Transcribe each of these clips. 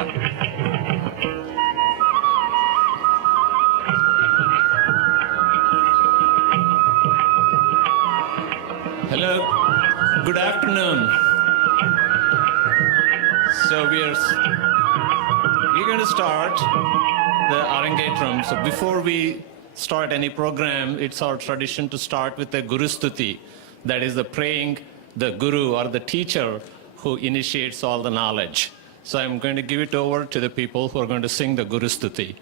Yeah. Hello. Good afternoon. So we're going to start the Arangetram. So before we start any program, it's our tradition to start with the Guru Stuti. That is the praying the Guru or the teacher who initiates all the knowledge. So I'm going to give it over to the people who are going to sing the Guru Stuti.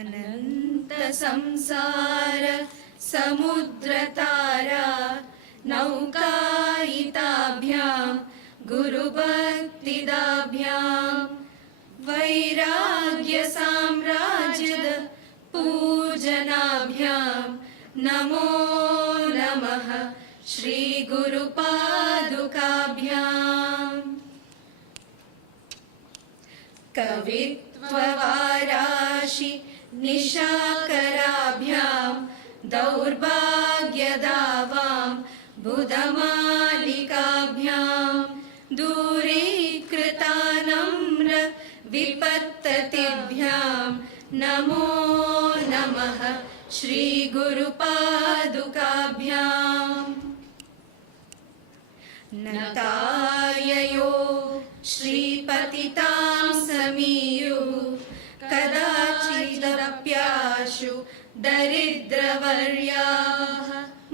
अनंत संसार समुद्र तारा नौकायिताभ्यां गुरुभक्तिदाभ्यां वैराग्य साम्राज्यद पूजनाभ्यां नमो नमः श्री गुरुपादुकाभ्यां कवित्ववाराशि निशाकराभ्यां दौर्भाग्यदावां बुधमालिकाभ्यां दूरीकृतानम्र विपत्ततिभ्यां नमो नमः श्री गुरुपादुकाभ्यां नताययो श्रीपतितां समीयुः कदाचिदप्याशु दरिद्रवर्याः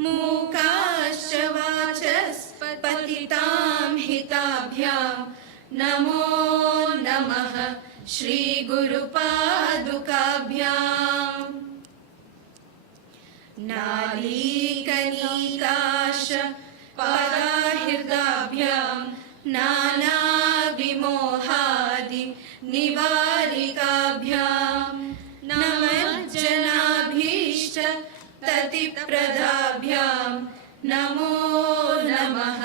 मूकाश्च वाचस्पतितां हिताभ्यां नमो नमः श्री गुरुपादुकाभ्यां नालीकनीकाश पदाहृदाभ्यां नानाविमोहादि निवारिकाभ्यां नमज्जनाभीष्ट ततिप्रदाभ्यां नमो नमः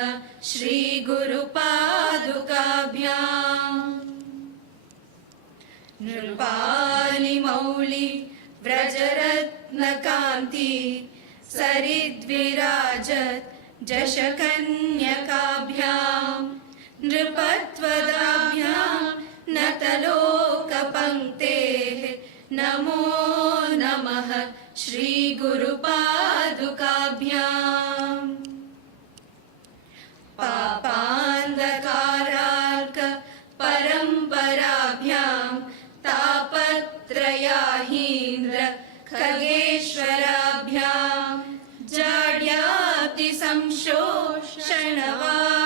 श्री गुरुपादुकाभ्यां नृपालिमौलि व्रजरत्नकान्ति सरिद्विराजत् जशकन्यकाभ्यां नृपत्वदाभ्यां नतलोकपङ्क्तेः नमो नमः श्री गुरुपादुकाभ्यां पापान्धकारार्क परम्पराभ्यां तापत्रयाहीन्द्र खगेश्वराभ्यां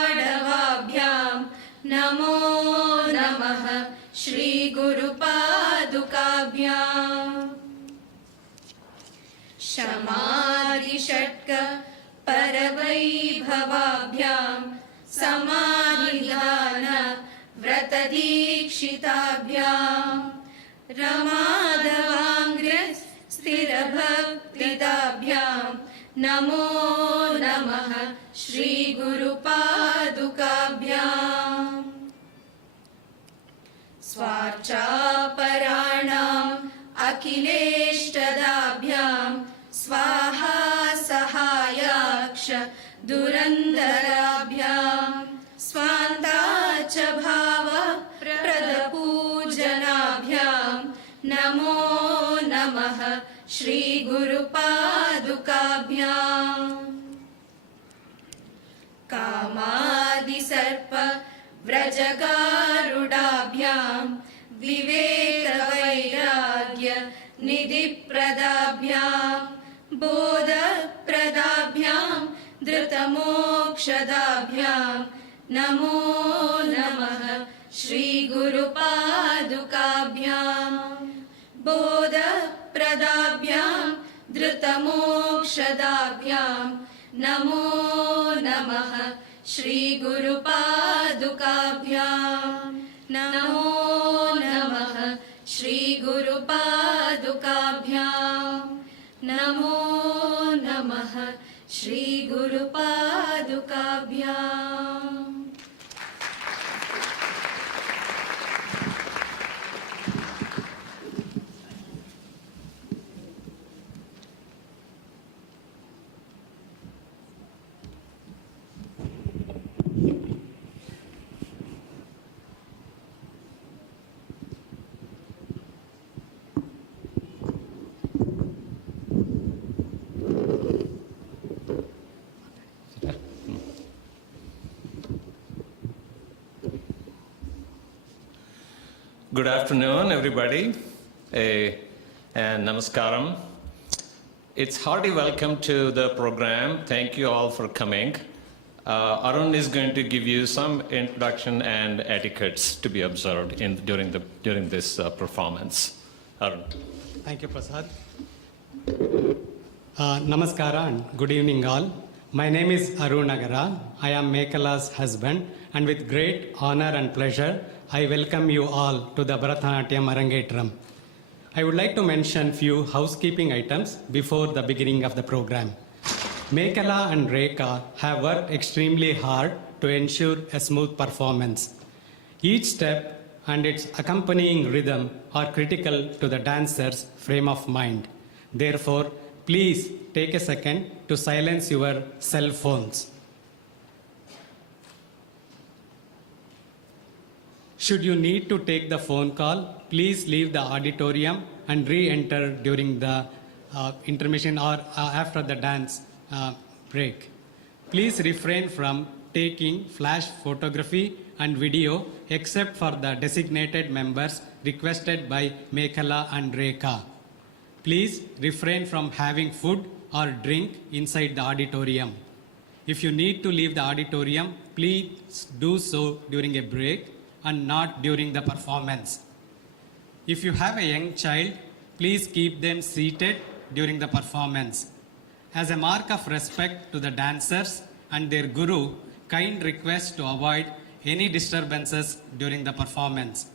जाड्यातिसंशोषणवाडवाभ्यां नमो नमः श्री गुरुपादुकाभ्यां शमादिषट्क परवैभवाभ्यां समाधिदान व्रतदीक्षिताभ्यां रमाधवाङ्घ्र स्थिरभक्तिदाभ्यां नमो नमः श्री गुरुपादुकाभ्यां स्वार्चापराणाम् अखिलेष्टदाभ्यां स्वाहा सहायाक्ष दुरन्दराभ्यां स्वान्ताच भाव प्रदपूजनाभ्यां नमो नमः श्री गुरुपादुकाभ्यां कामादिसर्प व्रजगारुडाभ्यां विवेकवैराग्य निधिप्रदाभ्यां बोधप्रदाभ्यां धृतमोक्षदाभ्यां नमो नमः श्री गुरुपादुकाभ्यां बोधप्रदाभ्यां धृतमोक्षदाभ्यां नमो नमः श्रीगुरुपादुकाभ्यां नमो नमः श्रीगुरुपादुकाभ्यां नमो नमः श्रीगुरुपादुकाभ्याम् Good afternoon, everybody, and namaskaram. It's hearty welcome to the program. Thank you all for coming. Arun is going to give you some introduction and etiquettes to be observed during this performance. Arun. Thank you, Prasad. Namaskara and good evening all. My name is Arun Agara. I am Mekhala's husband, and with great honor and pleasure, I welcome you all to the Bharatanatyam Arangetram. I would like to mention few housekeeping items before the beginning of the program. Mekhala and Rekha have worked extremely hard to ensure a smooth performance. Each step and its accompanying rhythm are critical to the dancer's frame of mind. Therefore, please take a second to silence your cell phones. Should you need to take the phone call, please leave the auditorium and re-enter during the intermission or after the dance break. Please refrain from taking flash photography and video except for the designated members requested by Mekhala and Rekha. Please refrain from having food or drink inside the auditorium. If you need to leave the auditorium, please do so during a break and not during the performance. If you have a young child, please keep them seated during the performance. As a mark of respect to the dancers and their guru, kind request to avoid any disturbances during the performance.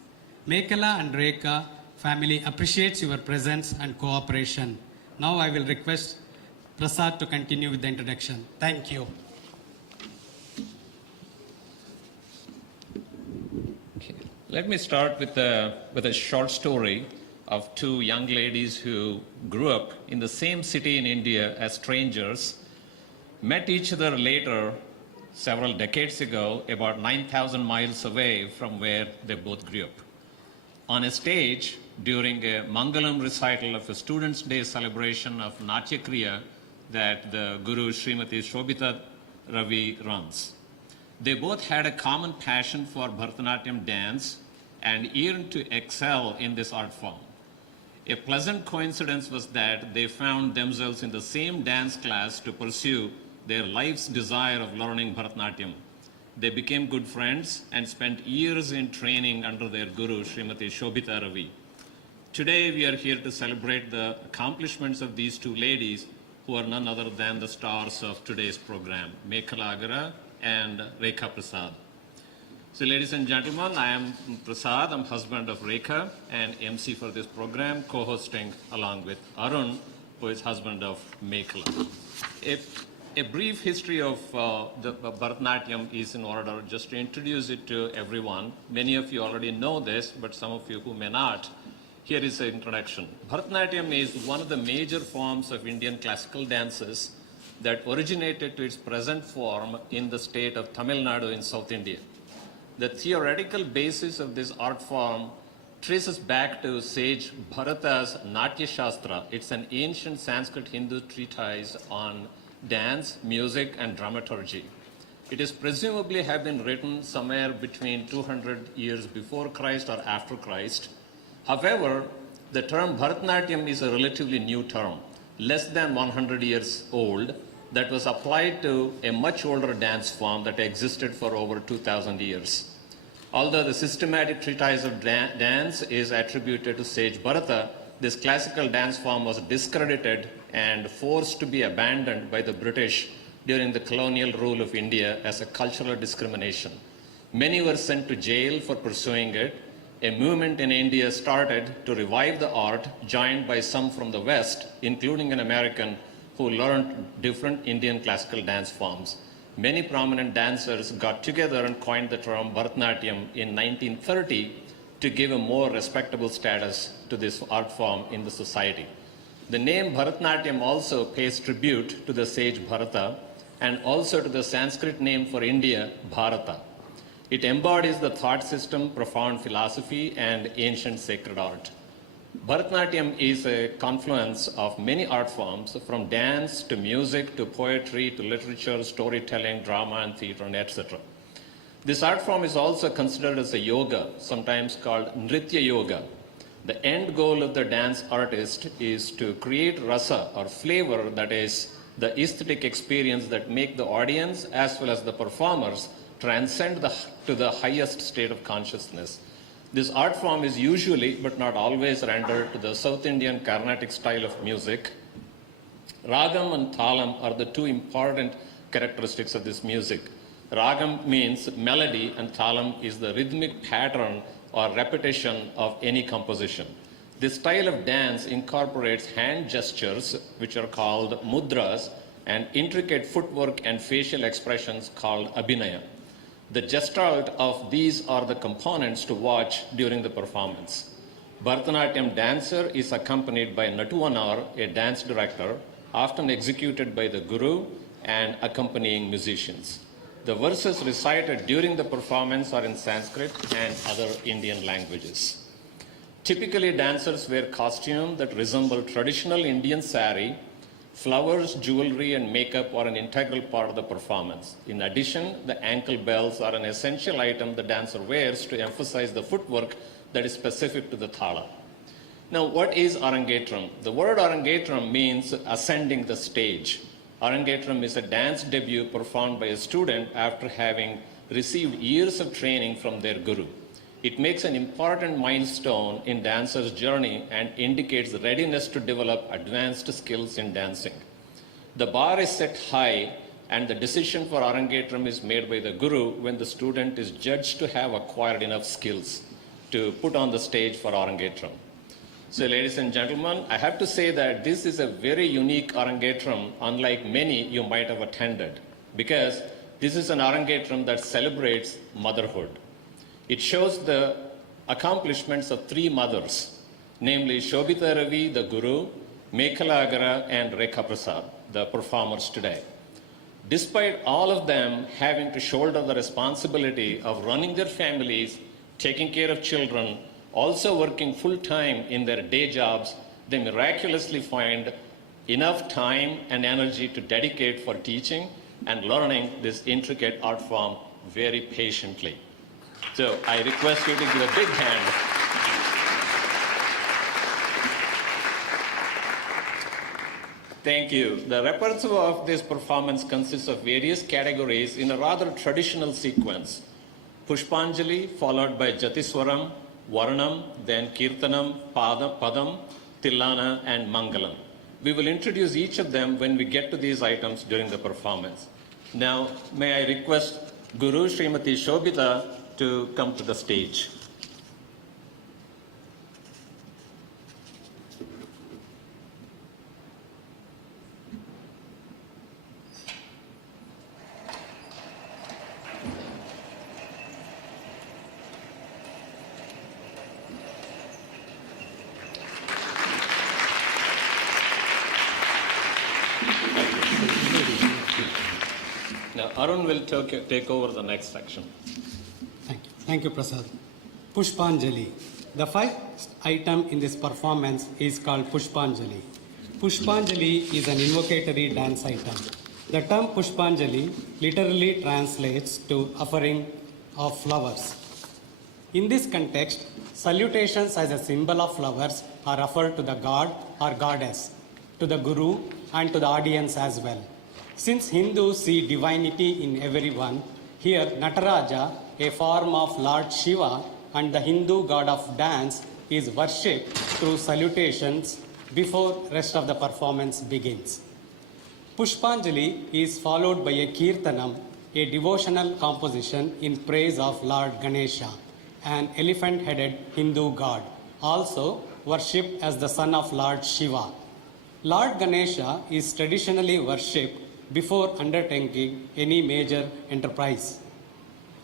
Mekhala and Rekha family appreciates your presence and cooperation. Now I will request Prasad to continue with the introduction. Thank you. Let me start with a short story of two young ladies who grew up in the same city in India as strangers, met each other later several decades ago, about 9,000 miles away from where they both grew up. On a stage during a Mangalam recital of a Students' Day celebration of Natya Kriya that the Guru Srimati Shobita Ravi runs. They both had a common passion for Bharatanatyam dance and yearned to excel in this art form. A pleasant coincidence was that they found themselves in the same dance class to pursue their life's desire of learning Bharatanatyam. They became good friends and spent years in training under their guru, Srimati Shobita Ravi. Today, we are here to celebrate the accomplishments of these two ladies who are none other than the stars of today's program, Mekhala Agara and Rekha Prasad. So ladies and gentlemen, I am Prasad, I'm husband of Rekha and MC for this program, co-hosting along with Arun, who is husband of Mekhala. A brief history of the Bharatanatyam is in order, just to introduce it to everyone. Many of you already know this, but some of you who may not, here is an introduction. Bharatanatyam is one of the major forms of Indian classical dances that originated to its present form in the state of Tamil Nadu in South India. The theoretical basis of this art form traces back to sage Bharata's Natya Shastra. It's an ancient Sanskrit Hindu treatise on dance, music, and dramaturgy. It is presumably have been written somewhere between 200 years before Christ or after Christ. However, the term Bharatanatyam is a relatively new term, less than 100 years old, that was applied to a much older dance form that existed for over 2,000 years. Although the systematic treatise of dance is attributed to sage Bharata, this classical dance form was discredited and forced to be abandoned by the British during the colonial rule of India as a cultural discrimination. Many were sent to jail for pursuing it. A movement in India started to revive the art, joined by some from the West, including an American who learned different Indian classical dance forms. Many prominent dancers got together and coined the term Bharatanatyam in 1930 to give a more respectable status to this art form in the society. The name Bharatanatyam also pays tribute to the sage Bharata and also to the Sanskrit name for India, Bharata. It embodies the thought system, profound philosophy, and ancient sacred art. Bharatanatyam is a confluence of many art forms, from dance to music to poetry to literature, storytelling, drama, and theater, and etc. This art form is also considered as a yoga, sometimes called Nritya Yoga. The end goal of the dance artist is to create rasa or flavor, that is, the aesthetic experience that make the audience as well as the performers transcend to the highest state of consciousness. This art form is usually, but not always, rendered to the South Indian Carnatic style of music. Ragam and Thalam are the two important characteristics of this music. Ragam means melody and Thalam is the rhythmic pattern or repetition of any composition. This style of dance incorporates hand gestures, which are called mudras, and intricate footwork and facial expressions called abhinaya. The gestalt of these are the components to watch during the performance. Bharatanatyam dancer is accompanied by Natuvanar, a dance director, often executed by the guru and accompanying musicians. The verses recited during the performance are in Sanskrit and other Indian languages. Typically, dancers wear costumes that resemble traditional Indian sari. Flowers, jewelry, and makeup are an integral part of the performance. In addition, the ankle bells are an essential item the dancer wears to emphasize the footwork that is specific to the thala. Now, what is Arangetram? The word Arangetram means ascending the stage. Arangetram is a dance debut performed by a student after having received years of training from their guru. It makes an important milestone in dancer's journey and indicates readiness to develop advanced skills in dancing. The bar is set high, and the decision for Arangetram is made by the guru when the student is judged to have acquired enough skills to put on the stage for Arangetram. So, ladies and gentlemen, I have to say that this is a very unique Arangetram, unlike many you might have attended, because this is an Arangetram that celebrates motherhood. It shows the accomplishments of three mothers, namely Shobhita Ravi, the guru, Mekhala Agara, and Rekha Prasad, the performers today. Despite all of them having to shoulder the responsibility of running their families, taking care of children, also working full-time in their day jobs, they miraculously find enough time and energy to dedicate for teaching and learning this intricate art form very patiently. So I request you to give a big hand. Thank you. The repertoire of this performance consists of various categories in a rather traditional sequence. Pushpanjali, followed by Jatiswaram, Varnam, then Kirtanam, Padam, Tillana, and Mangalam. We will introduce each of them when we get to these items during the performance. Now, may I request Guru Srimati Shobhita to come to the stage. Now, Arun will take over the next section. Thank you, Prasad. Pushpanjali. The first item in this performance is called Pushpanjali. Pushpanjali is an invocatory dance item. The term Pushpanjali literally translates to offering of flowers. In this context, salutations as a symbol of flowers are offered to the god or goddess, to the guru, and to the audience as well. Since Hindus see divinity in everyone, here Nataraja, a form of Lord Shiva and the Hindu god of dance, is worship through salutations before rest of the performance begins. Pushpanjali is followed by a Kirtanam, a devotional composition in praise of Lord Ganesha, an elephant-headed Hindu god, also worshipped as the son of Lord Shiva. Lord Ganesha is traditionally worshipped before undertaking any major enterprise,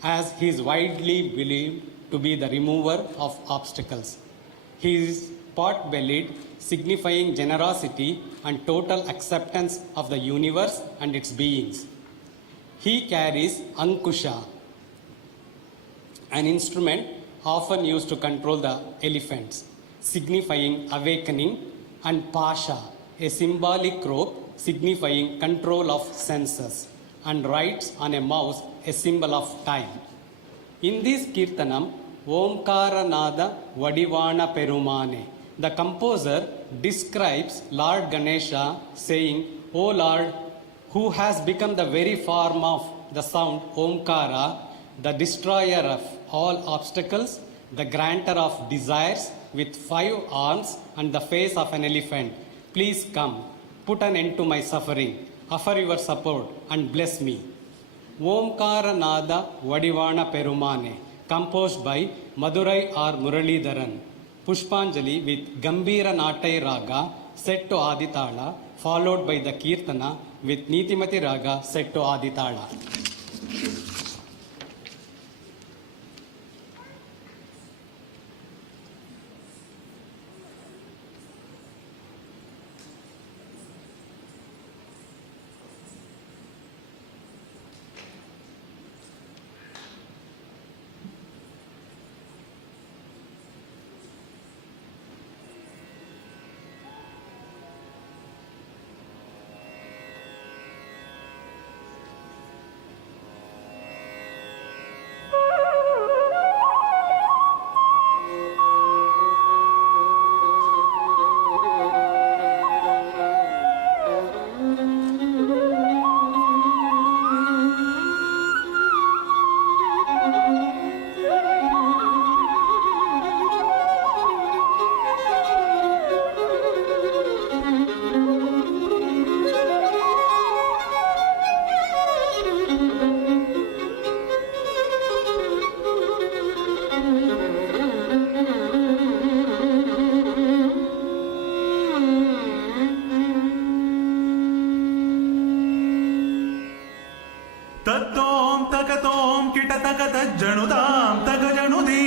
as he is widely believed to be the remover of obstacles. He is pot-bellied, signifying generosity and total acceptance of the universe and its beings. He carries Ankusha, an instrument often used to control the elephants, signifying awakening, and Pasha, a symbolic rope signifying control of senses, and rides on a mouse, a symbol of time. In this Kirtanam, Omkara Nada Vadivana Perumane, the composer describes Lord Ganesha saying, O Lord, who has become the very form of the sound Omkara, the destroyer of all obstacles, the granter of desires with 5 arms and the face of an elephant. Please come, put an end to my suffering, offer your support and bless me. Omkara Nada Vadivana Perumane, composed by Madurai R. Muralidharan. Pushpanjali with Gambhira Natai Raga set to Aditala, followed by the Kirtana with Nitimati Raga set to Aditala. तत्तोम तकतोम किटतकत जनुदाम तक जनुदी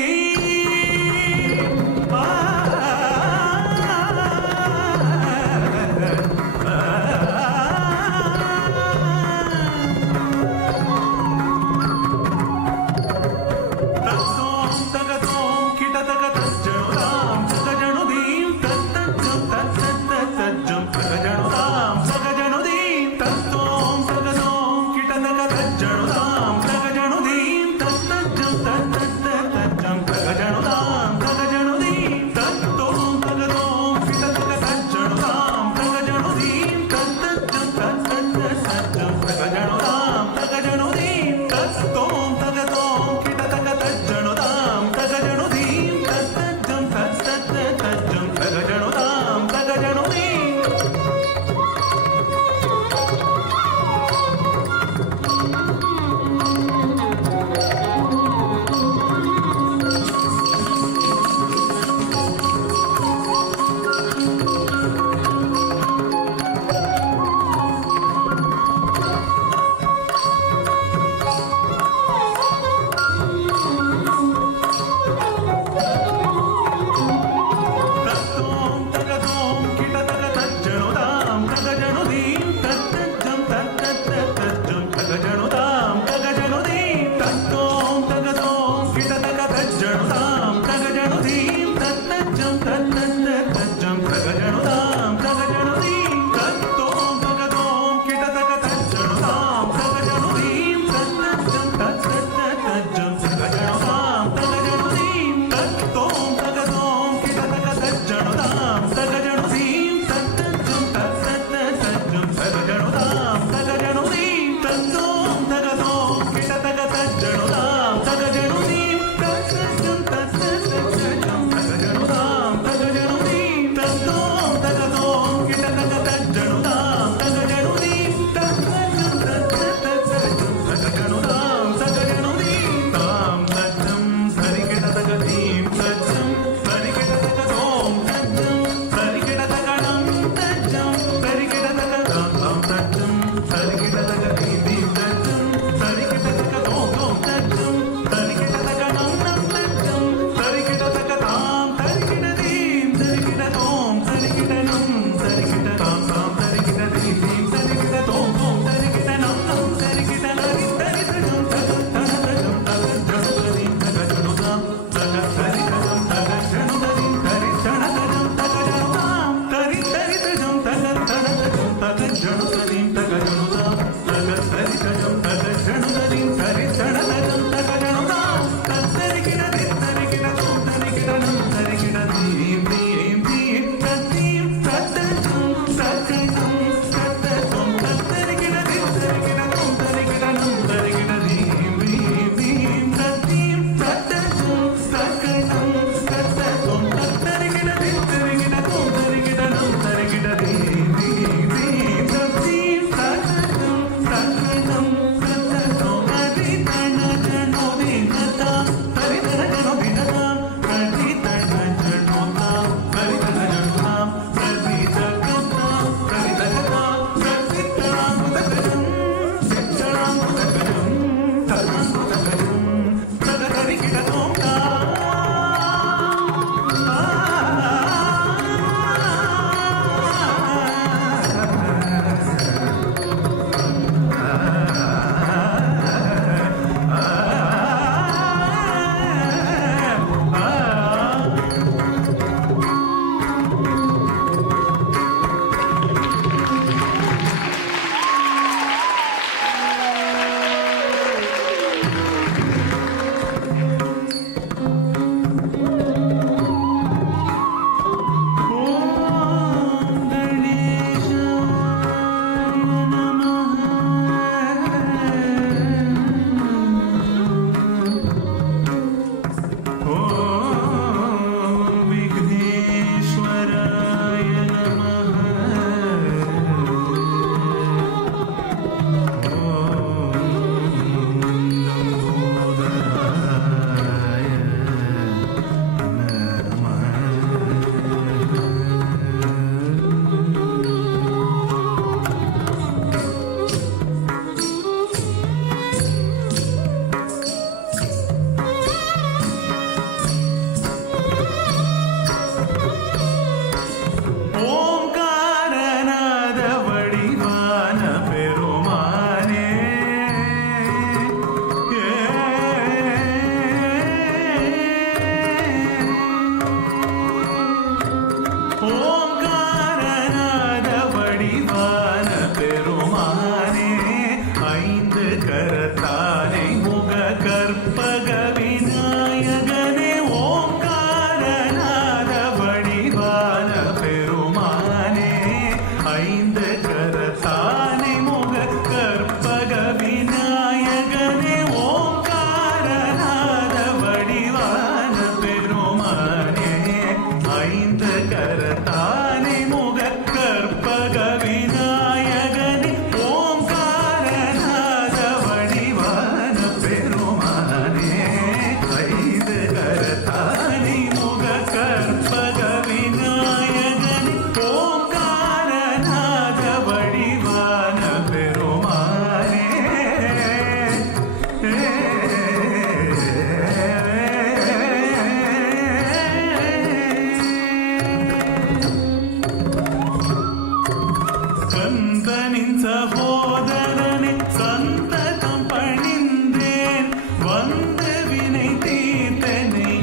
கந்தனின் சகோதரனை சந்ததம் பணிந்தேன் வந்த வினை தீர்த்தனை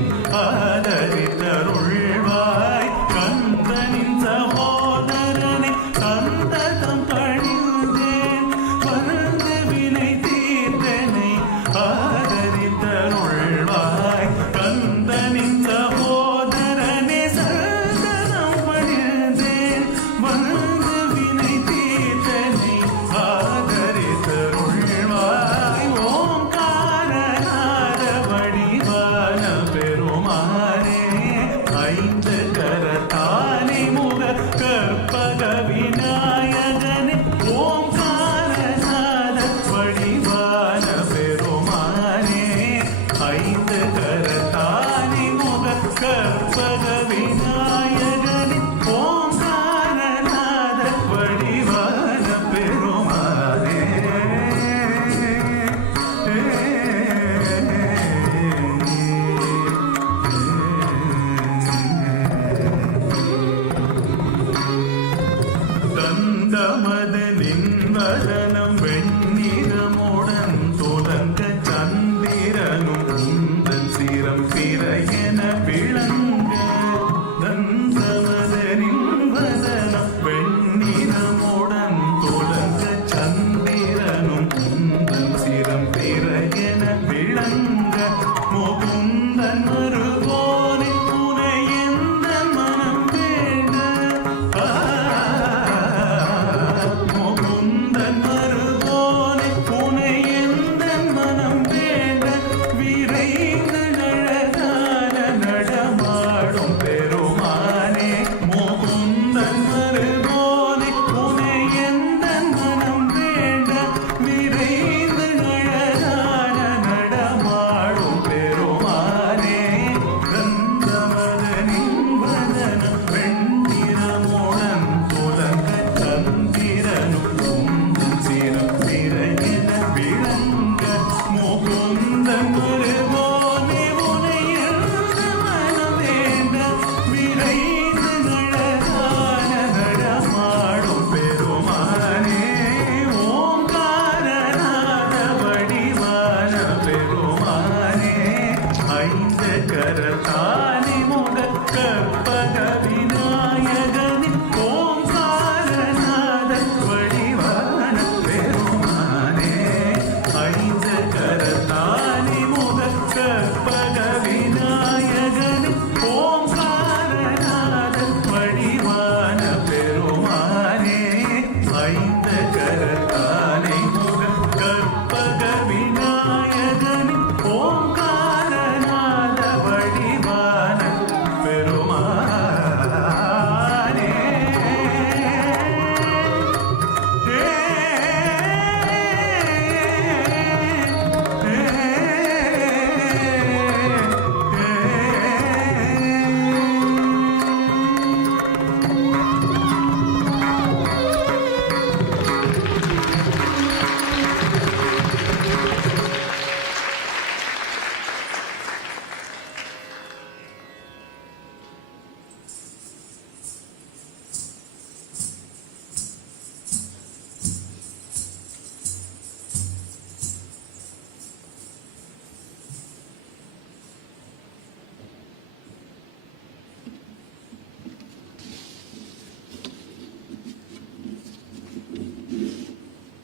ஆதரித்தருள்வாய் கந்தனின் சகோதரனை சந்ததம் பணிந்தேன் வந்த வினை தீர்த்தனை ஆதரித்தருள்வாய் கந்தனின் சகோதரனை சந்ததம் பணிந்தேன் வந்த வினை தீர்த்தனை ஆதரித்தருள்வாய் ஓம்காரநாத வடிவான பெருமானே ஐந்து கரத்தானை முக கற்பக விநாயகனே ஓம்காரநாத வடிவான பெருமானே ஐந்து கரத்தானை முக கற்பக விநாயகனே ஓம்காரநாத வடிவான பெருமானே தந்தமது நின்வதனம் வெண்ணிறமுடன் துலங்க சந்திரனும் உந்தன் சிரம் பிறையென விளங்க தந்தமது நின்வதனம் வெண்ணிறமுடன் துலங்க சந்திரனும் உந்தன் சிரம் பிறையென விளங்க முகுந்தன் மறுபோனை துணை எந்த மனம் வேண்ட முகுந்தன் மறுபோனை துணை எந்த மனம் வேண்ட விரைந்து அழகான நடமாடும் பெருமானே முகுந்தன் மறுபோனை துணை எந்த மனம் வேண்ட விரைந்து அழகான நடமாடும் பெருமானே கந்தமது நின்வதனம் வெண்ணிறமுடன் துலங்க சந்திரனும் உந்தன் சிரம் பிறையென விளங்க முகுந்தன் மறுபோனை உனை எந்த மனம் வேண்ட விரைந்து அழகான நடமாடும் பெருமானே ஓம்காரநாத வடிவான பெருமானே ஐந்து கரத்தானை முக கற்பக விநாயகனே ஓம்காரநாத வடிவான பெருமானே ஐந்து கரத்தானை முக கற்பக விநாயகனே ஓம்காரநாத வடிவான பெருமானே ஐந்து கரத்தானை முக கற்பக விநாயகனே ஓம்காரநாத வடிவான பெருமானே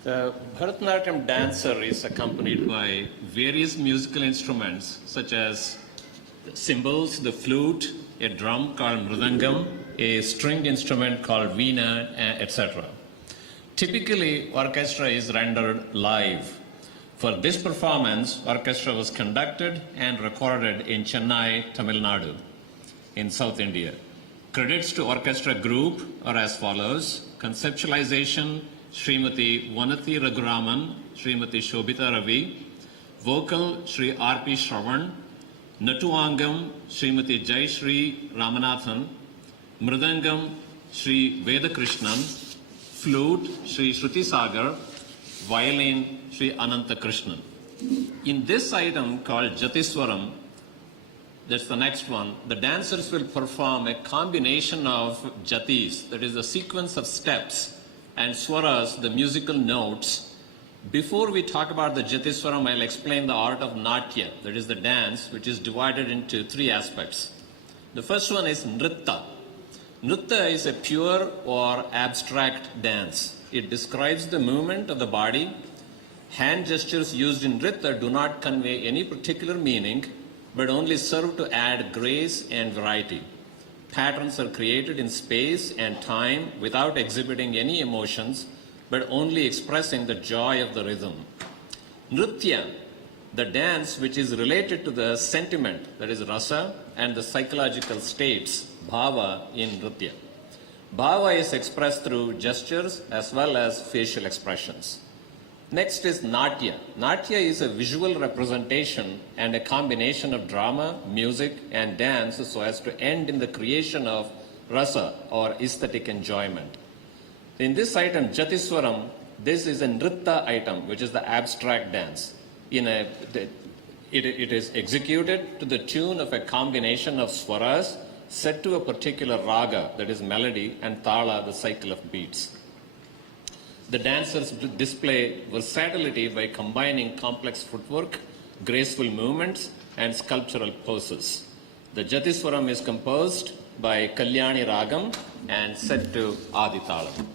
The Bharatanatyam dancer is accompanied by various musical instruments such as the cymbals, the flute, a drum called mridangam, a stringed instrument called veena, etc. Typically, orchestra is rendered live. For this performance, orchestra was conducted and recorded in Chennai, Tamil Nadu, in South India. Credits to orchestra group are as follows: conceptualization, Srimati Vanati Raghuraman, Srimati Shobita Ravi, vocal Sri R.P. Shravan, Natuangam Srimati Jai Sri Ramanathan, Mridangam Sri Vedakrishnan, flute Sri Shruti Sagar, violin Sri Ananta Krishnan. In this item called Jatiswaram, that's the next one, the dancers will perform a combination of jatis, that is a sequence of steps and swaras, the musical notes. Before we talk about the Jatiswaram, I'll explain the art of Natya, that is the dance, which is divided into three aspects. The first one is Nritta. Nritta is a pure or abstract dance. It describes the movement of the body. Hand gestures used in Nritta do not convey any particular meaning, but only serve to add grace and variety. Patterns are created in space and time without exhibiting any emotions, but only expressing the joy of the rhythm. Nritya, the dance which is related to the sentiment, that is rasa, and the psychological states, bhava, in Nritya. Bhava is expressed through gestures as well as facial expressions. Next is Natya. Natya is a visual representation and a combination of drama, music, and dance so as to end in the creation of rasa or aesthetic enjoyment. In this item, Jatiswaram, this is a Nritta item, which is the abstract dance. It is executed to the tune of a combination of swaras set to a particular raga, that is melody, and tala, the cycle of beats. The dancers display versatility by combining complex footwork, graceful movements, and sculptural poses. The Jatiswaram is composed by Kalyani Ragam and set to Adi Talam.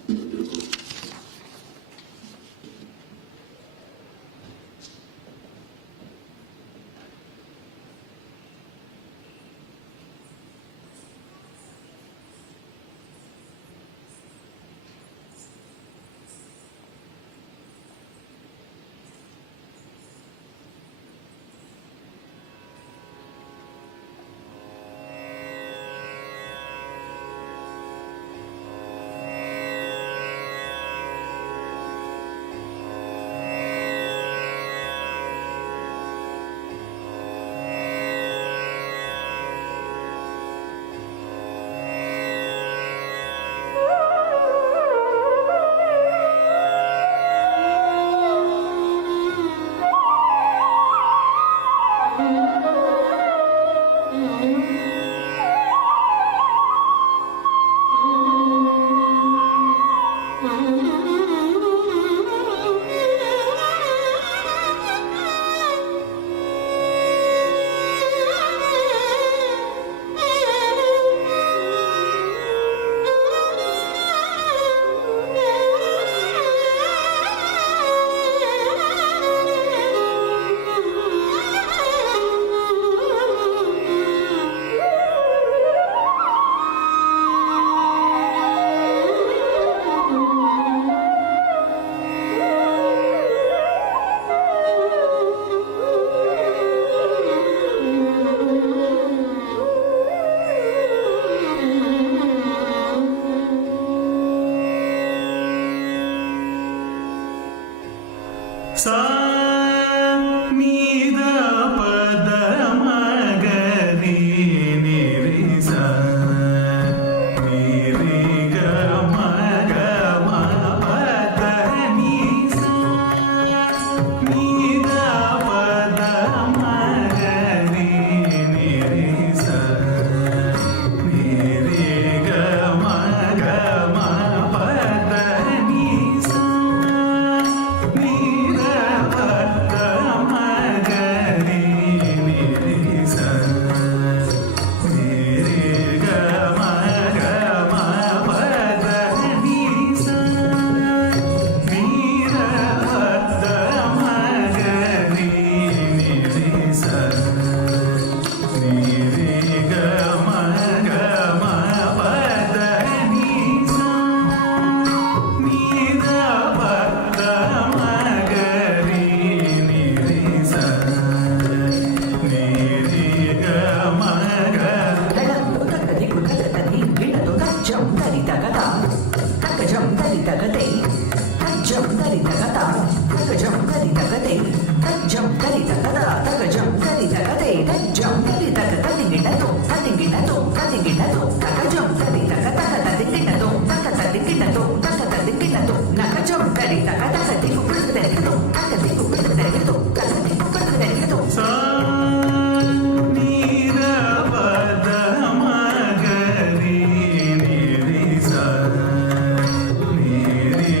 Niri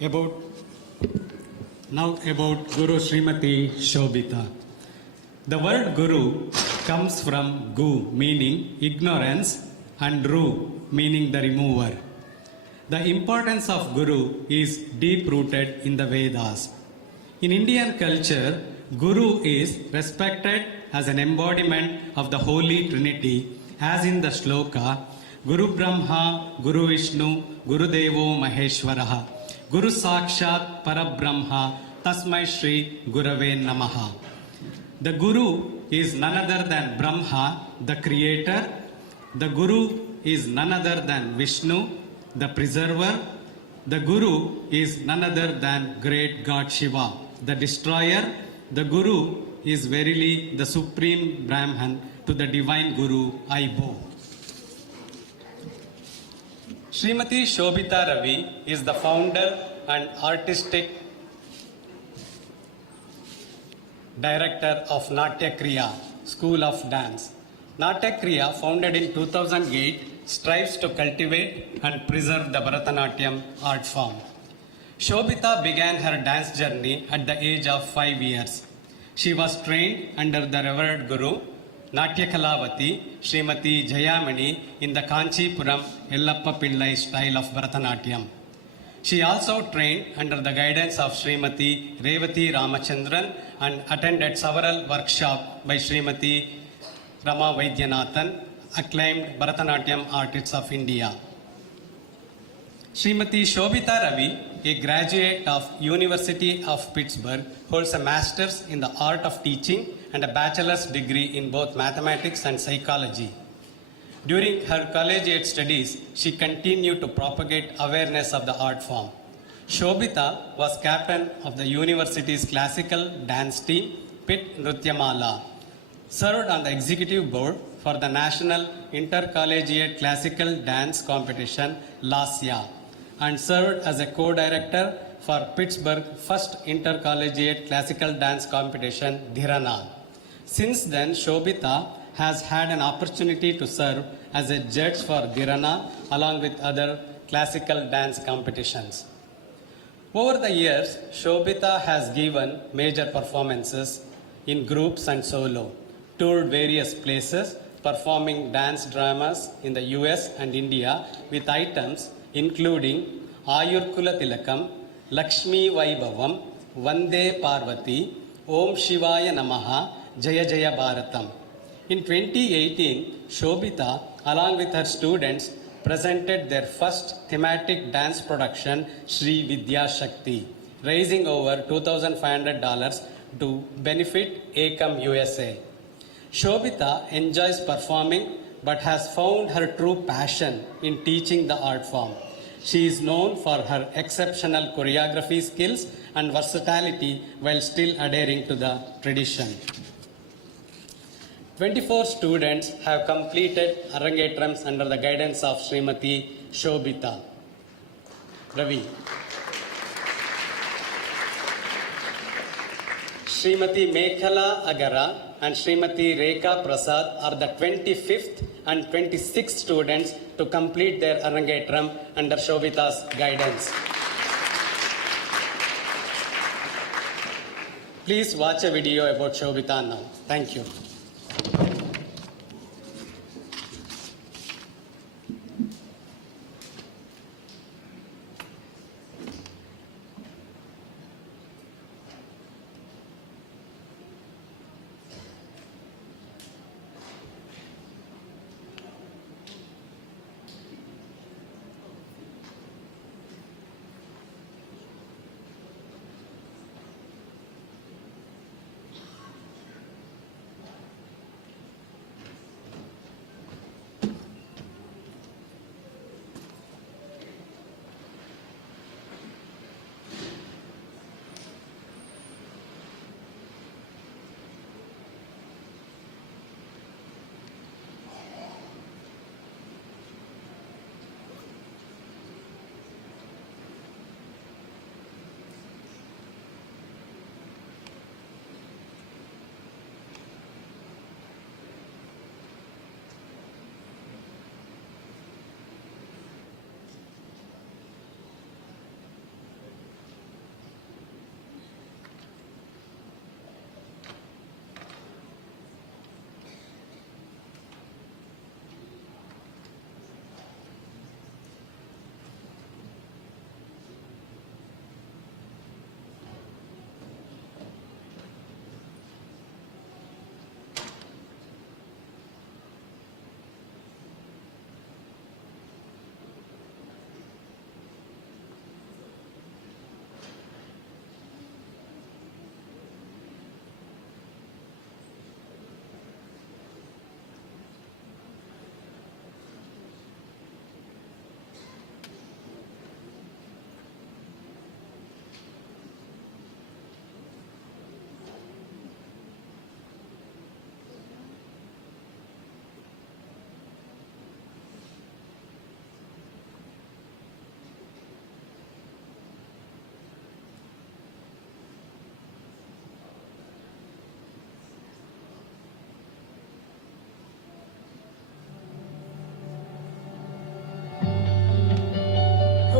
About Now about Guru Srimati Shobita. The word Guru comes from Gu, meaning ignorance, and Ru, meaning the remover. The importance of Guru is deep rooted in the Vedas. In Indian culture, Guru is respected as an embodiment of the Holy Trinity, as in the shloka, Guru Brahma, Guru Vishnu, Guru Devo Maheshwaraha, Guru Sakshat Parabrahma, Tasmai Shri Gurave Namaha. The Guru is none other than Brahma, the creator. The Guru is none other than Vishnu, the preserver. The Guru is none other than great God Shiva, the destroyer. The Guru is verily the supreme Brahman. To the divine Guru I bow. Srimati Shobita Ravi is the founder and artistic director of Natya Kriya, School of Dance. Natya Kriya, founded in 2008, strives to cultivate and preserve the Bharatanatyam art form. Shobita began her dance journey at the age of 5 years. She was trained under the Revered Guru, Natya Kalavati, Srimati Jayamani in the Kanchipuram Yellappa Pillai style of Bharatanatyam. She also trained under the guidance of Srimati Revati Ramachandran and attended several workshops by Srimati Rama Vaidyanathan, acclaimed Bharatanatyam artists of India. Srimati Shobita Ravi, a graduate of University of Pittsburgh, holds a master's in the art of teaching and a bachelor's degree in both mathematics and psychology. During her collegiate studies, she continued to propagate awareness of the art form. Shobita was captain of the university's classical dance team, Pit Nrutyamala, served on the executive board for the National Intercollegiate Classical Dance Competition, LASIA, and served as a co-director for Pittsburgh's first Intercollegiate Classical Dance Competition, Dhirana. Since then, Shobita has had an opportunity to serve as a judge for Dhirana along with other classical dance competitions. Over the years, Shobita has given major performances in groups and solo, toured various places, performing dance dramas in the US and India with items including Ayurkula Tilakam, Lakshmi Vaibhavam, Vande Parvati, Om Shivaya Namaha, Jaya Jaya Bharatam. In 2018, Shobita, along with her students, presented their first thematic dance production, Shri Vidya Shakti, raising over $2,500 to benefit Ekam USA. Shobita enjoys performing but has found her true passion in teaching the art form. She is known for her exceptional choreography skills and versatility while still adhering to the tradition. 24 students have completed Arangetrams under the guidance of Srimati Shobita Ravi. Smt Mekhala Agara and Smt Rekha Prasad are the 25th and 26th students to complete their Arangetram under Shobita's guidance. Please watch a video about Shobita now. Thank you.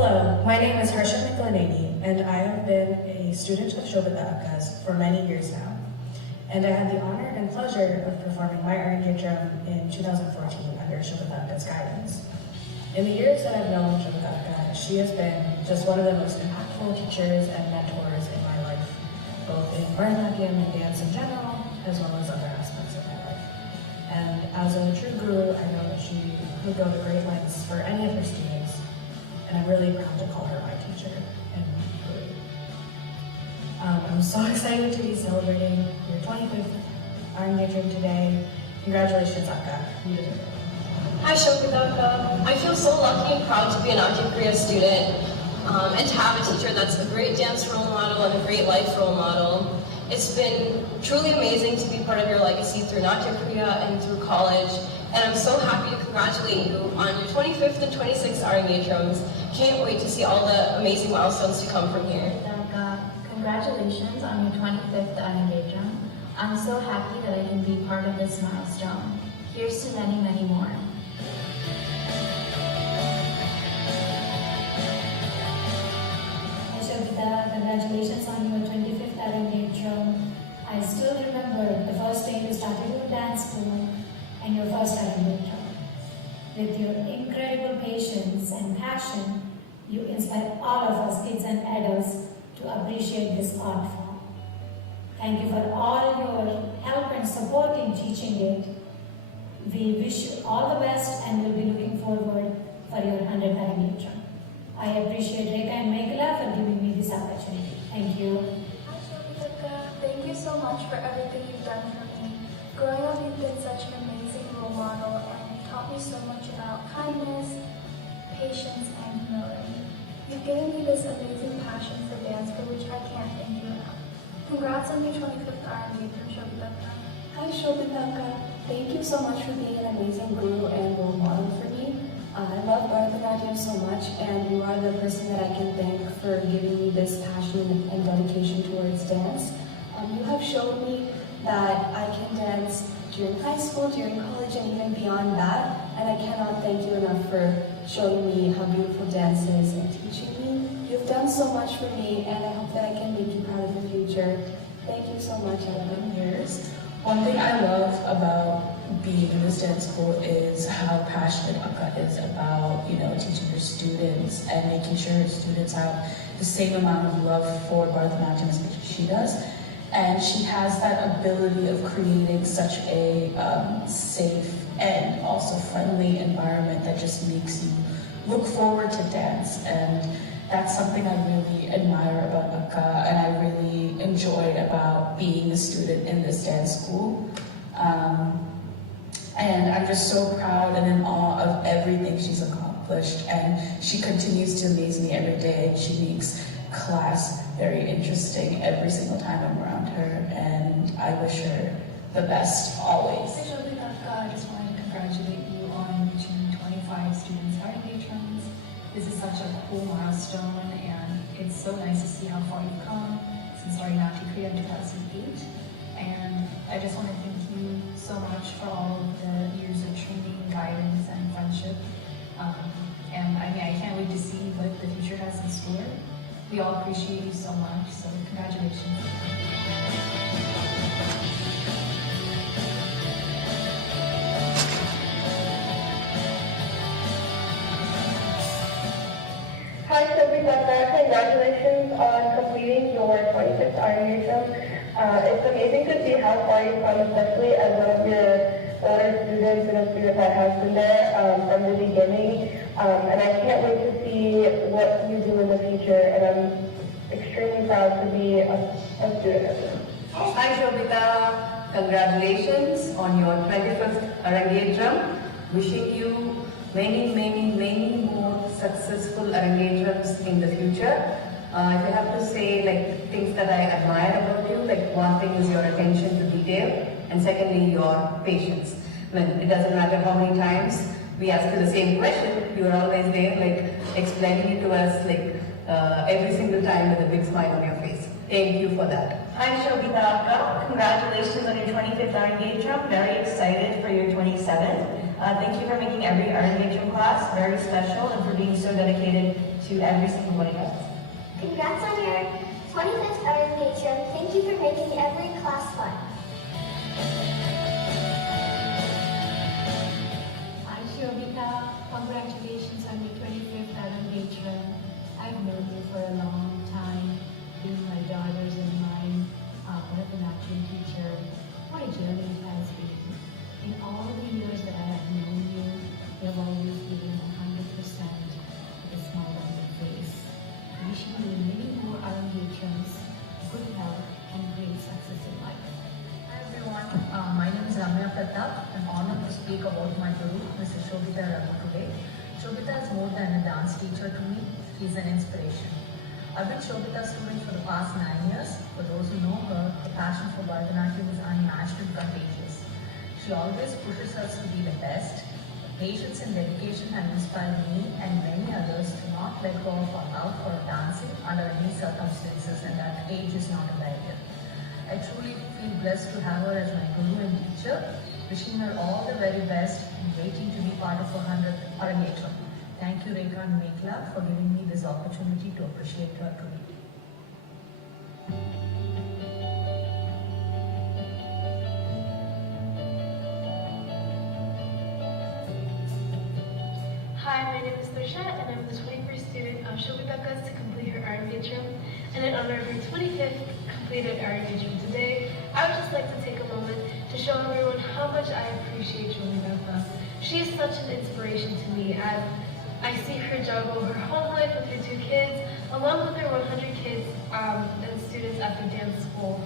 Hello, my name is Smt Mekhala, and I have been a student of Shobhita for many years now. And I had the honor and pleasure of performing my Arangetram in 2014 under Shobhita's guidance. In the years that I've known Shobhita, she has been just one of the most impactful teachers and mentors in my life, both in Bharatanatyam and dance in general, as well as other aspects of my life. And as a true guru, I know that she would go to great lengths for any of her students, and I'm really proud to call her my teacher and guru. I'm so excited to be celebrating your 25th Arangetram today. Congratulations, Akka. You deserve it. Hi, Shobhita. I feel so lucky and proud to be an Natya Kriya student and to have a teacher that's a great dance role model and a great life role model. It's been truly amazing to be part of your legacy through Natya Kriya and through college, and I'm so happy to congratulate you on your 25th and 26th Arangetrams. Can't wait to see all the amazing milestones to come from here. Congratulations on your 25th Arangetram. I'm so happy that I can be part of this milestone. Here's to many, many more. Hi Shobhita, congratulations on your 25th Arangetram. I still remember the first day you started your dance school and your first Arangetram. With your incredible patience and passion, you inspire all of us, kids and adults, to appreciate this art form. Thank you for all your help and support in teaching it. We wish you all the best and will be looking forward for your 100th Arangetram. I appreciate Rekha and Mekhala for giving me this opportunity. Thank you. Hi Shobhita, thank you so much for everything you've done for me. Growing up, you've been such an amazing role model and taught me so much about kindness, patience, and humility. You've given me this amazing passion for dance for which I can't thank you enough. Congrats on your 25th Arangetram, Shobhita. Hi Shobhita, thank you so much for being an amazing guru and role model for me. I love Bharatanatyam so much, and you are the person that I can thank for giving me this passion and dedication towards dance. You have shown me that I can dance during high school, during college, and even beyond that, and I cannot thank you enough for showing me how beautiful dance is and teaching me. You've done so much for me, and I hope that I can make you proud of the future. Thank you so much, Ellen. Years. One thing I love about being in this dance school is how passionate Akka is about, teaching her students and making sure her students have the same amount of love for Bharatanatyam as much as she does. And she has that ability of creating such a safe and also friendly environment that just makes you look forward to dance. And that's something I really admire about Akka, and I really enjoy about being a student in this dance school. And I'm just so proud and in awe of everything she's accomplished, and she continues to amaze me every day. She makes class very interesting every single time I'm around her, and I wish her the best always. Hi Shobhita, I just wanted to congratulate you on reaching 25 students Arangetrams. This is such a cool milestone, and it's so nice to see how far you've come since starting Natya Kriya in 2008. And I just want to thank you so much for all of the years of training, guidance, and friendship. And I can't wait to see what the future has in store. We all appreciate you so much, so congratulations. Hi Shobhita, congratulations on completing your 26th Arangetram. It's amazing to see how far you've come, especially as one of your older students and a student that has been there from the beginning. And I can't wait to see what you do in the future, and I'm extremely proud to be a student of you. Hi Shobhita, congratulations on your 25th Arangetram. Wishing you many more successful Arangetrams in the future. If I have to say things that I admire about you, one thing is your attention to detail, and secondly your patience. It doesn't matter how many times we ask you the same question, you are always there explaining it to us every single time with a big smile on your face. Thank you for that. Hi Shobhita, congratulations on your 25th Arangetram. Very excited for your 27th. Thank you for making every Arangetram class very special and for being so dedicated to every single one of us. Congrats on your 25th Arangetram. Thank you for making every class fun. Hi Shobita, congratulations on your 25th Arangetram. I've known you for a long time, being my daughter's and mine, Bharatanatyam teacher. What a journey it has been. In all the years that I have known you, you have always given 100% with a smile on your face. Wishing you many more Arangetrams, good health, and great success in life. Hi everyone, my name is Ramya Pratap. I'm honored to speak about my guru, Mrs. Shobita Raghu today. Shobita is more than a dance teacher to me, she's an inspiration. I've been Shobita's student for the past 9 years. For those who know her, her passion for Bharatanatyam is unmatched and contagious. She always pushes us to be the best. Her patience and dedication have inspired me and many others to not let go of our love for dancing under any circumstances, and that age is not a barrier. I truly feel blessed to have her as my guru and teacher. Wishing her all the very best and waiting to be part of her 100th Arangetram. Thank you, Rekha and Mekhala, for giving me this opportunity to appreciate her today. Hi, my name is Trisha, and I'm the 21st student of Shobitaka's to complete her Arangetram. And in honor of her 25th completed Arangetram today, I would just like to take a moment to show everyone how much I appreciate Shobitaka. She is such an inspiration to me, as I see her juggle her home life with her 2 kids, along with her 100 kids and students at the dance school.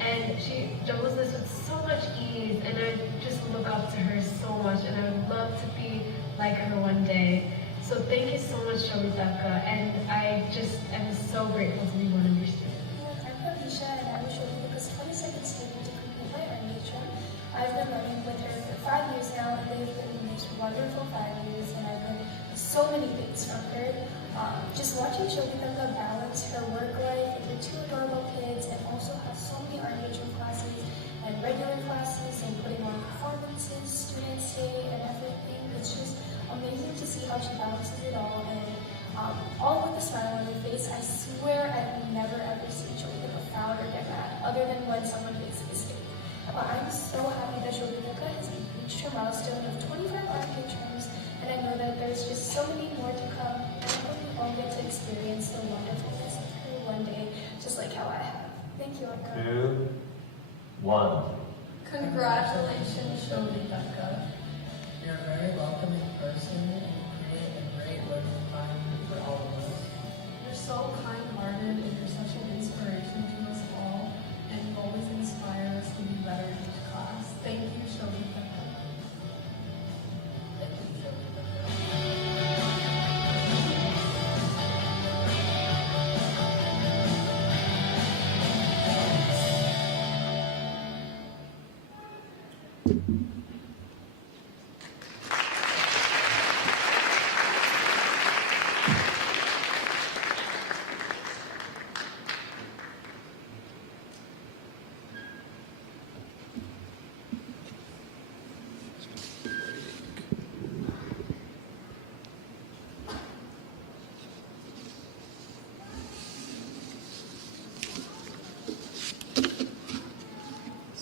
And she juggles this with so much ease, and I just look up to her so much, and I would love to be like her one day. So thank you so much, Shobitaka, and I just am so grateful to be one of your students. I'm Pravisha, and I'm Shobitaka's 22nd student to complete my Arangetram. I've been learning with her for 5 years now, and they've been the most wonderful 5 years, and I've learned so many things from her. Just watching Shobitaka balance her work life with her 2 adorable kids, and also have so many Arangetram classes and regular classes, and putting on performances, students day, and everything. It's just amazing to see how she balances it all, and all with a smile on her face. I swear I've never ever seen Shobitaka frown or get mad, other than when someone makes a mistake. I'm so happy that Shobitaka has reached her milestone of 25 Arangetrams, and I know that there's just so many more to come, and I hope we all get to experience the wonderfulness of her one day, just like how I have. Thank you, Arka. 2, 1. Congratulations, Shobitaka. You're a very welcoming person and you create a great learning environment for all of us. You're so kind-hearted, and you're such an inspiration to us all, and you always inspire us to be better in each class. Thank you, Shobitaka. Thank you, Shobitaka.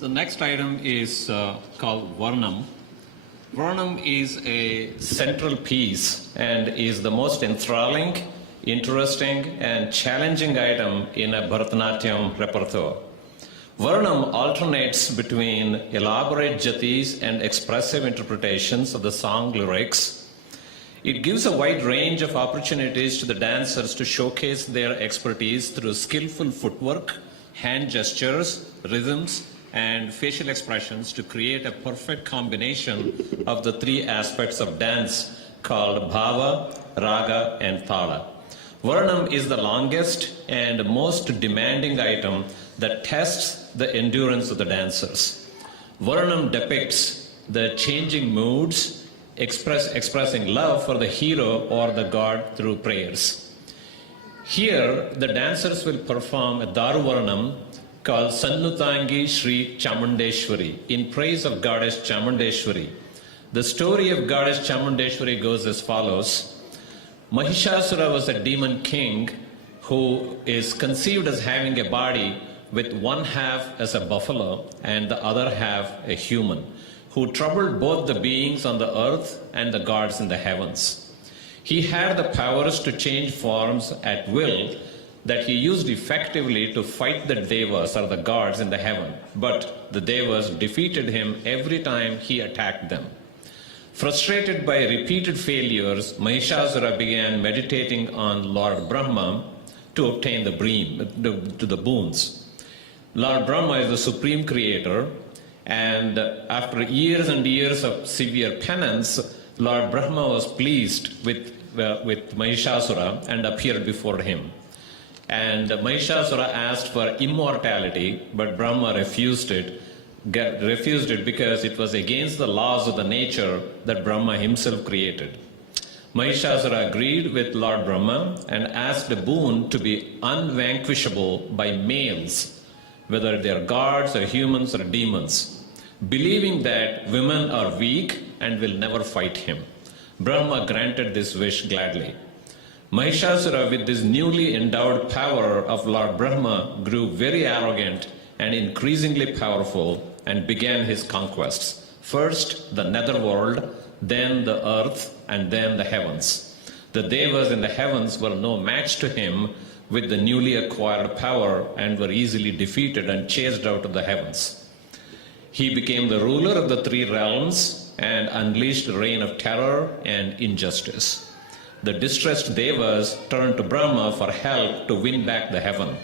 The next item is called Varnam. Varnam is a central piece and is the most enthralling, interesting, and challenging item in a Bharatanatyam repertoire. Varnam alternates between elaborate jatis and expressive interpretations of the song lyrics. It gives a wide range of opportunities to the dancers to showcase their expertise through skillful footwork, hand gestures, rhythms, and facial expressions to create a perfect combination of the 3 aspects of dance called bhava, raga, and thala. Varnam is the longest and most demanding item that tests the endurance of the dancers. Varnam depicts the changing moods, expressing love for the hero or the god through prayers. Here, the dancers will perform a Daruvarnam called Sannutangi Sri Chamundeshwari in praise of goddess Chamundeshwari. The story of goddess Chamundeshwari goes as follows. Mahishasura was a demon king who is conceived as having a body with one half as a buffalo and the other half a human, who troubled both the beings on the earth and the gods in the heavens. He had the powers to change forms at will that he used effectively to fight the devas or the gods in the heaven, but the devas defeated him every time he attacked them. Frustrated by repeated failures, Mahishasura began meditating on Lord Brahma to obtain the boons. Lord Brahma is the supreme creator, and after years and years of severe penance, Lord Brahma was pleased with Mahishasura and appeared before him. And Mahishasura asked for immortality, but Brahma refused it because it was against the laws of the nature that Brahma himself created. Mahishasura agreed with Lord Brahma and asked a boon to be unvanquishable by males, whether they are gods or humans or demons, believing that women are weak and will never fight him. Brahma granted this wish gladly. Mahishasura, with this newly endowed power of Lord Brahma, grew very arrogant and increasingly powerful and began his conquests. First the netherworld, then the earth, and then the heavens. The devas in the heavens were no match to him with the newly acquired power and were easily defeated and chased out of the heavens. He became the ruler of the three realms and unleashed a reign of terror and injustice. The distressed devas turned to Brahma for help to win back the heaven.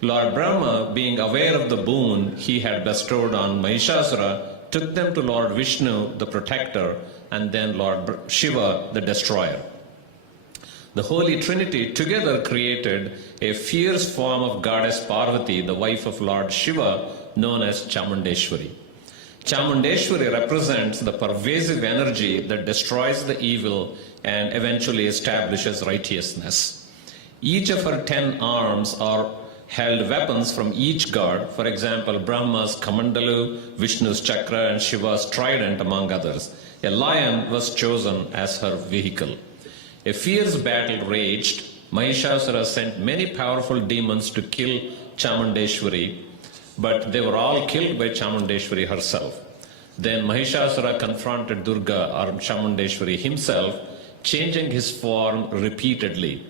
Lord Brahma, being aware of the boon he had bestowed on Mahishasura, took them to Lord Vishnu, the protector, and then Lord Shiva, the destroyer. The Holy Trinity together created a fierce form of goddess Parvati, the wife of Lord Shiva, known as Chamundeshwari. Chamundeshwari represents the pervasive energy that destroys the evil and eventually establishes righteousness. Each of her 10 arms are held weapons from each god, for example, Brahma's Kamandalu, Vishnu's Chakra, and Shiva's Trident, among others. A lion was chosen as her vehicle. A fierce battle raged. Mahishasura sent many powerful demons to kill Chamundeshwari, but they were all killed by Chamundeshwari herself. Then Mahishasura confronted Durga, or Chamundeshwari himself, changing his form repeatedly.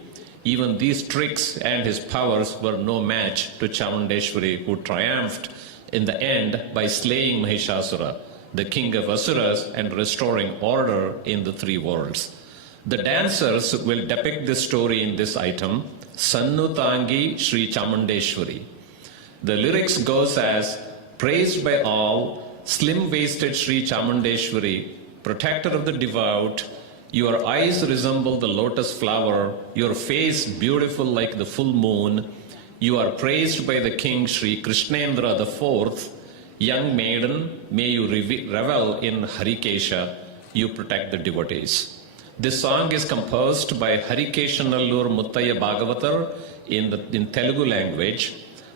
Even these tricks and his powers were no match to Chamundeshwari, who triumphed in the end by slaying Mahishasura, the king of Asuras, and restoring order in the three worlds. The dancers will depict this story in this item, Sannutangi Sri Chamundeshwari. The lyrics goes as, praised by all, slim-waisted Sri Chamundeshwari, protector of the devout, your eyes resemble the lotus flower, your face beautiful like the full moon. You are praised by the king Sri Krishnendra IV. Young maiden, may you revel in Harikesha. You protect the devotees. This song is composed by Harikeshanallur Muttaya Bhagavatar in Telugu language,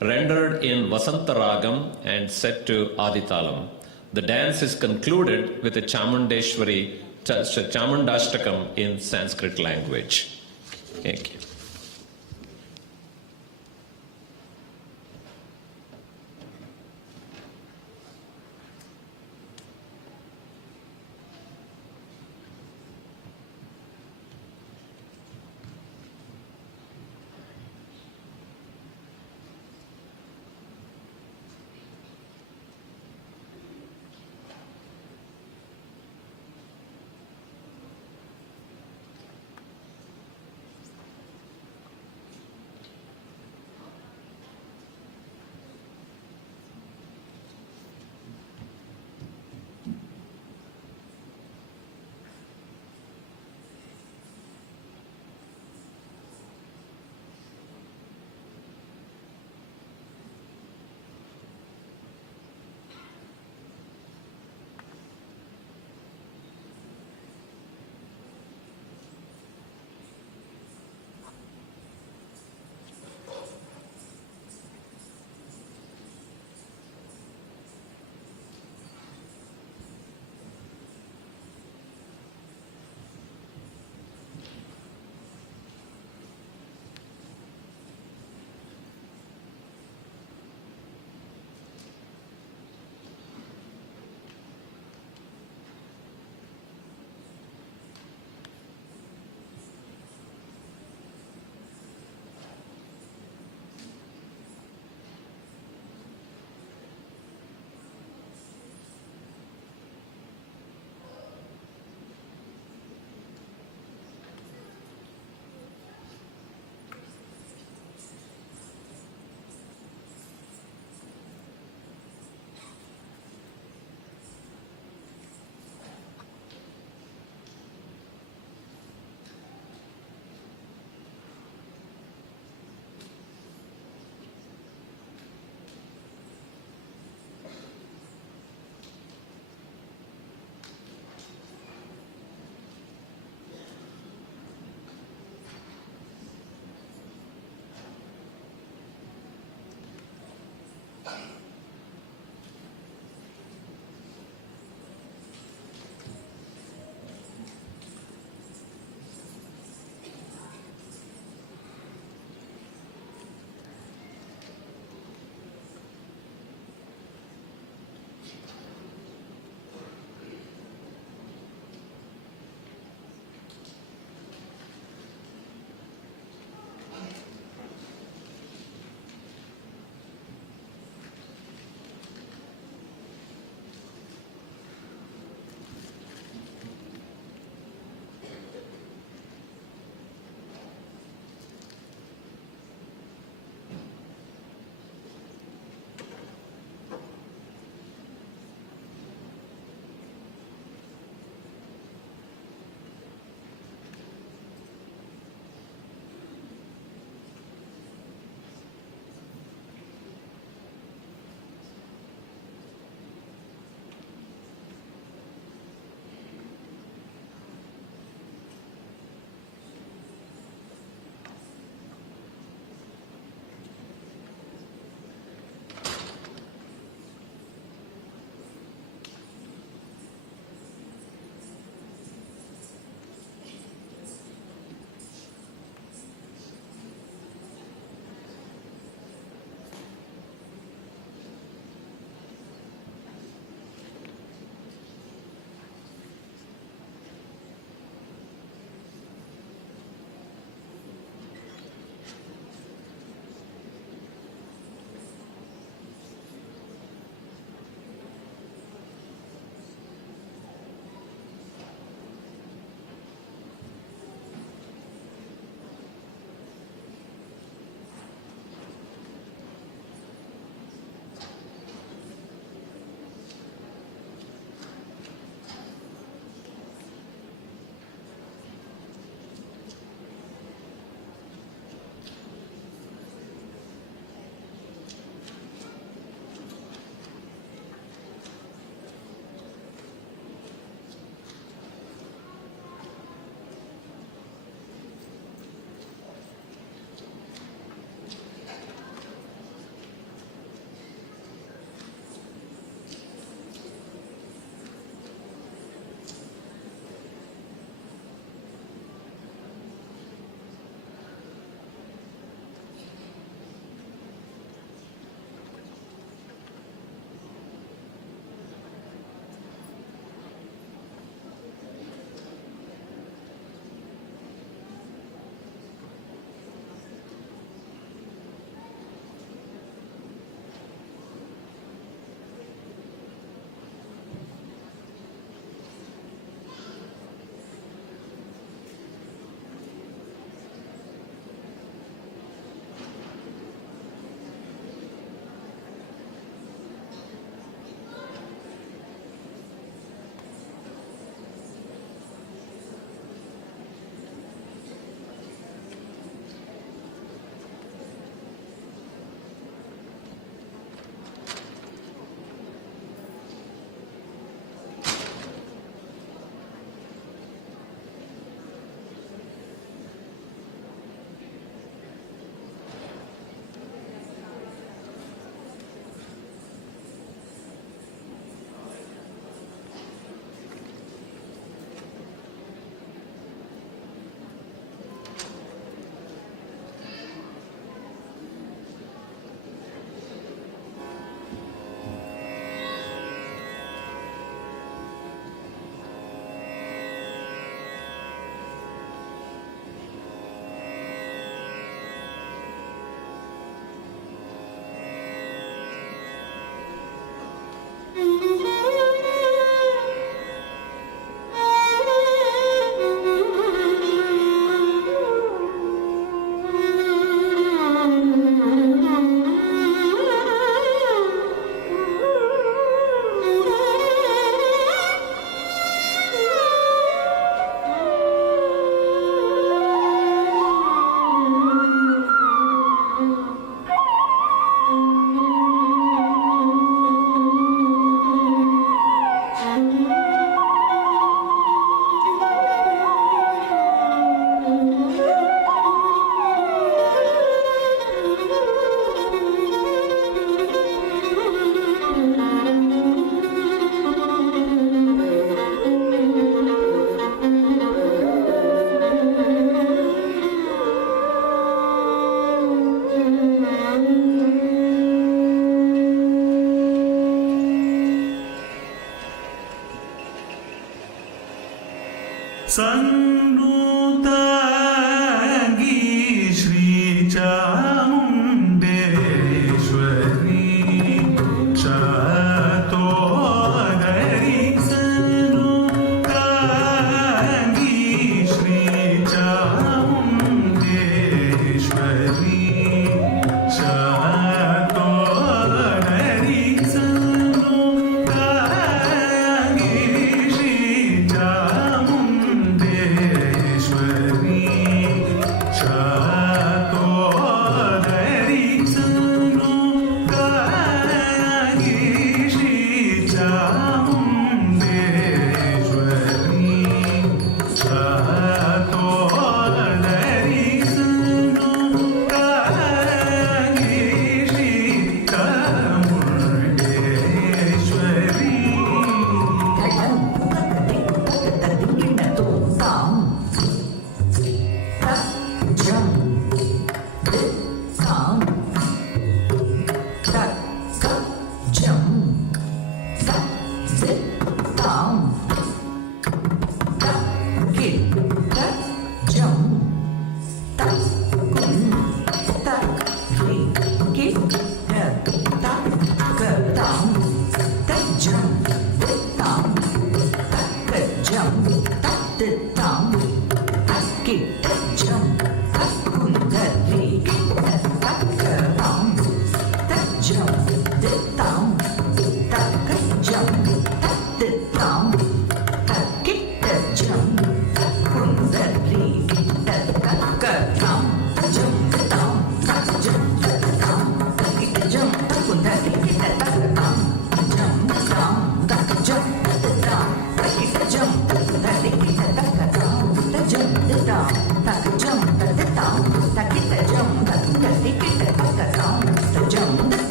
rendered in Vasanta Ragam and set to Aditalam. The dance is concluded with a Chamundashtakam in Sanskrit language. Thank you. सन्नूताङ्गी श्रीचामुण्डेश्वरी शातोदरी सन्नूताङ्गी श्रीचामुण्डेश्वरी शातोदरी सन्नूताङ्गी श्रीचामुण्डेश्वरी शातोदरी सन्नूताङ्गी श्रीचामुण्डेश्वरी शातोदरी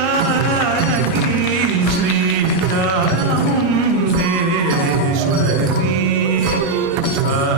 सन्नूताङ्गी श्रीचामुण्डेश्वरी श्रीचामुण्डेश्वरी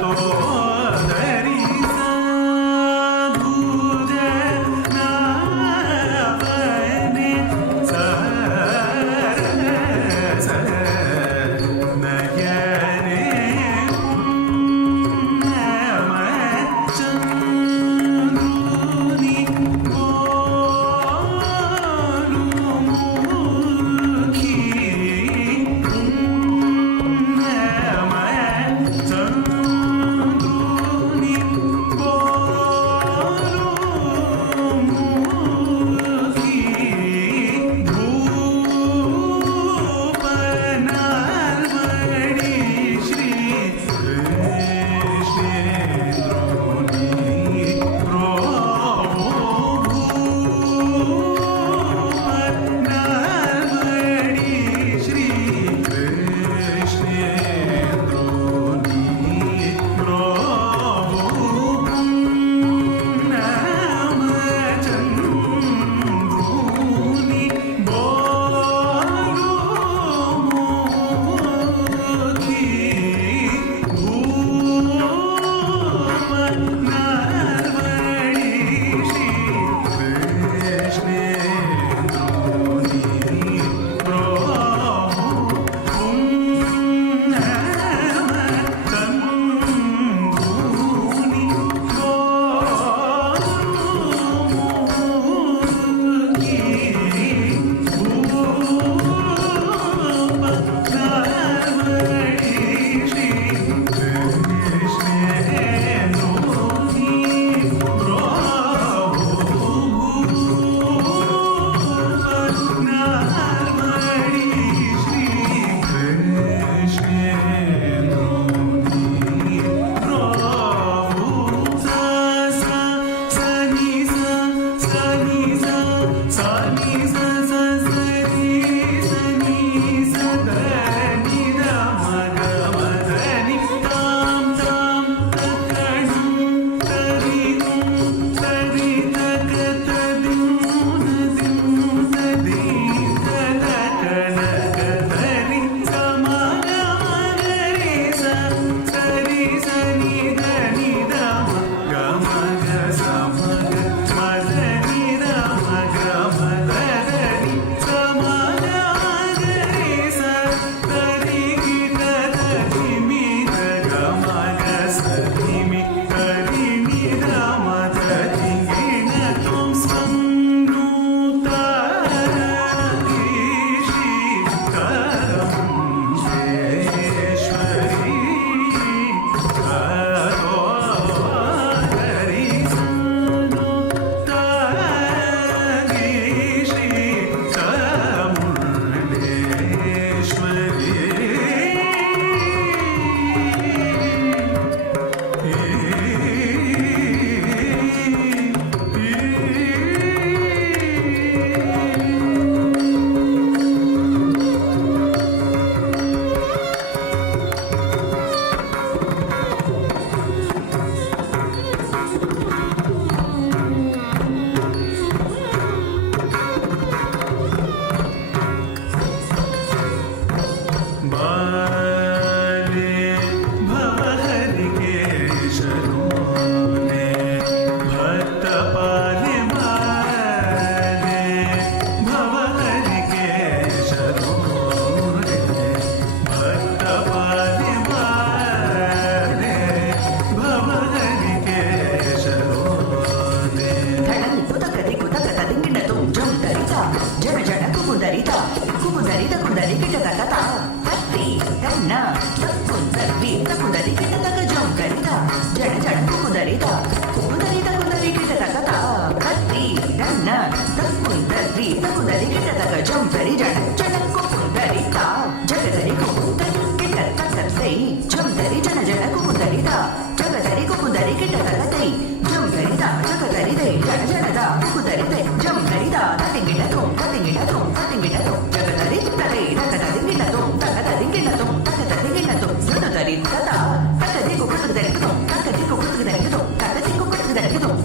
तो ಕಿಟ ತಗತೈ ಜಂ ಧರಿದ ಜಗ ಧರಿದೆ ಜನ ಜನದ ಮುಗು ಧರಿದೆ ಜಂ ಧರಿದ ತತಿಂಗಿಟ ತೋಂ ತತಿಂಗಿಟ ತೋಂ ತತಿಂಗಿಟ ತೋಂ ಜಗ ಧರಿ ತಗೈ ತಗ ತದಿಂಗಿಟ ತೋಂ ತಗ ತದಿಂಗಿಟ ತೋಂ ತಗ ತದಿಂಗಿಟ ತೋಂ ಜುನ ಧರಿ ತದ ತಗದಿ ಕುಕುತಗ ಧರಿಕ ತೋಂ ತಗದಿ ಕುಕುತಗ ಧರಿಕ ತೋಂ ತಗದಿ ಕುಕುತಗ ಧರಿಕ ತೋಂ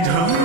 झम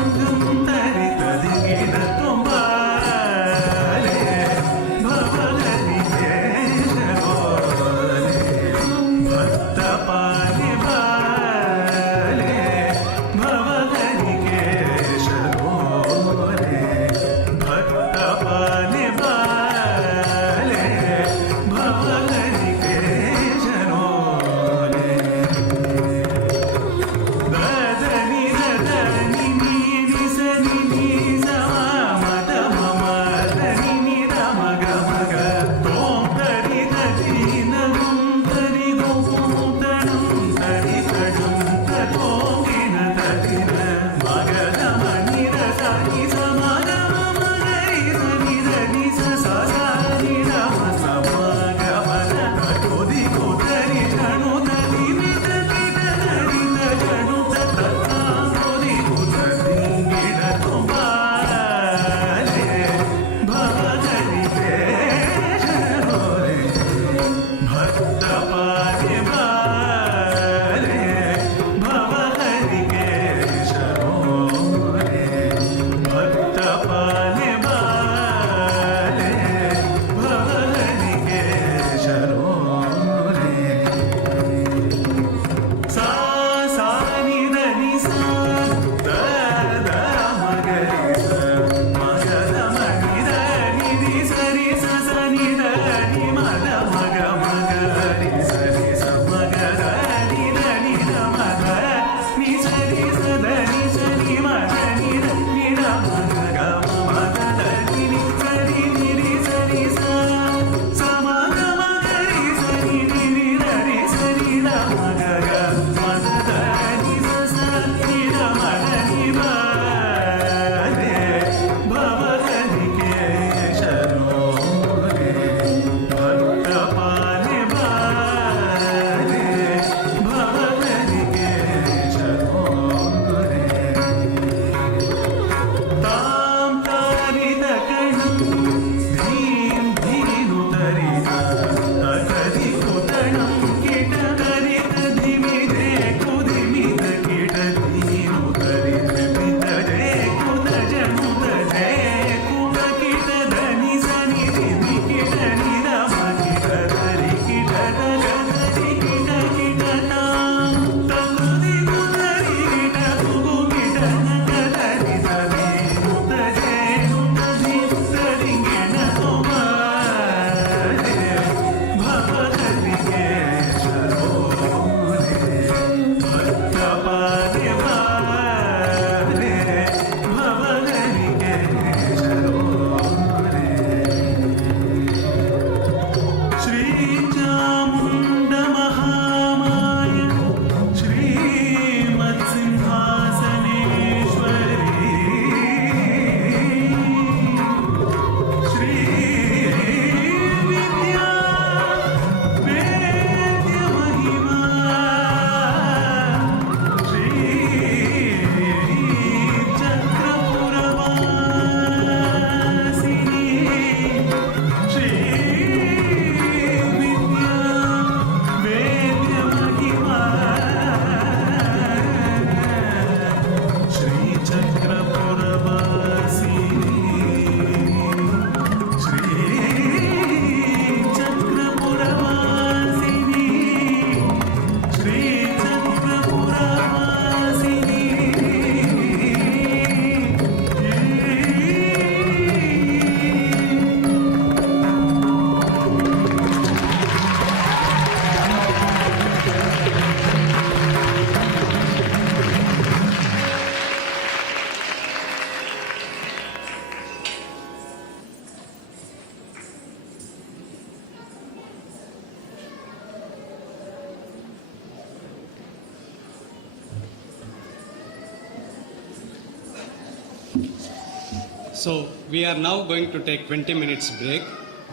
So we are now going to take 20 minutes break.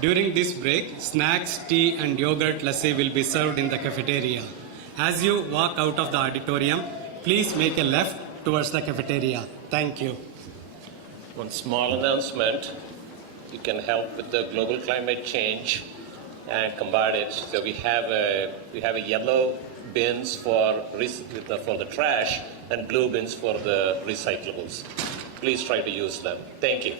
During this break, snacks, tea and yogurt lassi will be served in the cafeteria. As you walk out of the auditorium, please make a left towards the cafeteria. Thank you. One small announcement. You can help with the global climate change and combat it. So we have a yellow bins for the trash and blue bins for the recyclables. Please try to use them. Thank you.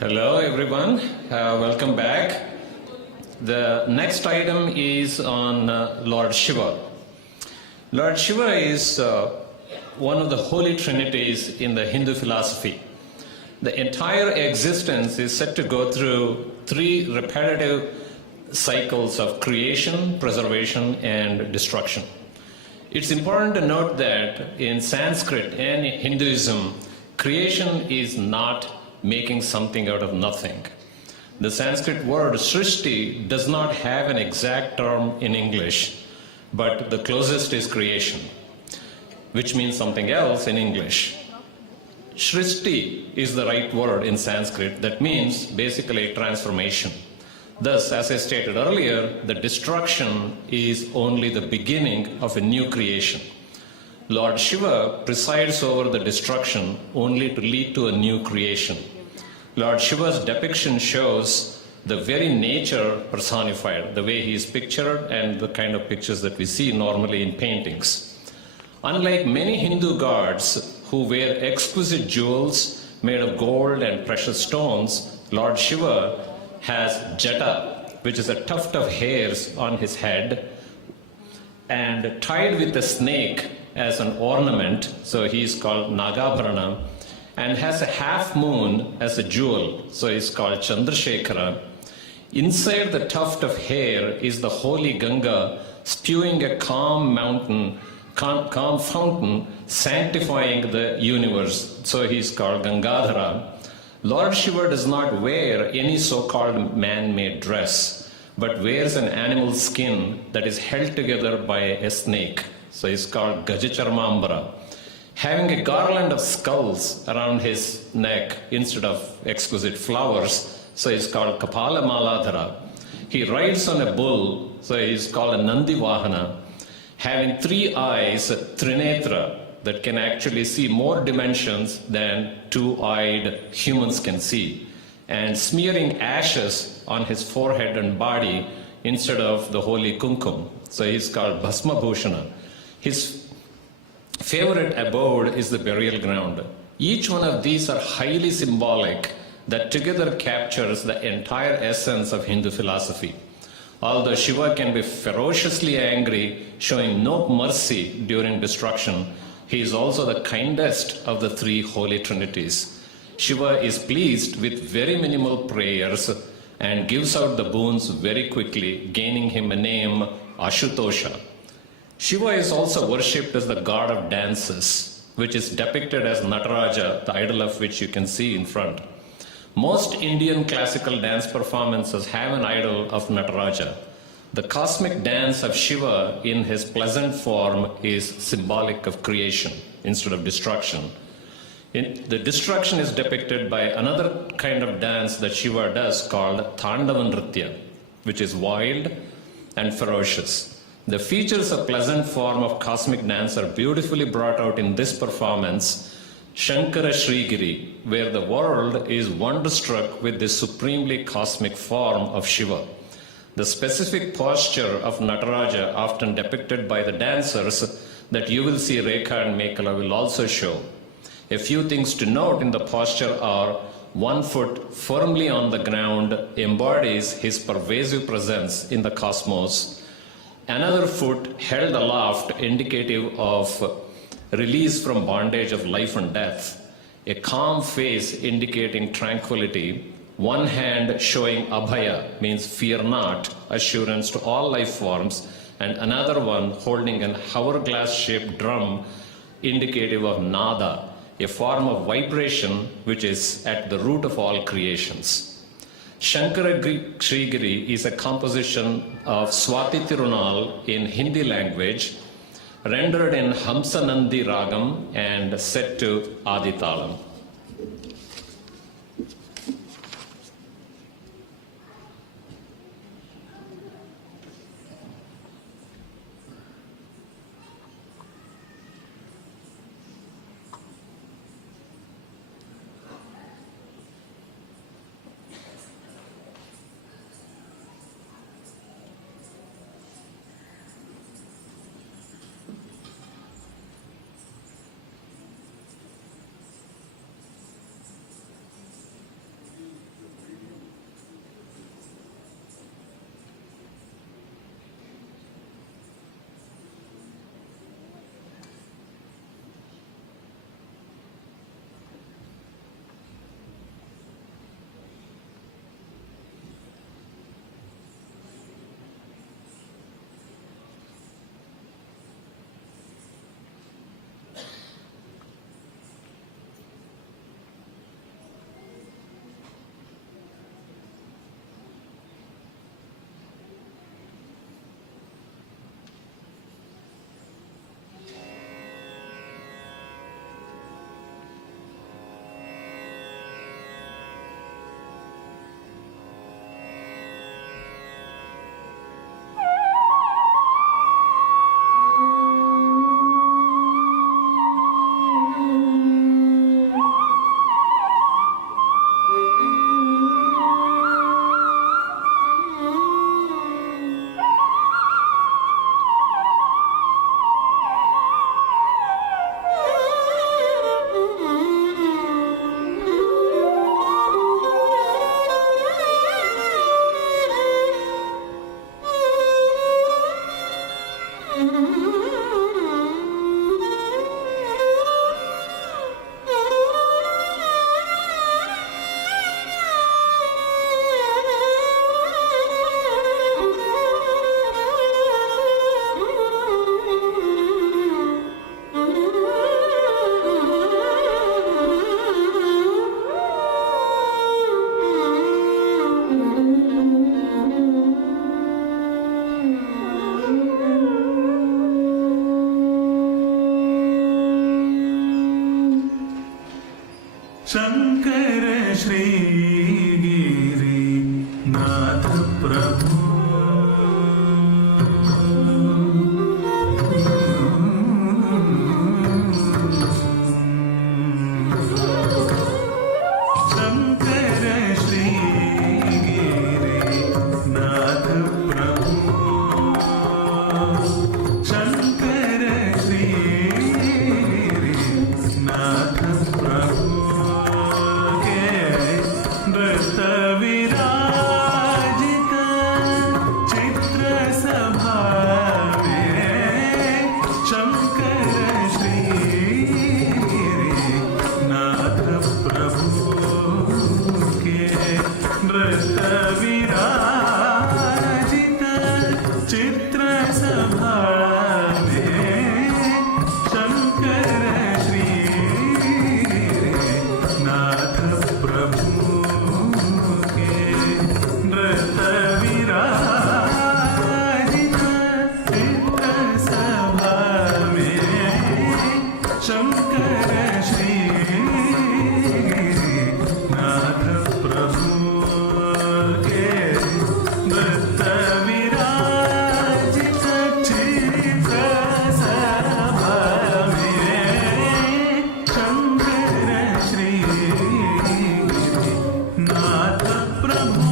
Hello everyone, welcome back. The next item is on Lord Shiva. Lord Shiva is one of the holy trinities in the Hindu philosophy. The entire existence is said to go through three repetitive cycles of creation, preservation, and destruction. It's important to note that in Sanskrit and Hinduism, creation is not making something out of nothing. The Sanskrit word Srishti does not have an exact term in English, but the closest is creation, which means something else in English. Srishti is the right word in Sanskrit that means basically transformation. Thus, as I stated earlier, the destruction is only the beginning of a new creation. Lord Shiva presides over the destruction only to lead to a new creation. Lord Shiva's depiction shows the very nature personified, the way he is pictured and the kind of pictures that we see normally in paintings. Unlike many Hindu gods who wear exquisite jewels made of gold and precious stones, Lord Shiva has jata, which is a tuft of hairs on his head, and tied with a snake as an ornament, so he is called Nagabharana, and has a half moon as a jewel, so he is called Chandrasekhara. Inside the tuft of hair is the holy Ganga spewing a calm fountain, sanctifying the universe, so he is called Gangadhara. Lord Shiva does not wear any so-called man-made dress, but wears an animal skin that is held together by a snake. So it's called Gajacharmambara. having a garland of skulls around his neck instead of exquisite flowers, so he's called Kapala Maladhara. He rides on a bull, so he's called a Nandi Vahana, having 3 eyes, Trinetra, that can actually see more dimensions than 2-eyed humans can see, and smearing ashes on his forehead and body instead of the holy kumkum. So he's called Bhasma Bhushana. His favorite abode is the burial ground. Each one of these are highly symbolic that together captures the entire essence of Hindu philosophy. Although Shiva can be ferociously angry, showing no mercy during destruction, he is also the kindest of the 3 holy trinities. Shiva is pleased with very minimal prayers and gives out the boons very quickly, gaining him a name Ashutosha. Shiva is also worshipped as the god of dances, which is depicted as Nataraja, the idol of which you can see in front. Most Indian classical dance performances have an idol of Nataraja. The cosmic dance of Shiva in his pleasant form is symbolic of creation instead of destruction. The destruction is depicted by another kind of dance that Shiva does called Tandava Nritya, which is wild and ferocious. The features of pleasant form of cosmic dance are beautifully brought out in this performance, Shankara Shrigiri, where the world is wonderstruck with this supremely cosmic form of Shiva. The specific posture of Nataraja, often depicted by the dancers that you will see Rekha and Mekhala will also show. A few things to note in the posture are: 1 foot firmly on the ground embodies his pervasive presence in the cosmos. Another foot held aloft, indicative of release from bondage of life and death. A calm face indicating tranquility. 1 hand showing abhaya, means fear not, assurance to all life forms, and another one holding an hourglass-shaped drum, indicative of nada, a form of vibration which is at the root of all creations. Shankara Shrigiri is a composition of Swati Tirunal in Hindi language, rendered in Hamsanandi Ragam and set to Aditalam. Shankar Shri Girinath प्रभु शंकर श्री गिरिनाथ प्रभु शंकर श्री गिरिनाथ प्रभु के नृत्य विराजित चित्र सभा में शंकर श्री गिरिनाथ प्रभु के नृत्य विराजित चित्र सभा में शंकर श्री नाथ प्रभु के नृत्य विराजित चित्र सभा में शंकर श्री नाथ प्रभु के नृत्य विराजित चित्र सभा में शंकर श्री नाथ प्रभु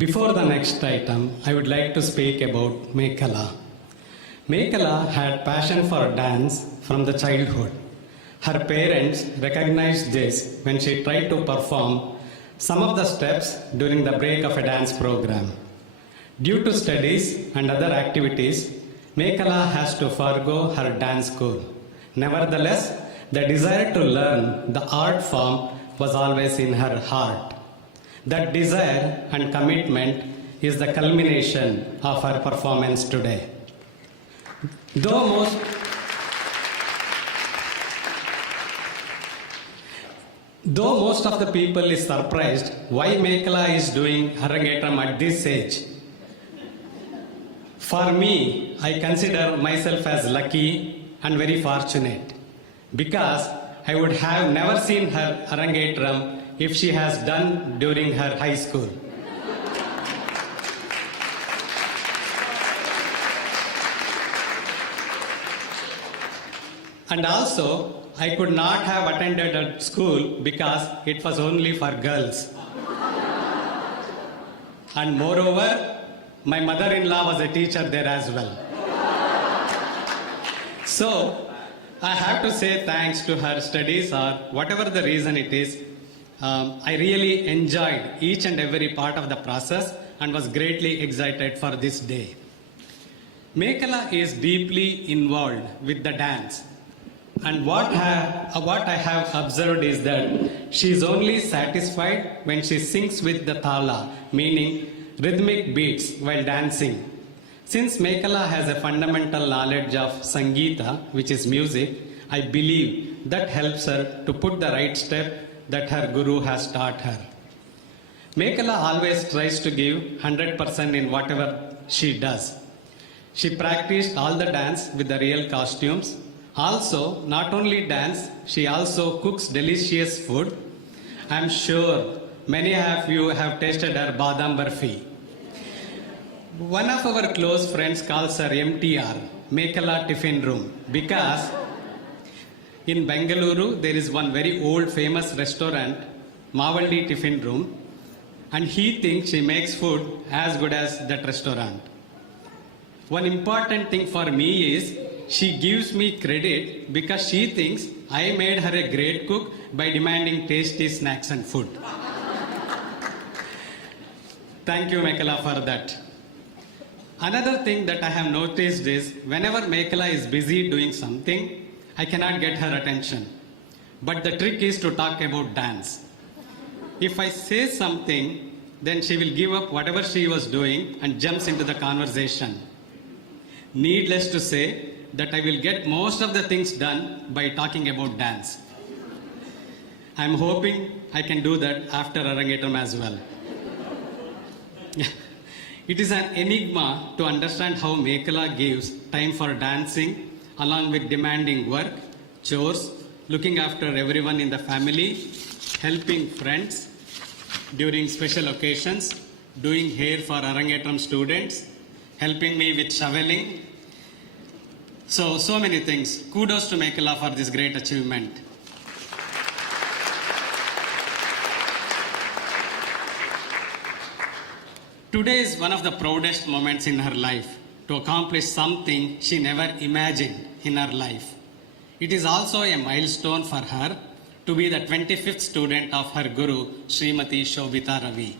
Before the next item, I would like to speak about Mekhala. Mekhala had passion for dance from the childhood. Her parents recognized this when she tried to perform some of the steps during the break of a dance program. Due to studies and other activities, Mekhala has to forgo her dance school. Nevertheless, the desire to learn the art form was always in her heart. That desire and commitment is the culmination of her performance today. Though most of the people is surprised why Mekhala is doing Arangetram at this age. For me, I consider myself as lucky and very fortunate because I would have never seen her Arangetram if she has done during her high school. And also, I could not have attended at school because it was only for girls. And moreover, my mother-in-law was a teacher there as well. So, I have to say thanks to her studies or whatever the reason it is. I really enjoyed each and every part of the process and was greatly excited for this day. Mekhala is deeply involved with the dance. And what I have observed is that she is only satisfied when she sings with the thala, meaning rhythmic beats while dancing. Since Mekhala has a fundamental knowledge of Sangeeta, which is music, I believe that helps her to put the right step that her guru has taught her. Mekhala always tries to give 100% in whatever she does. She practiced all the dance with the real costumes. Also, not only dance, she also cooks delicious food. I'm sure many of you have tasted her badam barfi. One of our close friends calls her MTR, Mekhala Tiffin Room, because in Bengaluru there is one very old famous restaurant, Mavaldi Tiffin Room, and he thinks she makes food as good as that restaurant. One important thing for me is she gives me credit because she thinks I made her a great cook by demanding tasty snacks and food. Thank you, Mekhala, for that. Another thing that I have noticed is whenever Mekhala is busy doing something, I cannot get her attention. But the trick is to talk about dance. If I say something, then she will give up whatever she was doing and jumps into the conversation. Needless to say that I will get most of the things done by talking about dance. I'm hoping I can do that after Arangetram as well. It is an enigma to understand how Mekhala gives time for dancing along with demanding work, chores, looking after everyone in the family, helping friends during special occasions, doing hair for Arangetram students, helping me with shoveling. So many things. Kudos to Mekhala for this great achievement. Today is one of the proudest moments in her life to accomplish something she never imagined in her life. It is also a milestone for her to be the 25th student of her guru, Srimati Shobhita Ravi.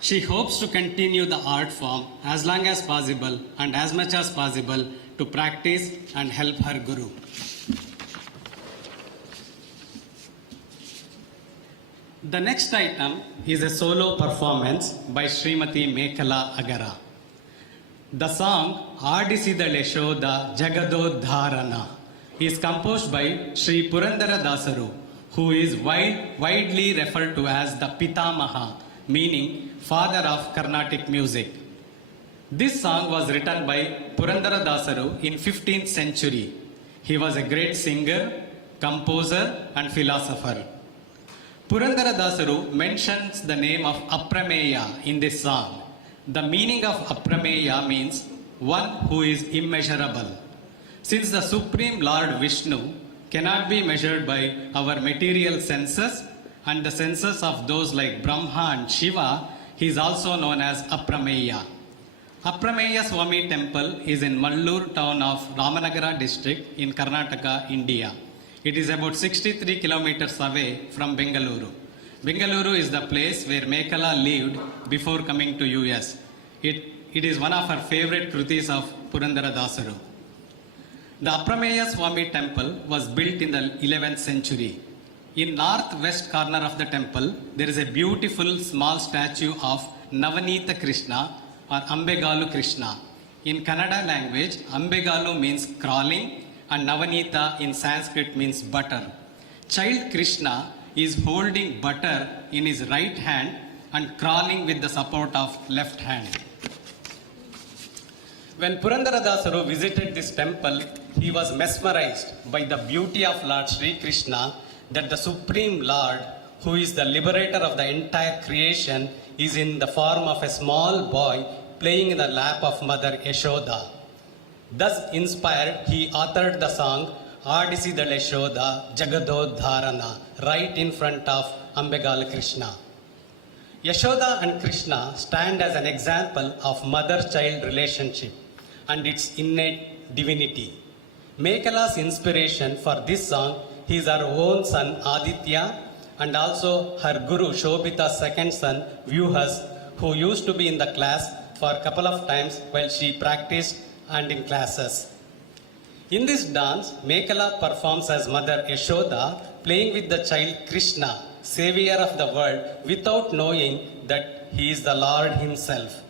She hopes to continue the art form as long as possible and as much as possible to practice and help her guru. The next item is a solo performance by Srimati Mekhala Agara. The song Adisidale Shoda Jagadodharana is composed by Sri Purandara Dasaru, who is widely referred to as the Pitamaha, meaning father of Carnatic music. This song was written by Purandara Dasaru in 15th century. He was a great singer, composer and philosopher. Purandara Dasaru mentions the name of Aprameya in this song. The meaning of Aprameya means one who is immeasurable. Since the Supreme Lord Vishnu cannot be measured by our material senses and the senses of those like Brahma and Shiva, he is also known as Aprameya. Aprameya Swami temple is in Mallur town of Ramanagara district in Karnataka, India. It is about 63 kilometers away from Bengaluru. Bengaluru is the place where Mekhala lived before coming to US. It is one of her favorite krutis of Purandara Dasaru. The Aprameya Swami temple was built in the 11th century. In northwest corner of the temple, there is a beautiful small statue of Navanita Krishna or Ambegalu Krishna. In Kannada language, Ambegalu means crawling and Navanita in Sanskrit means butter. Child Krishna is holding butter in his right hand and crawling with the support of left hand. When Purandara Dasaru visited this temple, he was mesmerized by the beauty of Lord Sri Krishna, that the Supreme Lord, who is the liberator of the entire creation, is in the form of a small boy playing in the lap of Mother Yashoda. Thus inspired, he authored the song Adisidal Yashoda Jagadodharana right in front of Ambegal Krishna. Yashoda and Krishna stand as an example of mother-child relationship and its innate divinity. Mekhala's inspiration for this song is her own son Aditya and also her guru Shobita's second son Vyuhas, who used to be in the class for a couple of times while she practiced and in classes. In this dance, Mekhala performs as Mother Yashoda, playing with the child Krishna, savior of the world, without knowing that he is the Lord himself.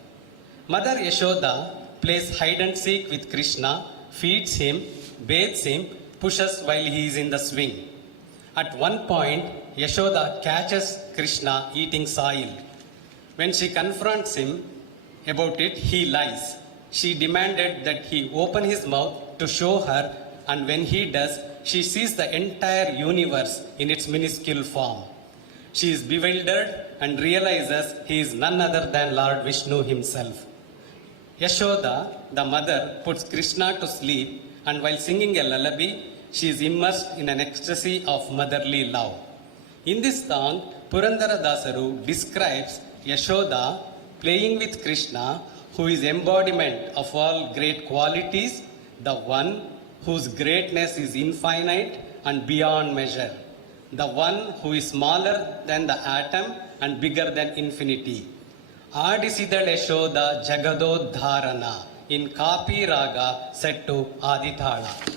Mother Yashoda plays hide and seek with Krishna, feeds him, bathes him, pushes while he is in the swing. At one point, Yashoda catches Krishna eating soil. When she confronts him about it, he lies. She demanded that he open his mouth to show her, and when he does, she sees the entire universe in its minuscule form. She is bewildered and realizes he is none other than Lord Vishnu himself. Yashoda, the mother, puts Krishna to sleep, and while singing a lullaby, she is immersed in an ecstasy of motherly love. In this song, Purandara Dasaru describes Yashoda playing with Krishna, who is embodiment of all great qualities, the one whose greatness is infinite and beyond measure, the one who is smaller than the atom and bigger than infinity. Adisidal Yashoda Jagadodharana in Kapi Raga set to Adithala.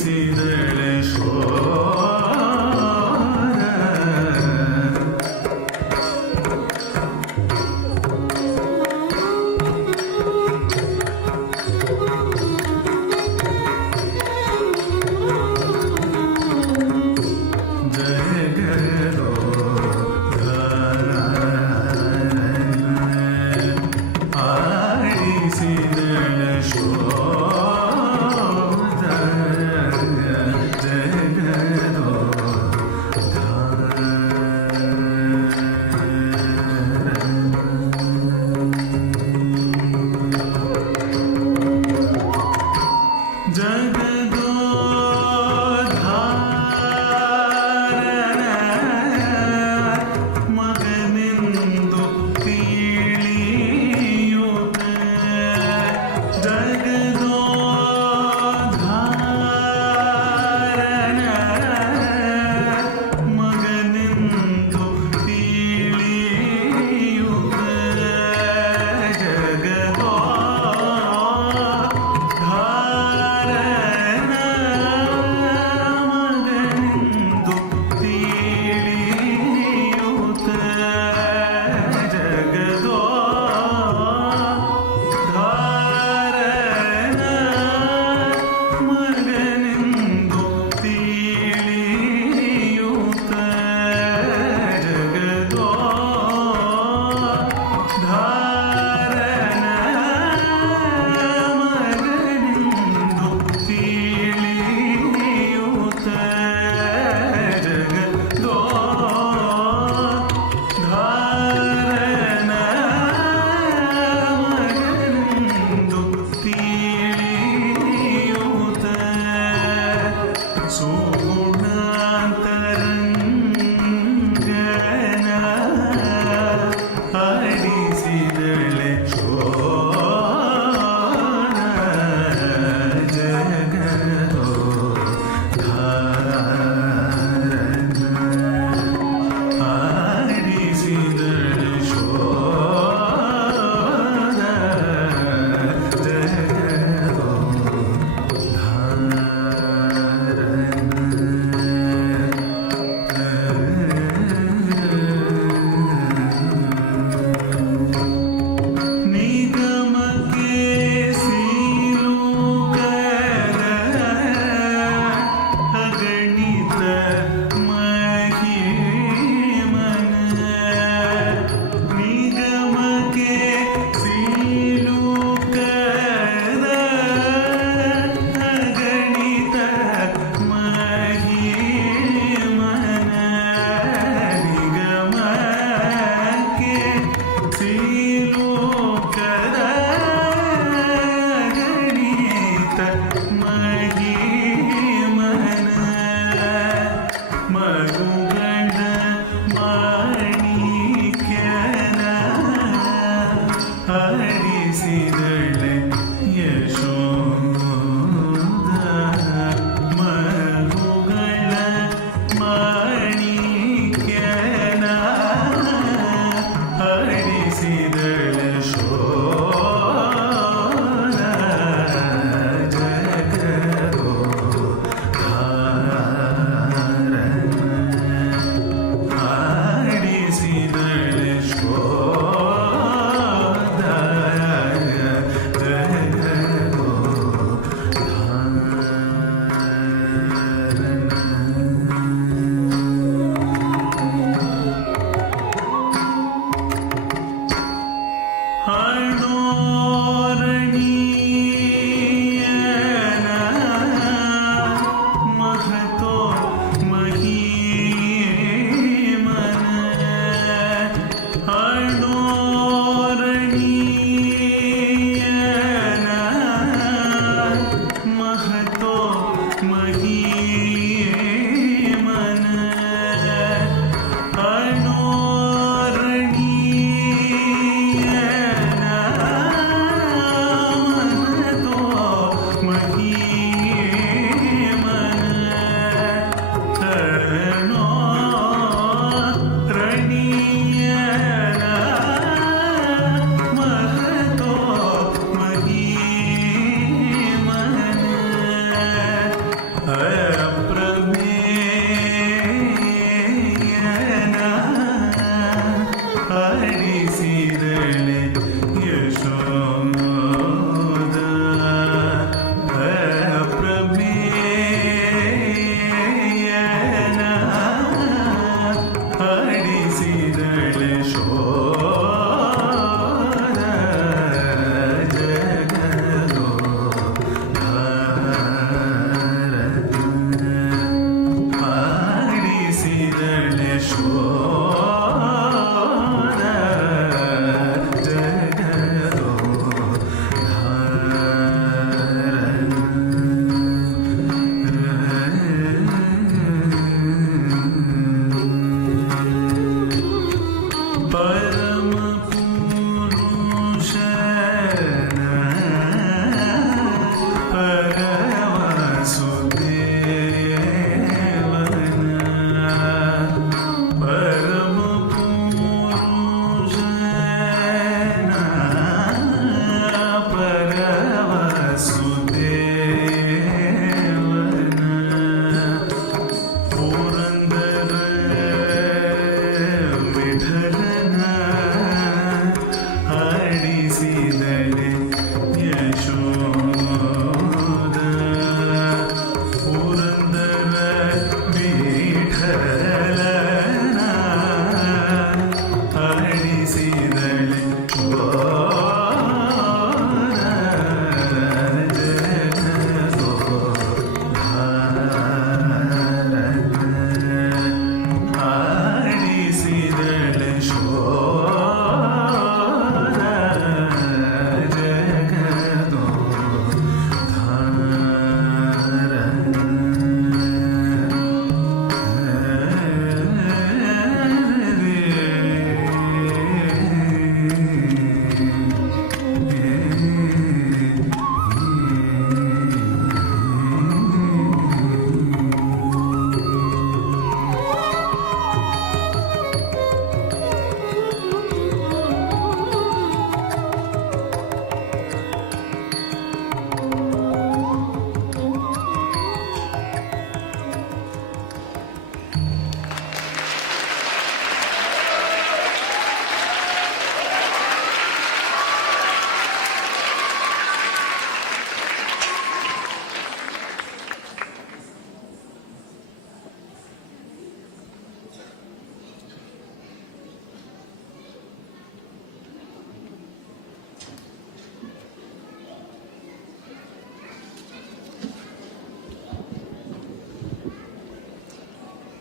ಆಡಿಸಿದಳೆ ಶೋಧ ಆಡಿಸಿದಳ ಶೋಧ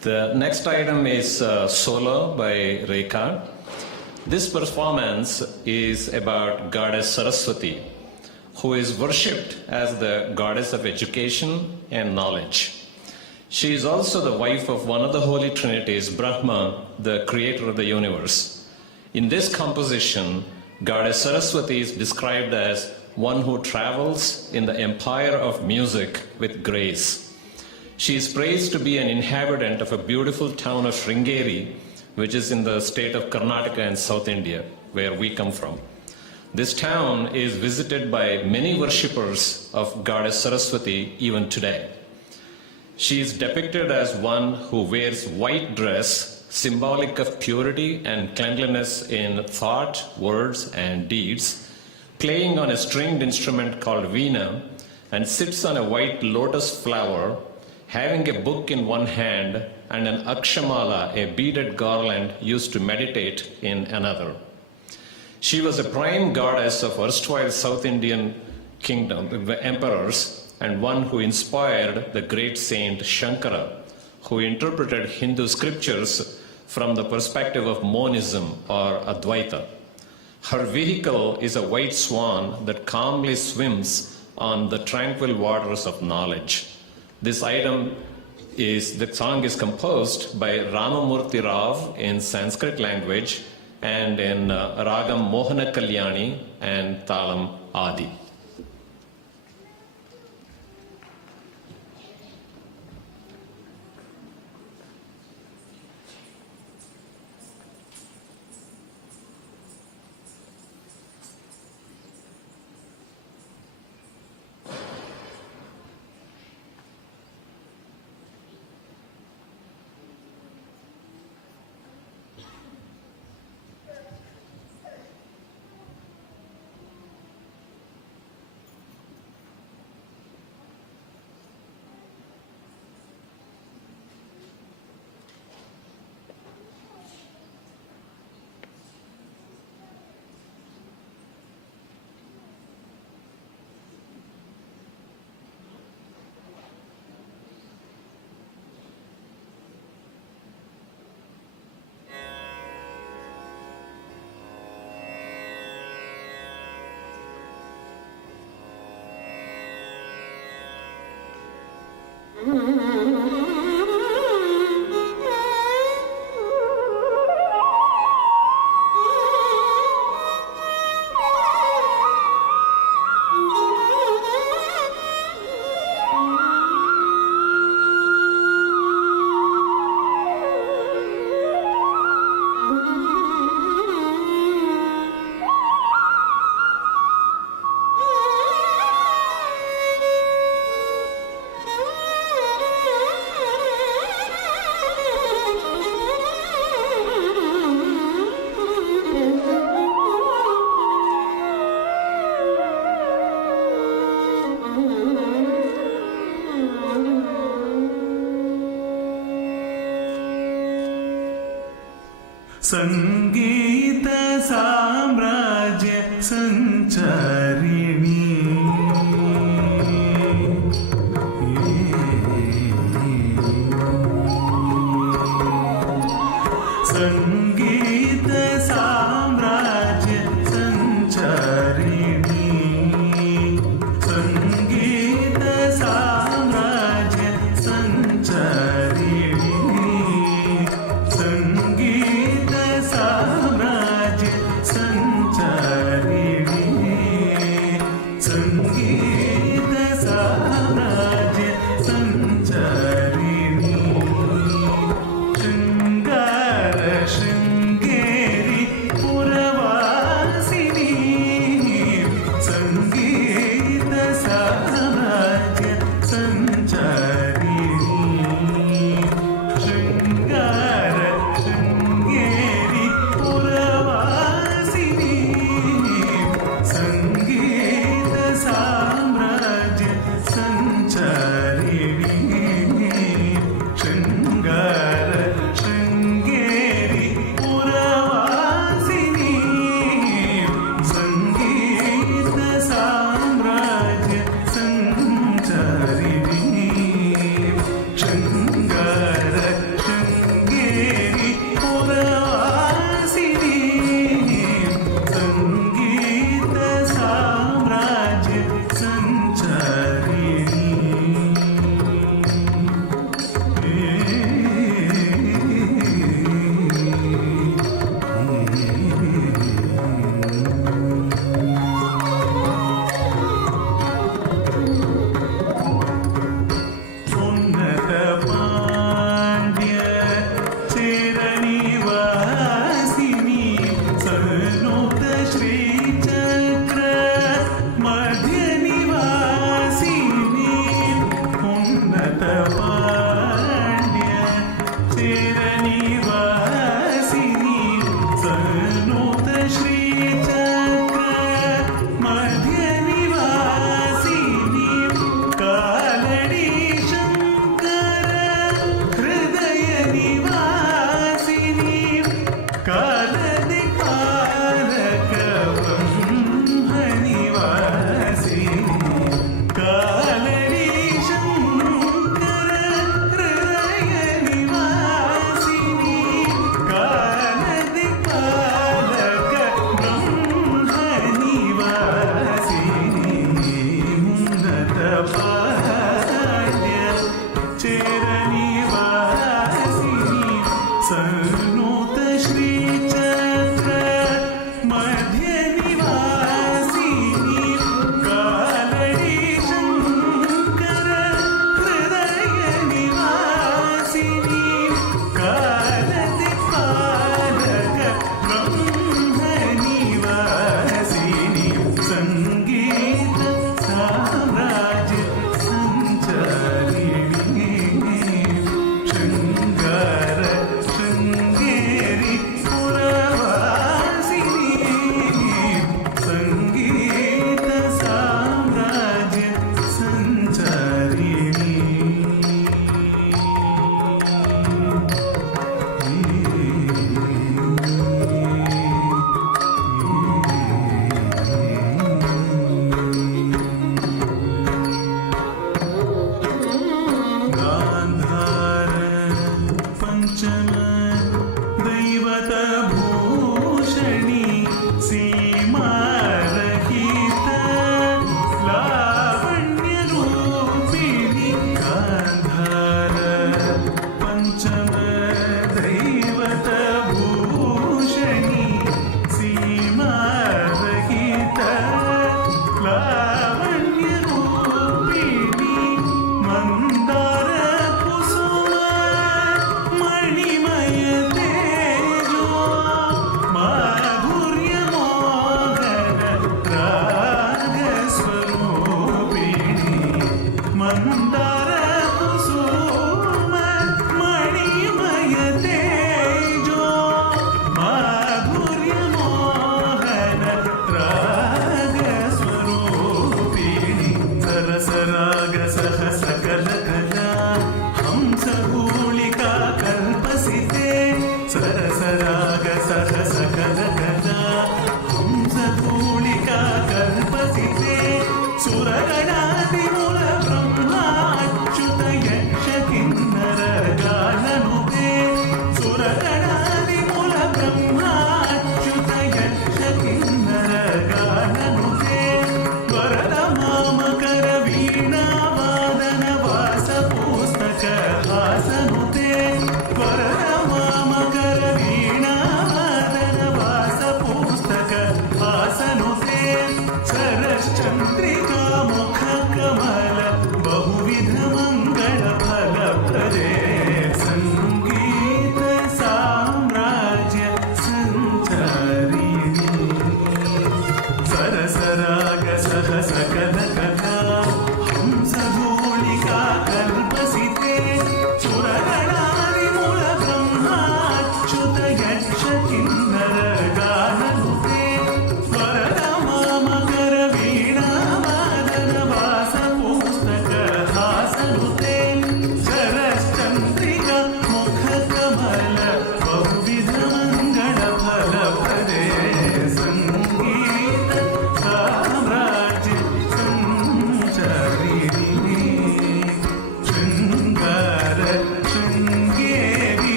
The next item is Solo by Rekha. This performance is about Goddess Saraswati, who is worshipped as the goddess of education and knowledge. She is also the wife of one of the holy trinities, Brahma, the creator of the universe. In this composition, Goddess Saraswati is described as one who travels in the empire of music with grace. She is praised to be an inhabitant of a beautiful town of Sringeri, which is in the state of Karnataka in South India, where we come from. This town is visited by many worshippers of Goddess Saraswati even today. She is depicted as one who wears white dress, symbolic of purity and cleanliness in thought, words, and deeds, playing on a stringed instrument called veena, and sits on a white lotus flower, having a book in one hand and an akshamala, a beaded garland used to meditate, in another. She was a prime goddess of erstwhile South Indian kingdom, the emperors, and one who inspired the great saint Shankara, who interpreted Hindu scriptures from the perspective of monism or Advaita. Her vehicle is a white swan that calmly swims on the tranquil waters of knowledge. The song is composed by Ramamurthy Rao in Sanskrit language and in Ragam Mohana Kalyani and Talam Adi. संगीत साम्राज्य संचारिणी संगीत साम्राज्य संचारिणी संगीत साम्राज्य संचारिणी संगीत साम्राज्य संचारिणी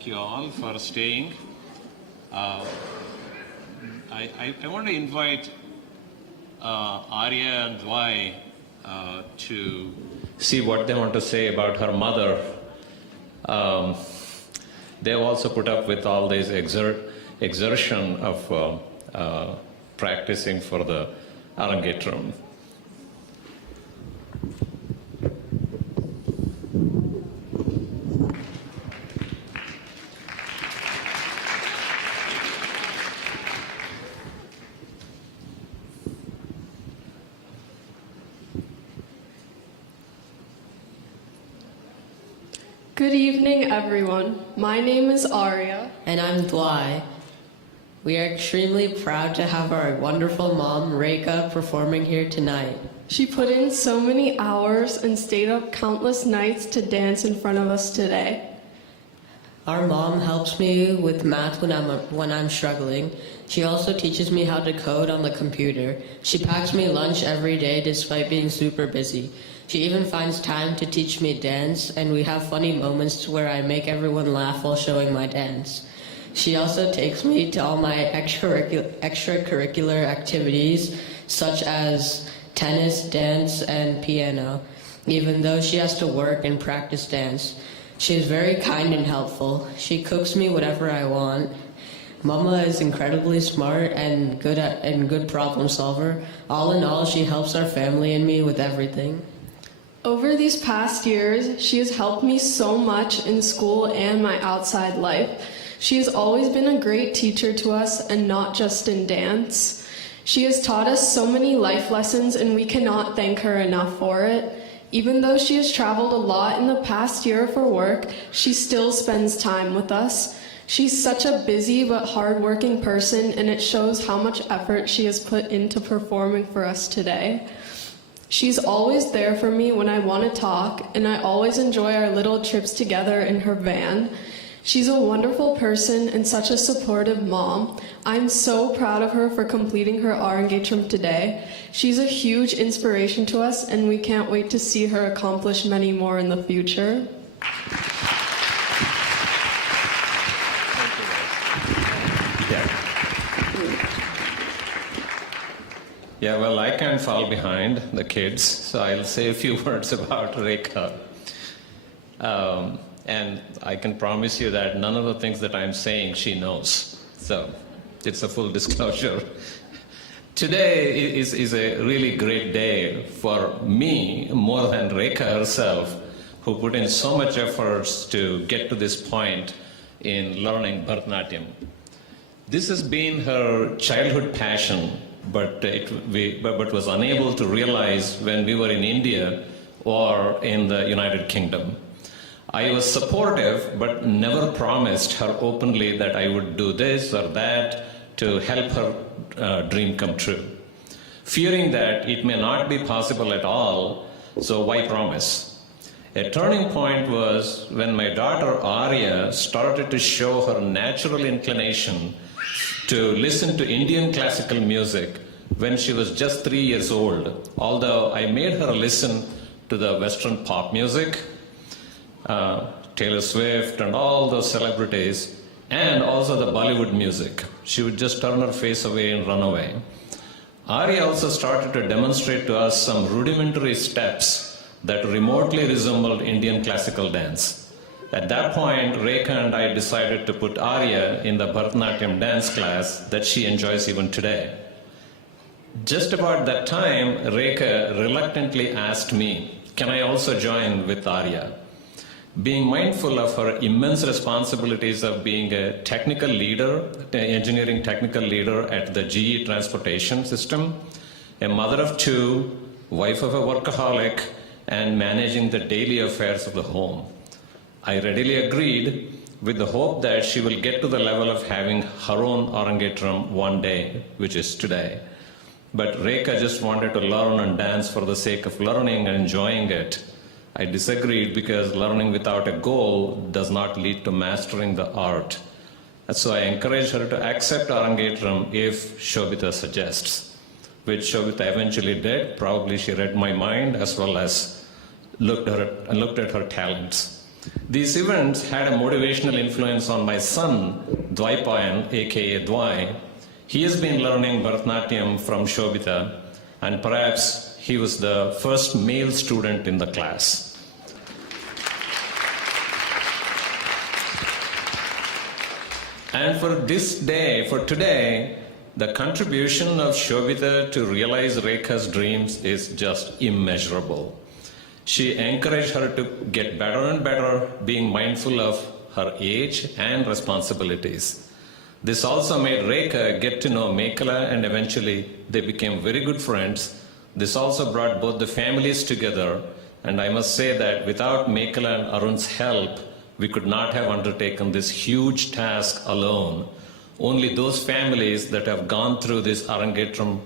Thank you all for staying. I want to invite Arya and Dwight to see what they want to say about her mother. They've also put up with all this exertion of practicing for the Arangetram. Good evening, everyone. My name is Arya. And I'm Dwy. We are extremely proud to have our wonderful mom, Rekha, performing here tonight. She put in so many hours and stayed up countless nights to dance in front of us today. Our mom helps me with math when I'm struggling. She also teaches me how to code on the computer. She packs me lunch every day despite being super busy. She even finds time to teach me dance, and we have funny moments where I make everyone laugh while showing my dance. She also takes me to all my extracurricular activities, such as tennis, dance, and piano, even though she has to work and practice dance. She is very kind and helpful. She cooks me whatever I want. Mama is incredibly smart and good problem solver. All in all, she helps our family and me with everything. Over these past years, she has helped me so much in school and my outside life. She has always been a great teacher to us, and not just in dance. She has taught us so many life lessons, and we cannot thank her enough for it. Even though she has traveled a lot in the past year for work, she still spends time with us. She's such a busy but hardworking person, and it shows how much effort she has put into performing for us today. She's always there for me when I want to talk, and I always enjoy our little trips together in her van. She's a wonderful person and such a supportive mom. I'm so proud of her for completing her Arangetram today. She's a huge inspiration to us, and we can't wait to see her accomplish many more in the future. Yeah, well, I can't fall behind the kids, so I'll say a few words about Rekha. And I can promise you that none of the things that I'm saying she knows. So it's a full disclosure. Today is a really great day for me, more than Rekha herself, who put in so much efforts to get to this point in learning Bharatanatyam. This has been her childhood passion, but was unable to realize when we were in India or in the United Kingdom. I was supportive, but never promised her openly that I would do this or that to help her dream come true. Fearing that it may not be possible at all, so why promise? A turning point was when my daughter Arya started to show her natural inclination to listen to Indian classical music when she was just 3 years old, although I made her listen to the Western pop music, Taylor Swift and all those celebrities, and also the Bollywood music. She would just turn her face away and run away. Arya also started to demonstrate to us some rudimentary steps that remotely resembled Indian classical dance. At that point, Rekha and I decided to put Arya in the Bharatanatyam dance class that she enjoys even today. Just about that time, Rekha reluctantly asked me, can I also join with Arya? Being mindful of her immense responsibilities of being a technical leader, engineering technical leader at the GE transportation system, a mother of two, wife of a workaholic, and managing the daily affairs of the home. I readily agreed with the hope that she will get to the level of having her own Arangetram one day, which is today. But Rekha just wanted to learn and dance for the sake of learning and enjoying it. I disagreed because learning without a goal does not lead to mastering the art. And so I encouraged her to accept Arangetram if Shobita suggests, which Shobita eventually did. Probably she read my mind as well as looked at her talents. These events had a motivational influence on my son, Dwaipayan, aka Dwai. He has been learning Bharatanatyam from Shobita, and perhaps he was the first male student in the class. And for this day, for today, the contribution of Shobita to realize Rekha's dreams is just immeasurable. She encouraged her to get better and better, being mindful of her age and responsibilities. This also made Rekha get to know Mekhala, and eventually they became very good friends. This also brought both the families together, and I must say that without Mekhala and Arun's help, we could not have undertaken this huge task alone. Only those families that have gone through this Arangetram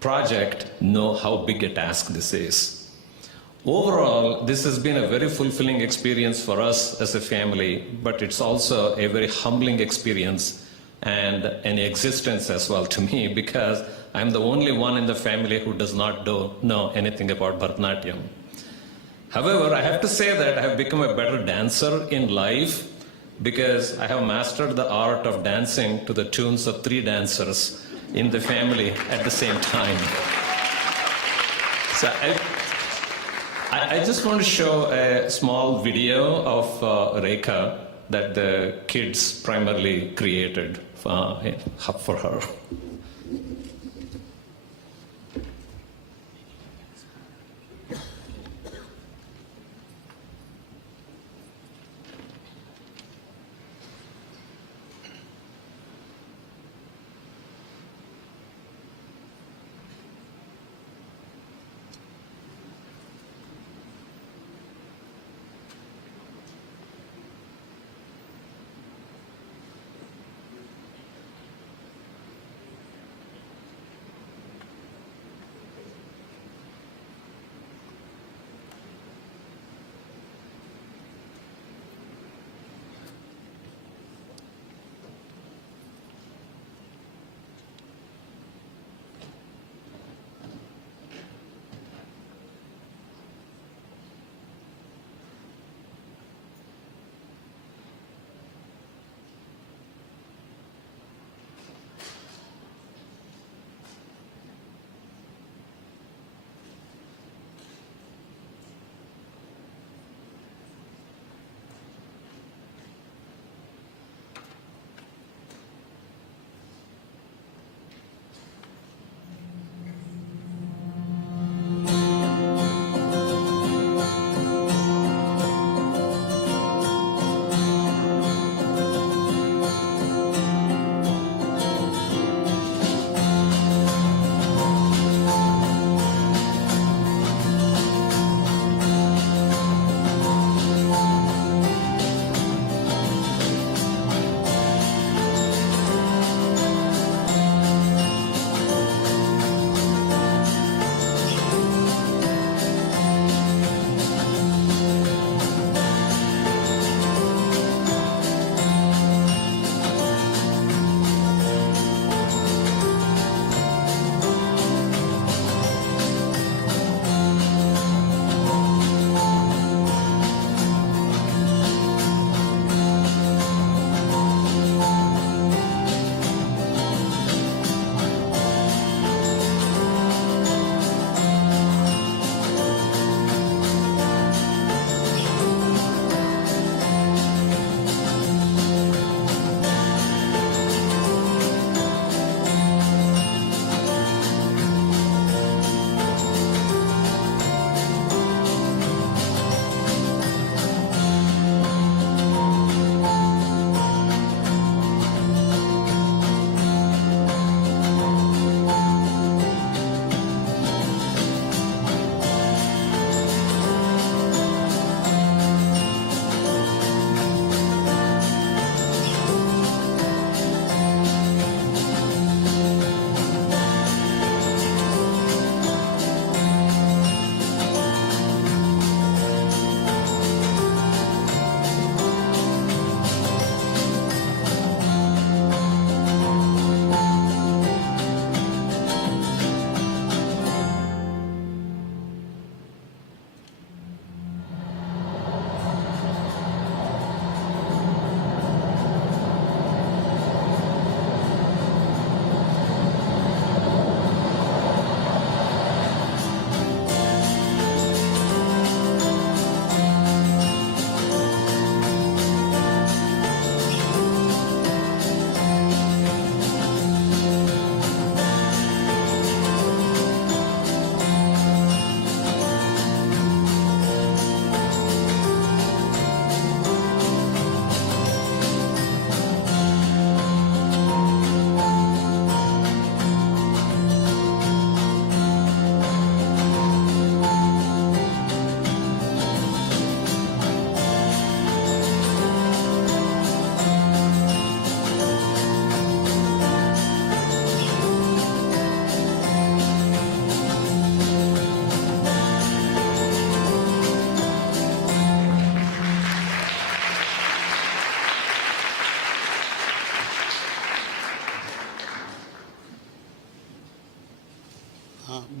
project know how big a task this is. Overall, this has been a very fulfilling experience for us as a family, but it's also a very humbling experience and an existence as well to me, because I'm the only one in the family who does not know anything about Bharatanatyam. However, I have to say that I have become a better dancer in life because I have mastered the art of dancing to the tunes of 3 dancers in the family at the same time. So I just want to show a small video of Rekha that the kids primarily created for her.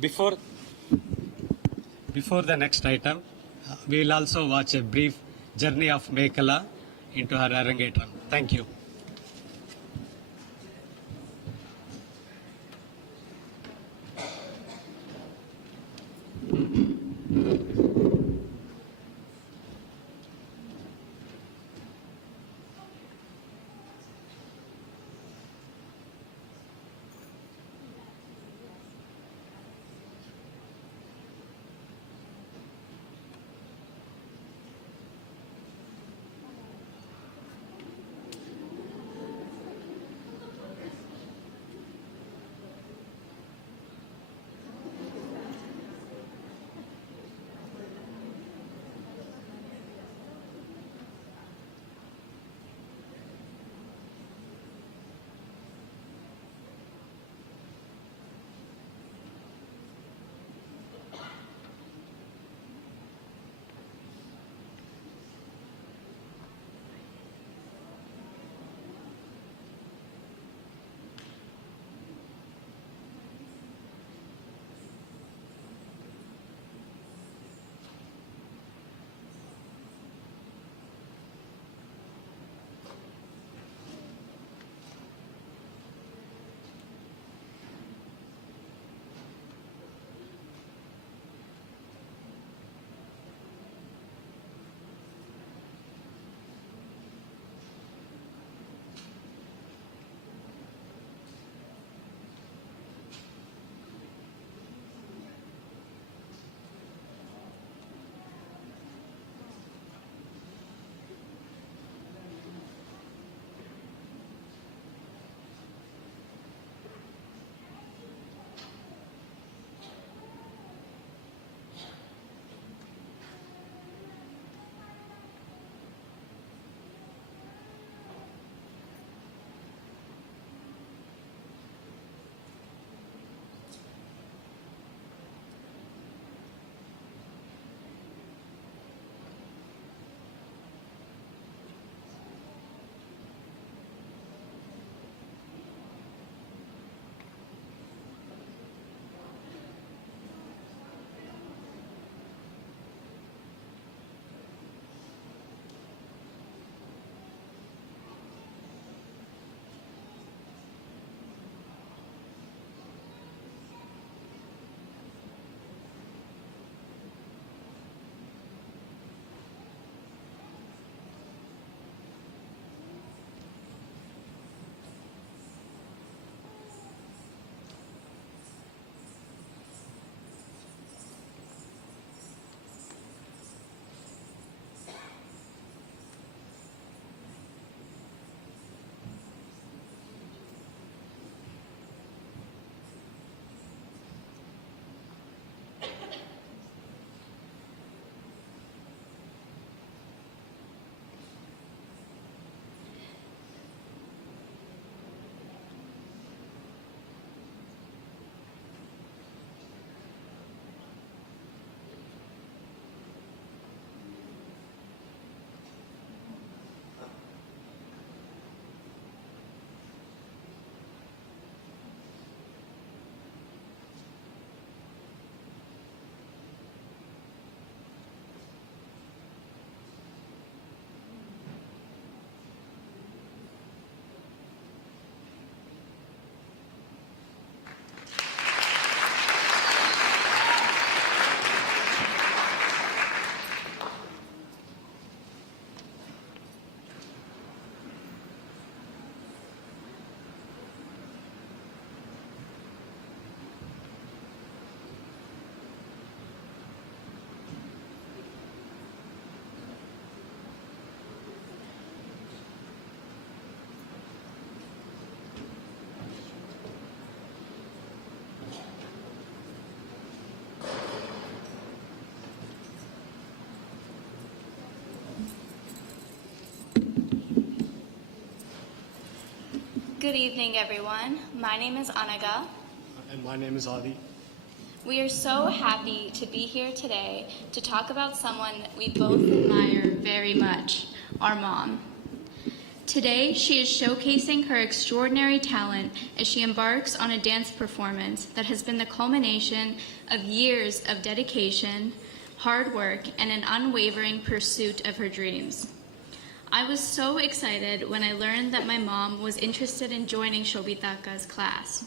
Before the next item, we will also watch a brief journey of Mekhala into her Arangetram. Thank you. Good evening, everyone. My name is Anaga. And my name is Adi. We are so happy to be here today to talk about someone that we both admire very much, our mom. Today, she is showcasing her extraordinary talent as she embarks on a dance performance that has been the culmination of years of dedication, hard work, and an unwavering pursuit of her dreams. I was so excited when I learned that my mom was interested in joining Shobitaka's class,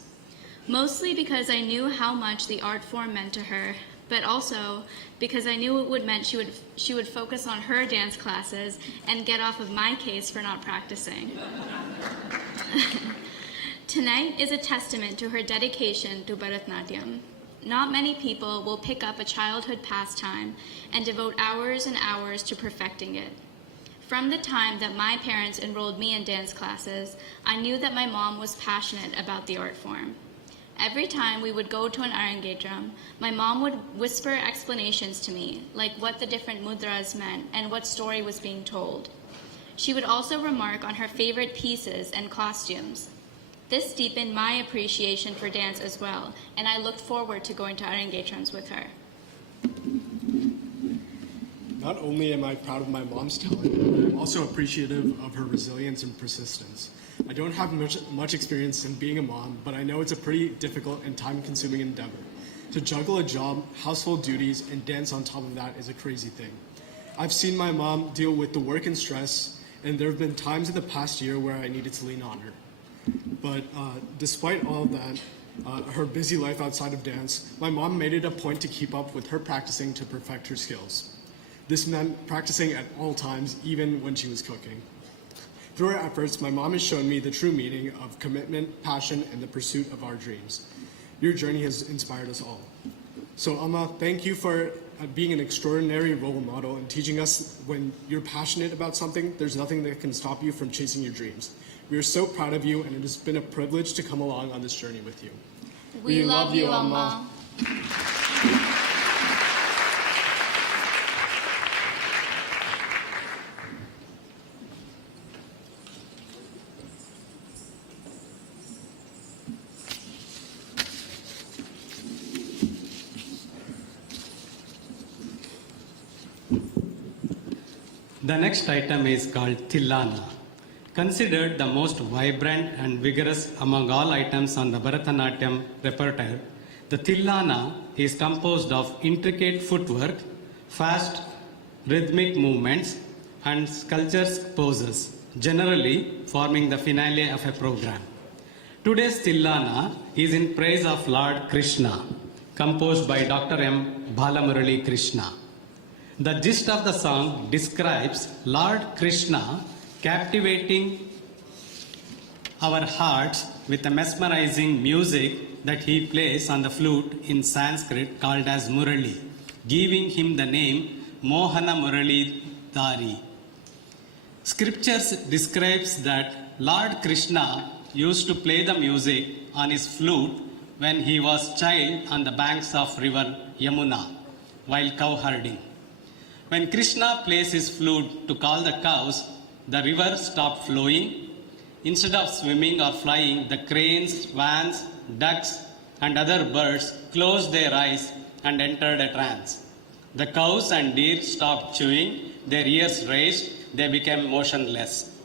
mostly because I knew how much the art form meant to her, but also because I knew it would mean she would focus on her dance classes and get off of my case for not practicing. Tonight is a testament to her dedication to Bharatanatyam. Not many people will pick up a childhood pastime and devote hours and hours to perfecting it. From the time that my parents enrolled me in dance classes, I knew that my mom was passionate about the art form. Every time we would go to an Arangetram, my mom would whisper explanations to me, like what the different mudras meant and what story was being told. She would also remark on her favorite pieces and costumes. This deepened my appreciation for dance as well, and I looked forward to going to Arangetrams with her. Not only am I proud of my mom's talent, but I'm also appreciative of her resilience and persistence. I don't have much experience in being a mom, but I know it's a pretty difficult and time-consuming endeavor. To juggle a job, household duties, and dance on top of that is a crazy thing. I've seen my mom deal with the work and stress, and there have been times in the past year where I needed to lean on her. But despite all of that, her busy life outside of dance, my mom made it a point to keep up with her practicing to perfect her skills. This meant practicing at all times, even when she was cooking. Through her efforts, my mom has shown me the true meaning of commitment, passion, and the pursuit of our dreams. Your journey has inspired us all. So, Amma, thank you for being an extraordinary role model and teaching us when you're passionate about something, there's nothing that can stop you from chasing your dreams. We are so proud of you, and it has been a privilege to come along on this journey with you. We love you, Amma. The next item is called Tillana. Considered the most vibrant and vigorous among all items on the Bharatanatyam repertoire, the Tillana is composed of intricate footwork, fast rhythmic movements, and sculptures poses, generally forming the finale of a program. Today's Tillana is in praise of Lord Krishna, composed by Dr. M. Balamurali Krishna. The gist of the song describes Lord Krishna captivating our hearts with a mesmerizing music that he plays on the flute in Sanskrit called as Murali, giving him the name Mohana Murali Dhari. Scriptures describes that Lord Krishna used to play the music on his flute when he was child on the banks of river Yamuna while cow herding. When Krishna plays his flute to call the cows, the river stopped flowing. Instead of swimming or flying, the cranes, swans, ducks, and other birds closed their eyes and entered a trance. The cows and deer stopped chewing, their ears raised, they became motionless.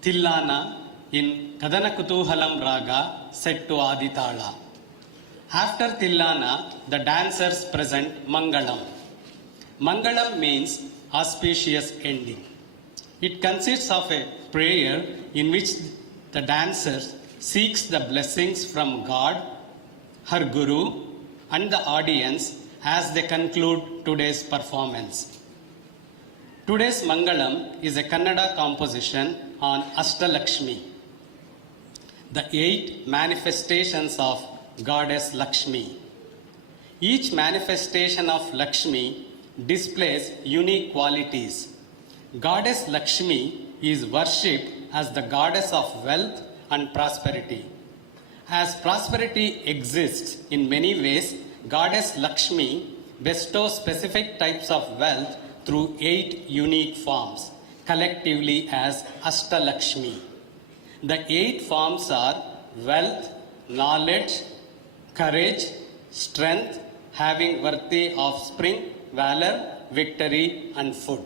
Tillana in Kadana Kutuhalam Raga set to Aditala. After Tillana, the dancers present Mangalam. Mangalam means auspicious ending. It consists of a prayer in which the dancer seeks the blessings from God, her Guru, and the audience as they conclude today's performance. Today's Mangalam is a Kannada composition on Ashtalakshmi, the 8 manifestations of Goddess Lakshmi. Each manifestation of Lakshmi displays unique qualities. Goddess Lakshmi is worshipped as the goddess of wealth and prosperity. As prosperity exists in many ways, Goddess Lakshmi bestows specific types of wealth through 8 unique forms, collectively as Ashtalakshmi. The 8 forms are wealth, knowledge, courage, strength, having worthy offspring, valor, victory, and food.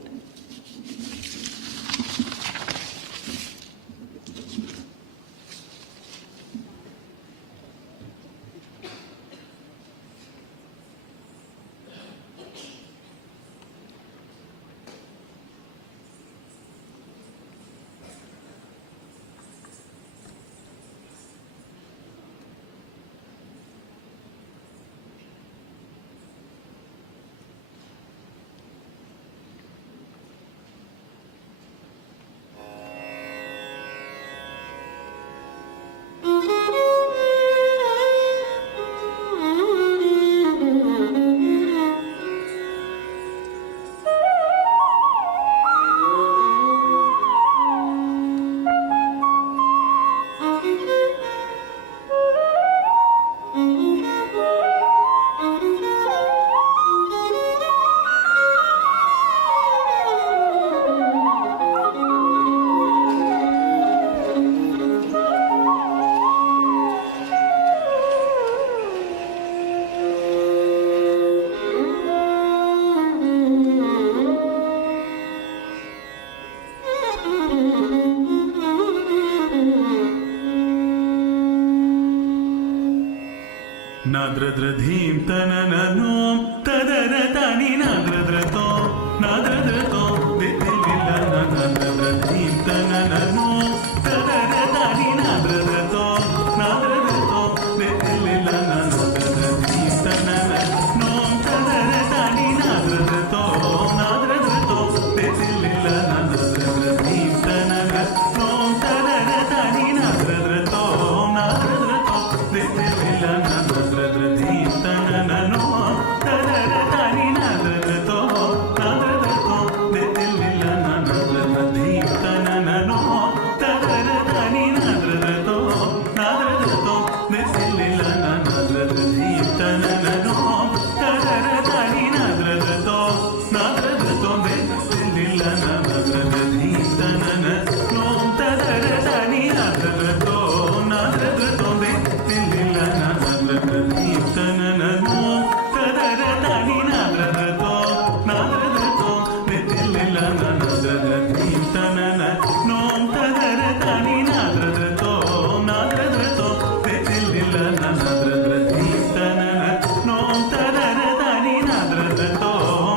नाद्रद्रधीं तनननों तदरतानि नाद्रद्रतो नाद्रद्रतो दितिलिल नाद्रद्रधीं तनननों तदरतानि नाद्रद्रतो नाद्रद्रतो दितिलिल नाद्रद्रधीं तनननों तदरतानि नाद्रद्रतो नाद्रद्रतो दितिलिल नाद्रद्रधीं तनननों तदरतानि नाद्रद्रतो नाद्रद्रतो दितिलिल नाद्रद्रधीं तनननों तदरतानि नाद्रद्रतो नाद्रद्रतो दितिलिल नाद्रद्रधीं तनननों तदरतानि नाद्रद्रतो नाद्रद्रतो दितिलिल नाद्रद्रधीं तनननों तदरतानि नाद्रद्रतो नाद्रद्रतो दितिलिल नाद्रद्रधीं तनननों तदरतानि नाद्रद्रतो नाद्रद्रतो दितिलिल नाद्रद्रधीं तनननों तदरतानि नाद्रद्रतो नाद्रद्रतो दितिलिल नाद्रद्रधीं तनननों तदरतानि नाद्रद्रतो नाद्रद्रतो दितिलिल नाद्रद्रधीं तनननों तदरतानि नाद्रद्रतो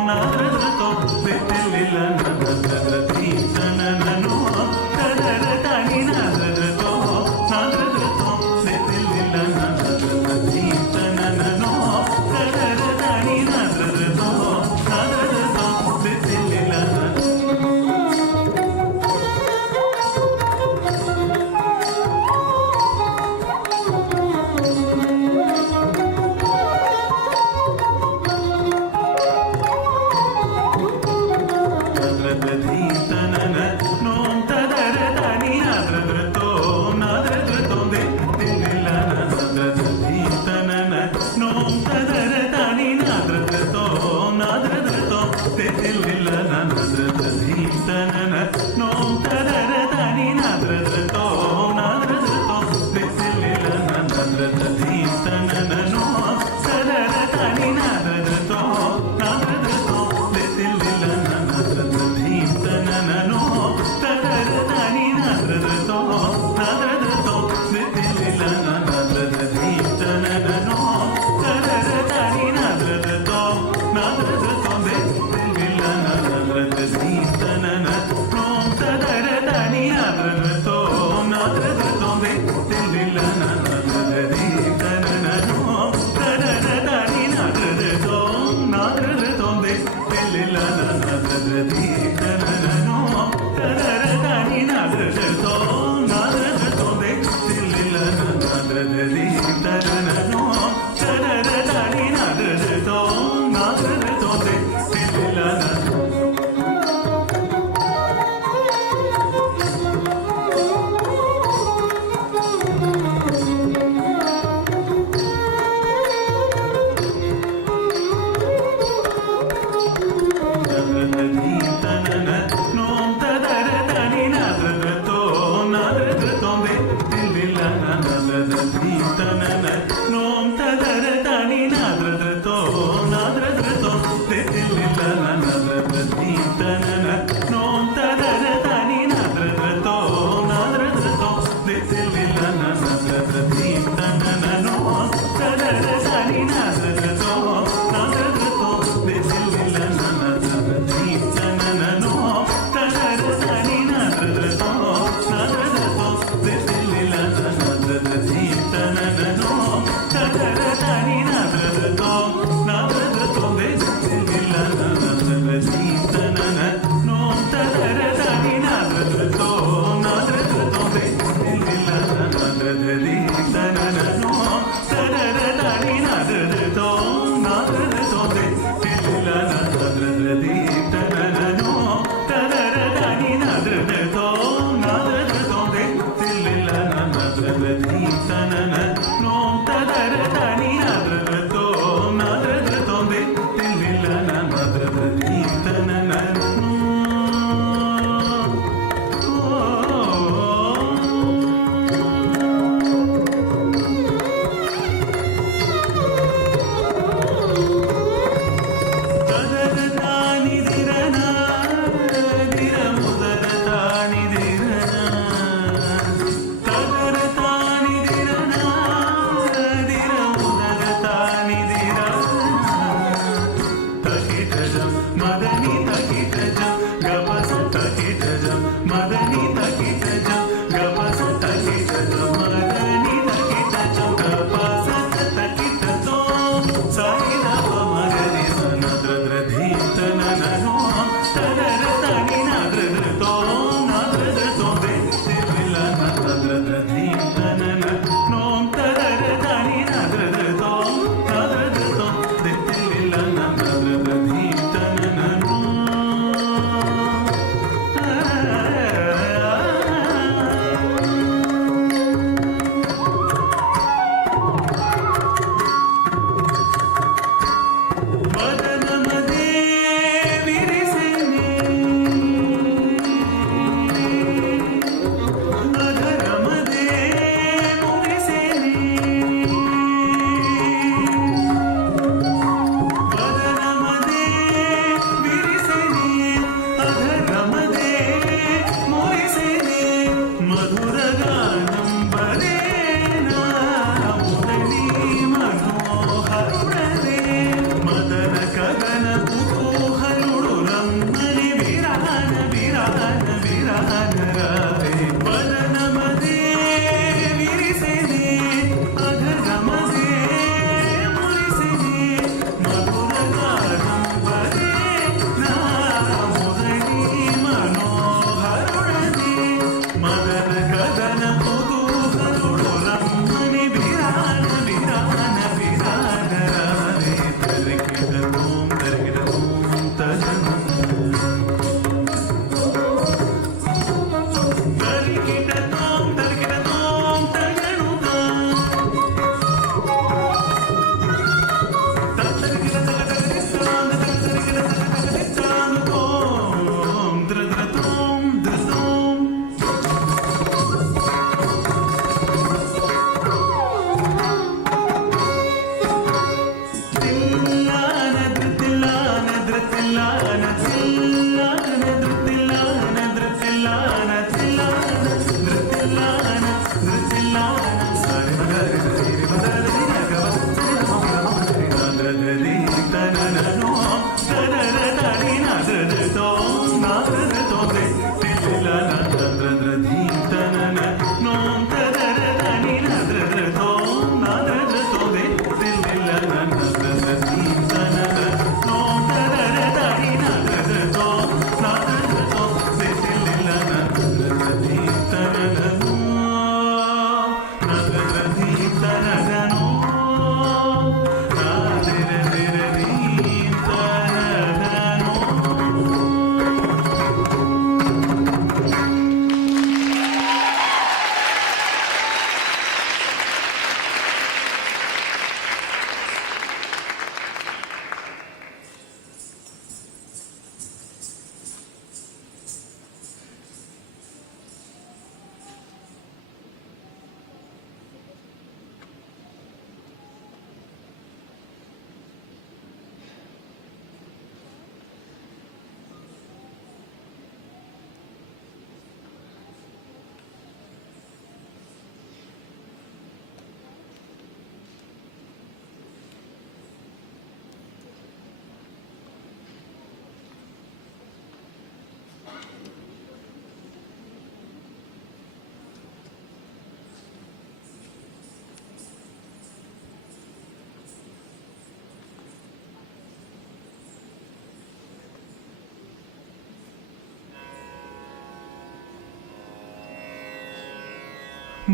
नाद्रद्रतो दितिलिल नाद्रद्रधीं तनननों तदरतानि नाद्रद्रतो नाद्रद्रतो दितिलिल नाद्रद्रधीं तनननों तदरतानि नाद्रद्रतो नाद्रद्रतो दितिलिल नाद्रद्रधीं तनननों तदरतानि नाद्रद्रतो नाद्रद्रतो दितिलिल नाद्रद्रधीं तनननों तदरतानि नाद्रद्रतो नाद्रद्रतो दितिलिल नाद्रद्रधीं तनननों तदरतानि नाद्रद्रतो नाद्रद्रतो दितिलिल नाद्रद्रधीं तनननों तदरतानि नाद्रद्रतो नाद्रद्रतो दितिलिल नाद्रद्रधीं तनननों तदरतानि नाद्रद्रतो नाद्रद्रतो दितिलिल नाद्रद्रधीं तनननों तदरतानि नाद्रद्रतो नाद्रद्रतो दितिलिल नाद्रद्रधीं तनननों तदरतानि नाद्रद्रतो नाद्रद्रतो दितिलिल नाद्रद्रधीं तनननों तदरतानि नाद्रद्रतो नाद्रद्रतो दितिलिल नाद्रद्रधीं तनननों तदरतानि नाद्रद्रतो नाद्रद्रतो दितिलिल नाद्रद्रधीं तनननों तदरतानि नाद्रद्रतो नाद्रद्रतो दितिलिल नाद्रद्रधीं तनननों तदरतानि नाद्रद्रतो नाद्रद्रतो दितिलिल नाद्रद्रधीं तनननों तदरतानि नाद्रद्रतो नाद्रद्रतो दितिलिल नाद्रद्रधीं तनननों तदरतानि नाद्रद्रतो नाद्रद्रतो दितिलिल नाद्रद्रधीं तनननों तदरतानि नाद्रद्रतो नाद्रद्रतो दितिलिल नाद्रद्रधीं तनननों तदरतानि नाद्रद्रतो नाद्रद्रतो दितिलिल नाद्रद्रधीं तनननों तदरतानि नाद्रद्रतो नाद्रद्रतो दितिलिल नाद्रद्रधीं तनननों तदरतानि नाद्रद्रतो नाद्रद्रतो दितिलिल नाद्रद्रधीं तनननों तदरतानि नाद्रद्रतो नाद्रद्रतो दितिलिल नाद्रद्रधीं तनननों तदरतानि नाद्रद्रतो नाद्रद्रतो दितिलिल नाद्रद्रधीं तनननों तदरतानि नाद्रद्रतो नाद्रद्रतो दितिलिल नाद्रद्रधीं तनननों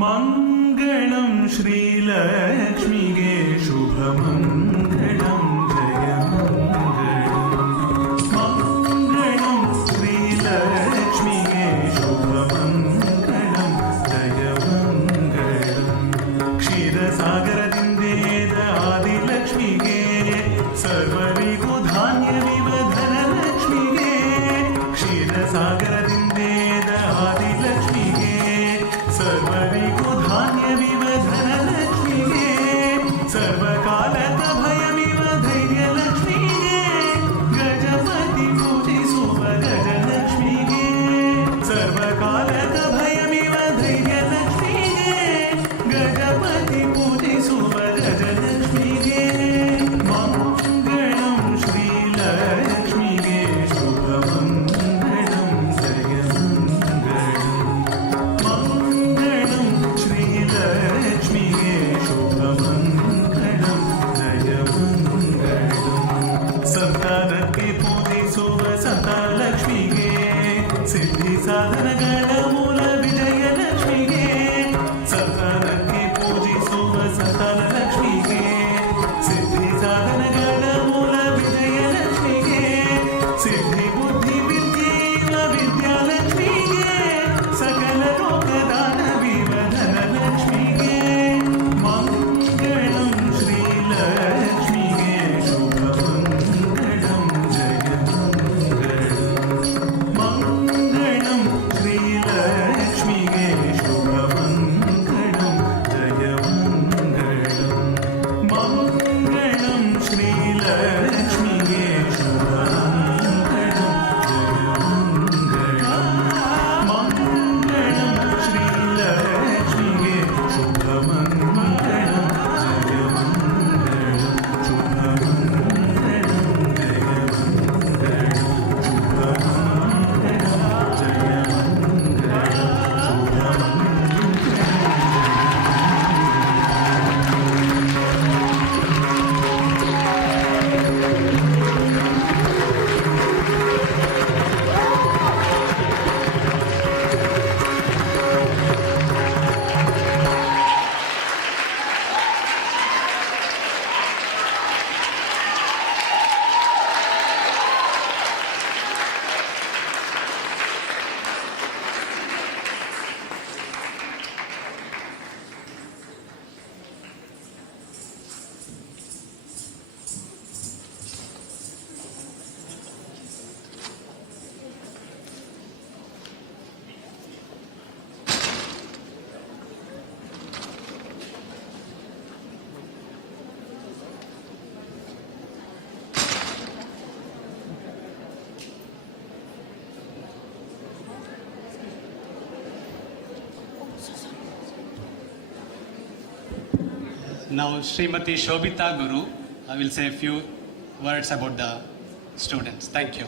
मङ्गलं श्रीलक्ष्मीगे शुभमङ्गलं जयमङ्गलं मङ्गलं श्रीलक्ष्मीगे शुभमङ्गलं जयमङ्गलं क्षीरसागरदिन्देद आदिलक्ष्मीगे सर्वरिगु धान्यविवधनलक्ष्मीगे क्षीरसागरदिन्देद आदिलक्ष्मीगे सर्वरिगु धान्यविवधनलक्ष्मीगे सर्वकालकभयमिव धैर्यलक्ष्मीगे गजपति पूजिसुव गजलक्ष्मीगे सर्वकालकभयमिव धैर्यलक्ष्मीगे गजपति पूजिसुव गजलक्ष्मीगे मङ्गलं श्रीलक्ष्मीगे शुभमङ्गलं जयमङ्गलं मङ्गलं श्रीलक्ष्मीगे शुभमङ्गलं जयमङ्गलं संतानಕ್ಕೆ ಪೂಜಿಸುವ ಸಂತಾನಲಕ್ಷ್ಮಿಗೆ ಸಿದ್ಧಿ ಸಾಧನಗಳ ಮೂಲ ವಿಜಯಲಕ್ಷ್ಮಿಗೆ ಸಂತಾನಕ್ಕೆ ಪೂಜಿಸುವ ಸಂತಾನಲಕ್ಷ್ಮಿಗೆ ಸಿದ್ಧಿ ಸಾಧನಗಳ ಮೂಲ ವಿಜಯಲಕ್ಷ್ಮಿಗೆ ಸಿದ್ಧಿ ಬುದ್ಧಿ ವಿದ್ಯೆಯ ವಿದ್ಯಾಲಕ್ಷ್ಮಿಗೆ ಸಕಲ ಲೋಕದಾನವಿವ ಧನಲಕ್ಷ್ಮಿಗೆ ಮಂಗಳಂ ಶ್ರೀಲಕ್ಷ್ಮಿಗೆ ಶುಭಮಂಗಳಂ ಜಯಮಂಗಳಂ ಮಂಗಳಂ ಶ್ರೀಲಕ್ಷ್ಮಿಗೆ ಶುಭಮಂಗಳಂ ಜಯಮಂಗಳಂ ಮಂಗಳಂ ಶ್ರೀಲಕ್ಷ್ಮಿಗೆ ಶುಭಮಂಗಳಂ ಜಯಮಂಗಳಂ ಮಂಗಳಂ ಶ್ರೀಲಕ್ಷ್ಮಿಗೆ ಶುಭಮಂಗಳಂ ಜಯಮಂಗಳಂ ಶುಭಮಂಗಳಂ ಜಯಮಂಗಳಂ Now, Srimati Shobita Guru, I will say a few words about the students. Thank you.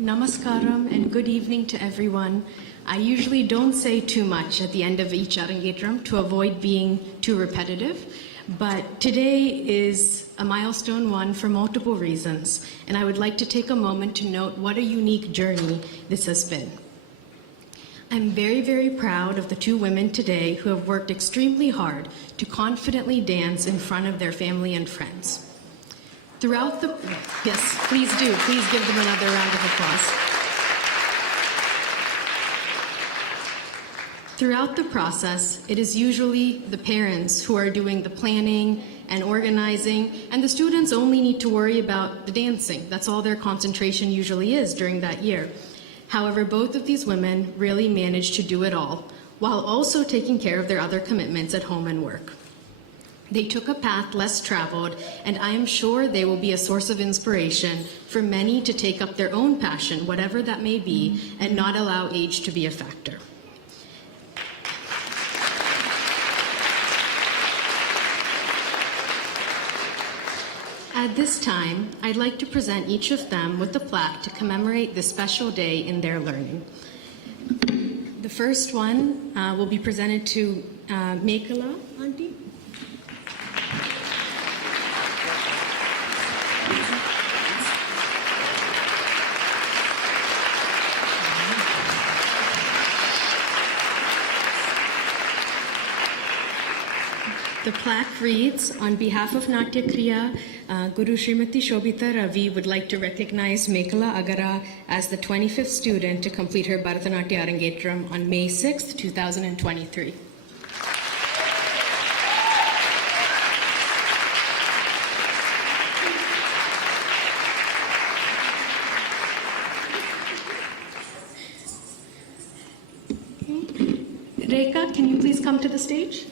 Namaskaram and good evening to everyone. I usually don't say too much at the end of each Arangetram to avoid being too repetitive, but today is a milestone one for multiple reasons, and I would like to take a moment to note what a unique journey this has been. I'm very, very proud of the two women today who have worked extremely hard to confidently dance in front of their family and friends. Throughout the, yes, please do, please give them another round of applause. Throughout the process, it is usually the parents who are doing the planning and organizing, and the students only need to worry about the dancing. That's all their concentration usually is during that year. However, both of these women really managed to do it all, while also taking care of their other commitments at home and work. They took a path less traveled, and I am sure they will be a source of inspiration for many to take up their own passion, whatever that may be, and not allow age to be a factor. At this time, I'd like to present each of them with a plaque to commemorate this special day in their learning. The first one will be presented to Mekhala, Auntie. The plaque reads, on behalf of Natya Kriya, Guru Srimati Shobita Ravi would like to recognize Mekhala Agara as the 25th student to complete her Bharatanatyam Arangetram on May 6, 2023. Rekha, can you please come to the stage?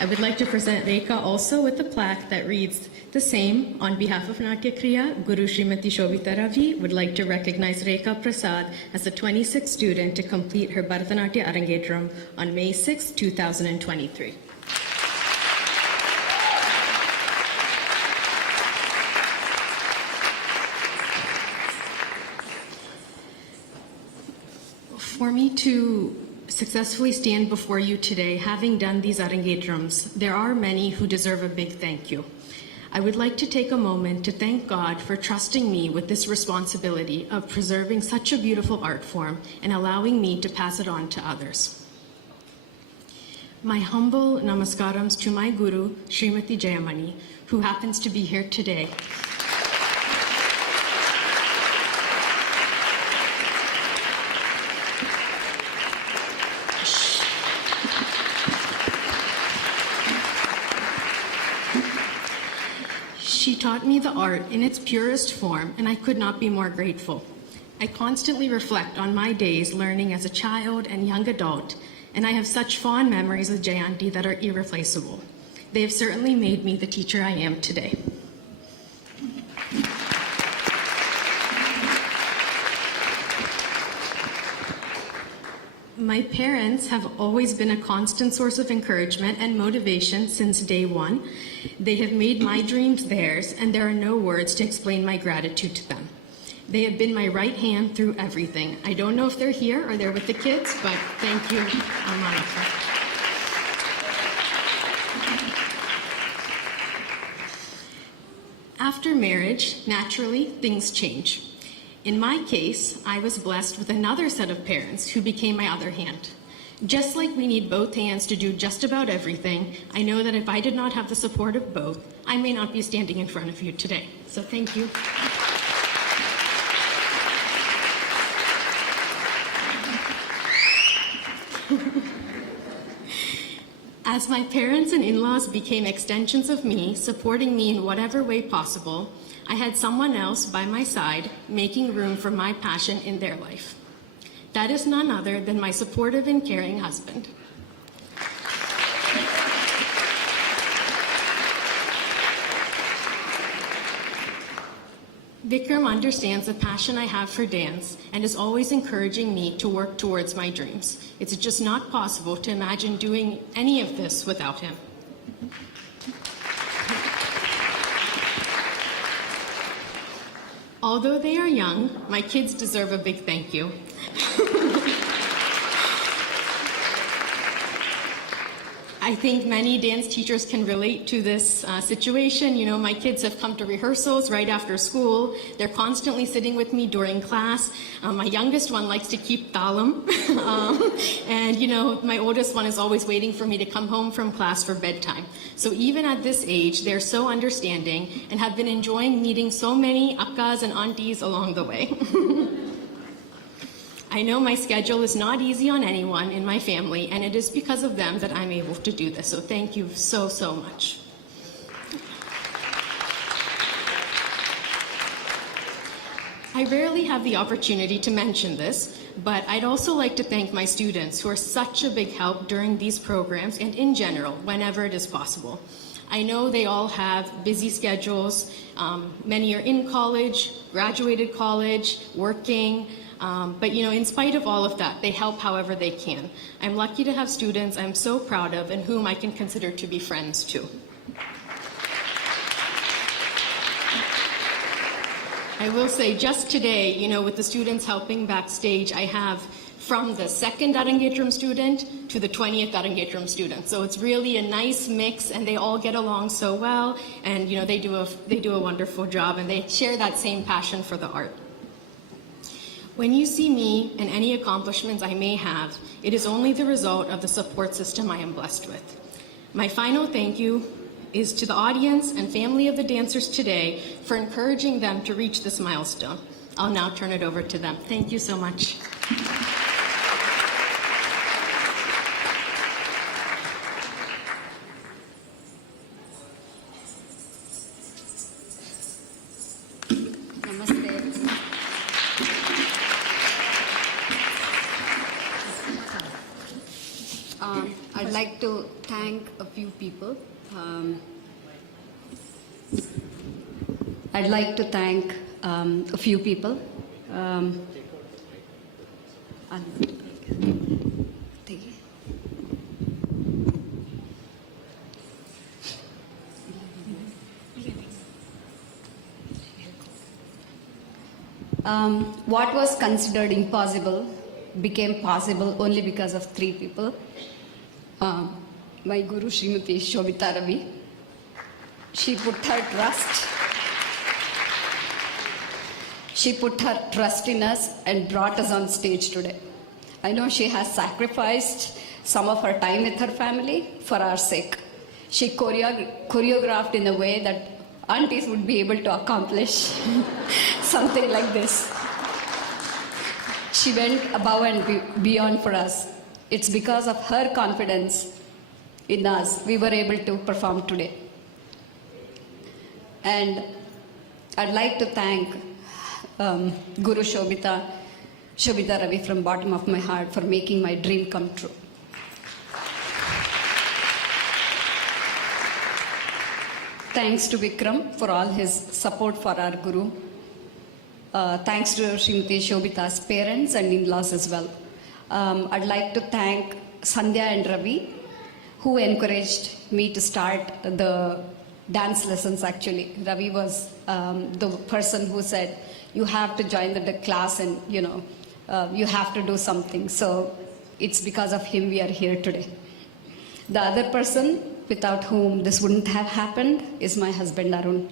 I would like to present Rekha also with a plaque that reads the same. On behalf of Natya Kriya, Guru Srimati Shobita Ravi would like to recognize Rekha Prasad as the 26th student to complete her Bharatanatyam Arangetram on May 6, 2023. For me to successfully stand before you today, having done these Arangetrams, there are many who deserve a big thank you. I would like to take a moment to thank God for trusting me with this responsibility of preserving such a beautiful art form and allowing me to pass it on to others. My humble namaskarams to my Guru, Srimati Jayamani, who happens to be here today. She taught me the art in its purest form, and I could not be more grateful. I constantly reflect on my days learning as a child and young adult, and I have such fond memories of Jayanti that are irreplaceable. They have certainly made me the teacher I am today. My parents have always been a constant source of encouragement and motivation since day one. They have made my dreams theirs, and there are no words to explain my gratitude to them. They have been my right hand through everything. I don't know if they're here or they're with the kids, but thank you, Monica. After marriage, naturally, things change. In my case, I was blessed with another set of parents who became my other hand. Just like we need both hands to do just about everything, I know that if I did not have the support of both, I may not be standing in front of you today. So thank you. As my parents and in-laws became extensions of me, supporting me in whatever way possible, I had someone else by my side making room for my passion in their life. That is none other than my supportive and caring husband. Vikram understands the passion I have for dance and is always encouraging me to work towards my dreams. It's just not possible to imagine doing any of this without him. Although they are young, my kids deserve a big thank you. I think many dance teachers can relate to this situation. You know, my kids have come to rehearsals right after school. They're constantly sitting with me during class. My youngest one likes to keep talam. And, you know, my oldest one is always waiting for me to come home from class for bedtime. So even at this age, they're so understanding and have been enjoying meeting so many akkas and aunties along the way. I know my schedule is not easy on anyone in my family, and it is because of them that I'm able to do this. So thank you so, so much. I rarely have the opportunity to mention this, but I'd also like to thank my students who are such a big help during these programs and in general, whenever it is possible. I know they all have busy schedules. Many are in college, graduated college, working. But you know, in spite of all of that, they help however they can. I'm lucky to have students I'm so proud of and whom I can consider to be friends too. I will say just today, with the students helping backstage, I have from the second Arangetram student to the 20th Arangetram student. So it's really a nice mix, and they all get along so well, and they do a wonderful job, and they share that same passion for the art. When you see me and any accomplishments I may have, it is only the result of the support system I am blessed with. My final thank you is to the audience and family of the dancers today for encouraging them to reach this milestone. I'll now turn it over to them. Thank you so much. I'd like to thank a few people. What was considered impossible became possible only because of three people. My guru, Smt Rekha. She put her trust in us and brought us on stage today. I know she has sacrificed some of her time with her family for our sake. She choreographed in a way that aunties would be able to accomplish something like this. She went above and beyond for us. It's because of her confidence in us we were able to perform today. And I'd like to thank Guru Shobita Ravi from bottom of my heart for making my dream come true. Thanks to Vikram for all his support for our Guru. Thanks to Srimati Shobita's parents and in-laws as well. I'd like to thank Sandhya and Ravi, who encouraged me to start the dance lessons actually. Ravi was the person who said, you have to join the class and you have to do something. So it's because of him we are here today. The other person without whom this wouldn't have happened is my husband Arun.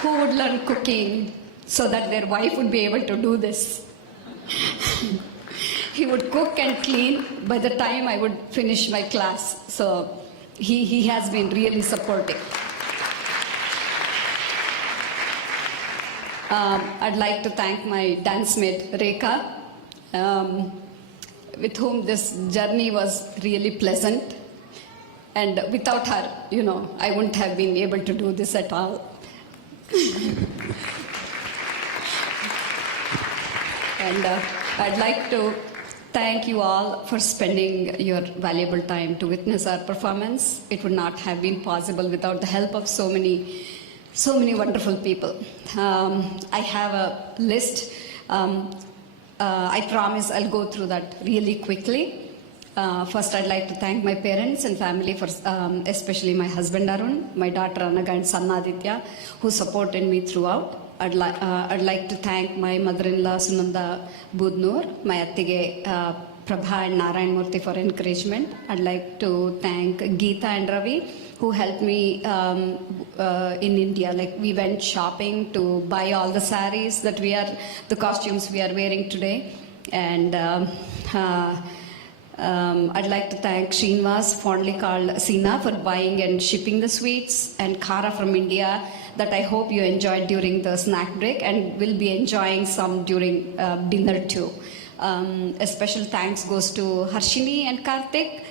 Who would learn cooking so that their wife would be able to do this. He would cook and clean by the time I would finish my class. So he has been really supportive. I'd like to thank my dance mate Rekha, with whom this journey was really pleasant. And without her, I wouldn't have been able to do this at all. And I'd like to thank you all for spending your valuable time to witness our performance. It would not have been possible without the help of so many wonderful people. I have a list. I promise I'll go through that really quickly. First, I'd like to thank my parents and family, for especially my husband Arun, my daughter Anaga and son Aditya, who supported me throughout. I'd like to thank my mother-in-law Sunanda Budnoor, my attige Prabha and Narayan Murthy for encouragement. I'd like to thank Geeta and Ravi, who helped me in India. Like, we went shopping to buy all the saris that the costumes we are wearing today. And I'd like to thank Srinivas, fondly called Sina, for buying and shipping the sweets, and Kara from India, that I hope you enjoyed during the snack break and will be enjoying some during dinner too. A special thanks goes to Harshini and Karthik.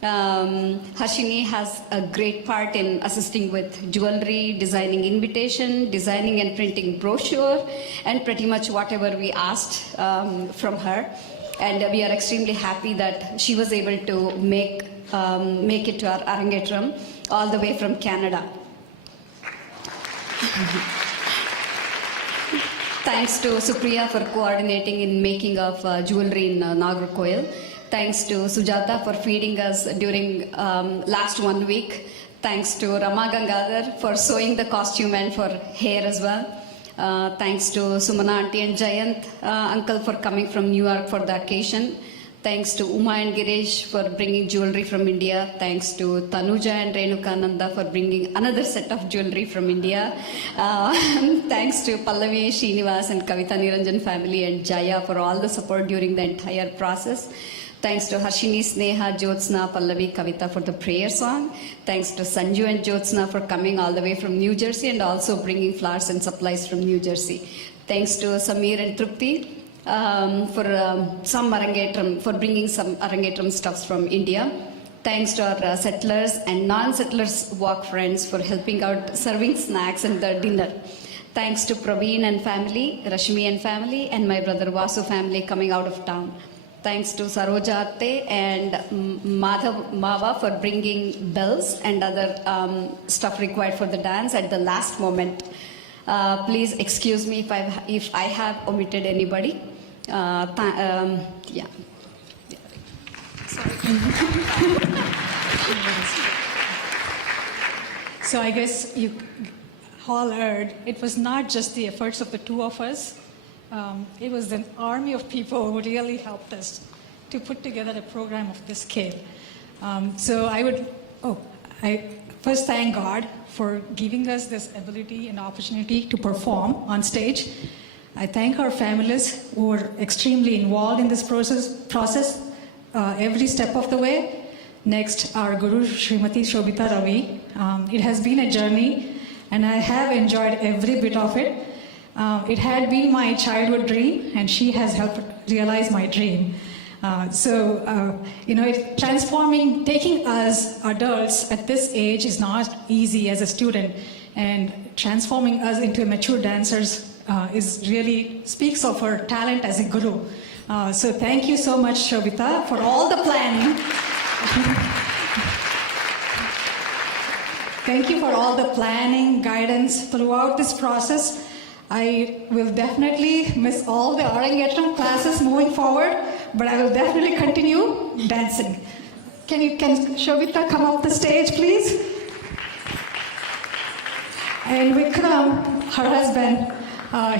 Harshini has a great part in assisting with jewelry, designing invitation, designing and printing brochure, and pretty much whatever we asked from her. And we are extremely happy that she was able to make it to our Arangetram all the way from Canada. Thanks to Supriya for coordinating in making of jewelry in Nagarkoil. Thanks to Sujata for feeding us during last 1 week. Thanks to Rama Gangadhar for sewing the costume and for hair as well. Thanks to Sumana auntie and Jayant uncle for coming from New York for the occasion. Thanks to Uma and Girish for bringing jewelry from India. Thanks to Tanuja and Renuka Nanda for bringing another set of jewelry from India. Thanks to Pallavi, Srinivas and Kavita Niranjan family and Jaya for all the support during the entire process. Thanks to Harshini, Sneha, Jyotsna, Pallavi, Kavita for the prayer song. Thanks to Sanju and Jyotsna for coming all the way from New Jersey and also bringing flowers and supplies from New Jersey. Thanks to Samir and Trupti for some Arangetram, for bringing some Arangetram stuffs from India. Thanks to our settlers and non-settlers walk friends for helping out serving snacks and the dinner. Thanks to Praveen and family, Rashmi and family, and my brother Vasu family coming out of town. Thanks to Saroja Atte and Mava for bringing bells and other stuff required for the dance at the last moment. Please excuse me if I have omitted anybody. Yeah. So I guess you all heard, it was not just the efforts of the two of us. It was an army of people who really helped us to put together a program of this scale. So I first thank God for giving us this ability and opportunity to perform on stage. I thank our families who were extremely involved in this process every step of the way. Next, our Guru, Srimati Shobita Ravi. It has been a journey and I have enjoyed every bit of it. It had been my childhood dream and she has helped realize my dream. Transforming, taking us adults at this age is not easy as a student, and transforming us into mature dancers is really speaks of her talent as a guru. So thank you so much, Shobita, for all the planning. Thank you for all the planning, guidance throughout this process. I will definitely miss all the Arangetram classes moving forward, but I will definitely continue dancing. Can Shobita come off the stage, please? And Vikram, her husband,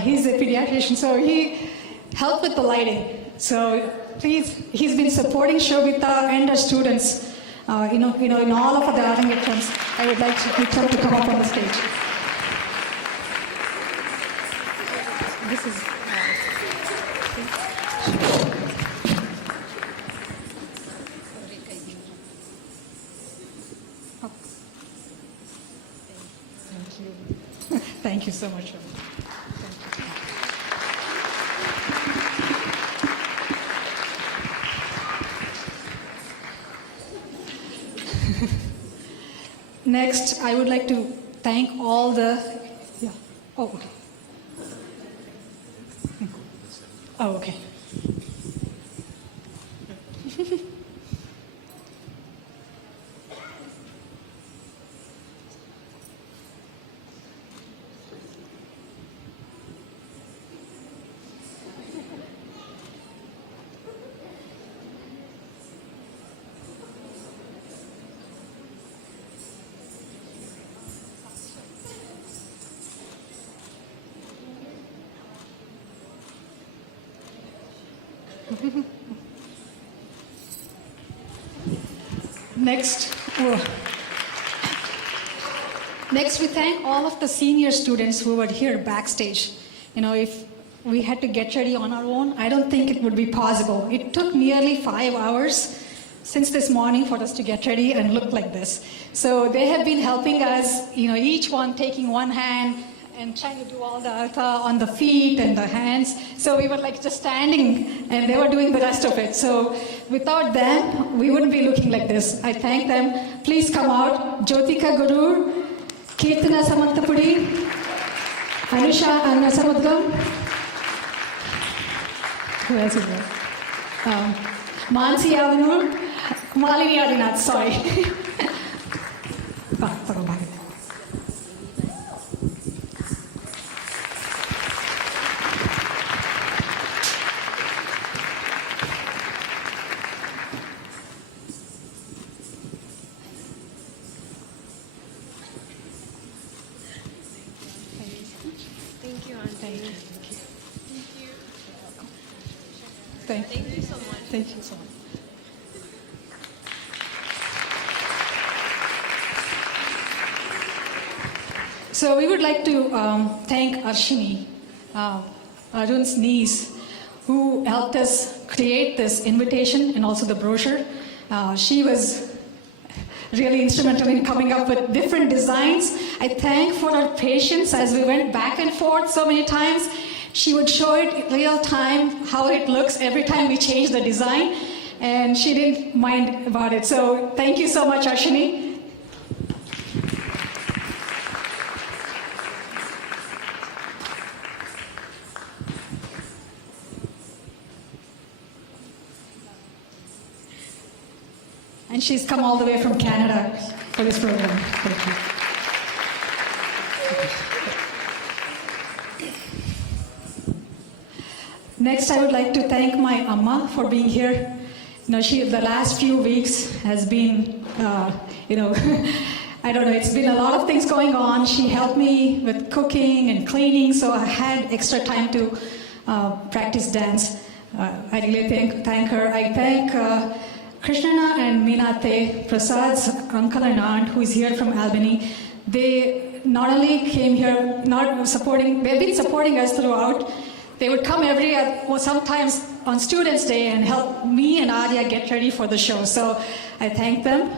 he's a pediatrician, so he helped with the lighting. So please, he's been supporting Shobita and her students, in all of the Arangetrams. I would like Vikram to come up on the stage. This is Thank you so much. Next, I would like to thank all the... Yeah. Oh, okay. Oh, okay. Next, we thank all of the senior students who were here backstage. If we had to get ready on our own, I don't think it would be possible. It took nearly 5 hours since this morning for us to get ready and look like this. So they have been helping us, each one taking one hand and trying to do all the artha on the feet and the hands. So we were just standing and they were doing the rest of it. So without them, we wouldn't be looking like this. I thank them. Please come out. Jyotika Guru, Kirtana Samantapudi, Anusha Anna Samudgam. Who else is there? Mansi Avanur, Malini Adinath, sorry. Thank you so much. Thank you so much. So we would like to thank Arshini, Arun's niece, who helped us create this invitation and also the brochure. She was really instrumental in coming up with different designs. I thank for her patience as we went back and forth so many times. She would show it real time, how it looks every time we change the design, and she didn't mind about it. So thank you so much, Arshini. And she's come all the way from Canada for this program. Thank you. Next, I would like to thank my Amma for being here. You know, the last few weeks has been, I don't know, it's been a lot of things going on. She helped me with cooking and cleaning, so I had extra time to practice dance. I really thank her. I thank Krishnana and Meenate, Prasad's uncle and aunt, who is here from Albany. They not only came here, they've been supporting us throughout. They would come sometimes on Students' Day and help me and Arya get ready for the show. So I thank them.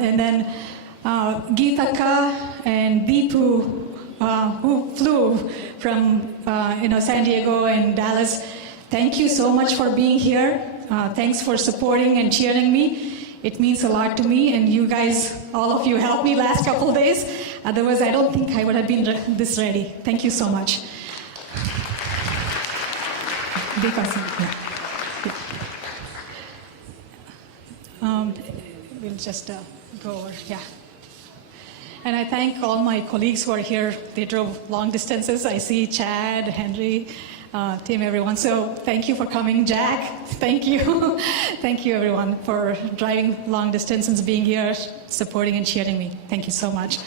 And then Geetaka and Deepu, who flew from San Diego and Dallas. Thank you so much for being here. Thanks for supporting and cheering me. It means a lot to me, and you guys, all of you, helped me last couple of days. Otherwise, I don't think I would have been this ready. Thank you so much. We'll just go over, yeah. And I thank all my colleagues who are here. They drove long distances. I see Chad, Henry, Tim, everyone. So thank you for coming. Jack, thank you. Thank you, everyone, for driving long distances, being here, supporting and cheering me. Thank you so much.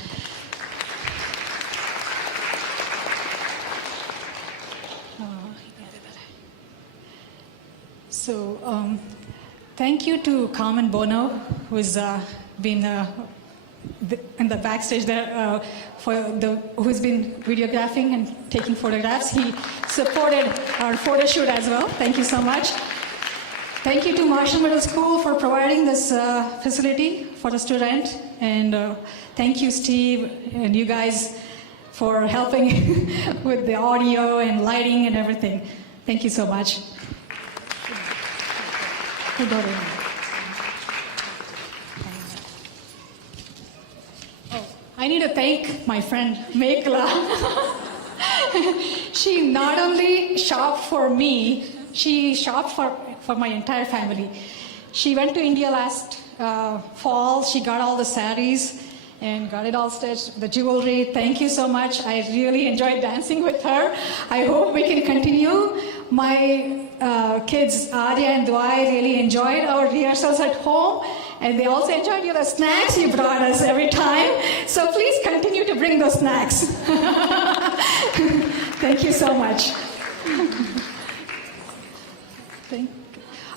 So thank you to Carmen Bono, who's been in the backstage there, who's been videographing and taking photographs. He supported our photo shoot as well. Thank you so much. Thank you to Marshall Middle School for providing this facility for the student. And thank you, Steve, and you guys for helping with the audio and lighting and everything. Thank you so much. I need to thank my friend Mekhala. She not only shopped for me, she shopped for my entire family. She went to India last fall. She got all the saris and got it all stitched, the jewelry. Thank you so much. I really enjoyed dancing with her. I hope we can continue. My kids, Arya and Dwight, really enjoyed our rehearsals at home. And they also enjoyed the snacks you brought us every time. So please continue to bring those snacks. Thank you so much.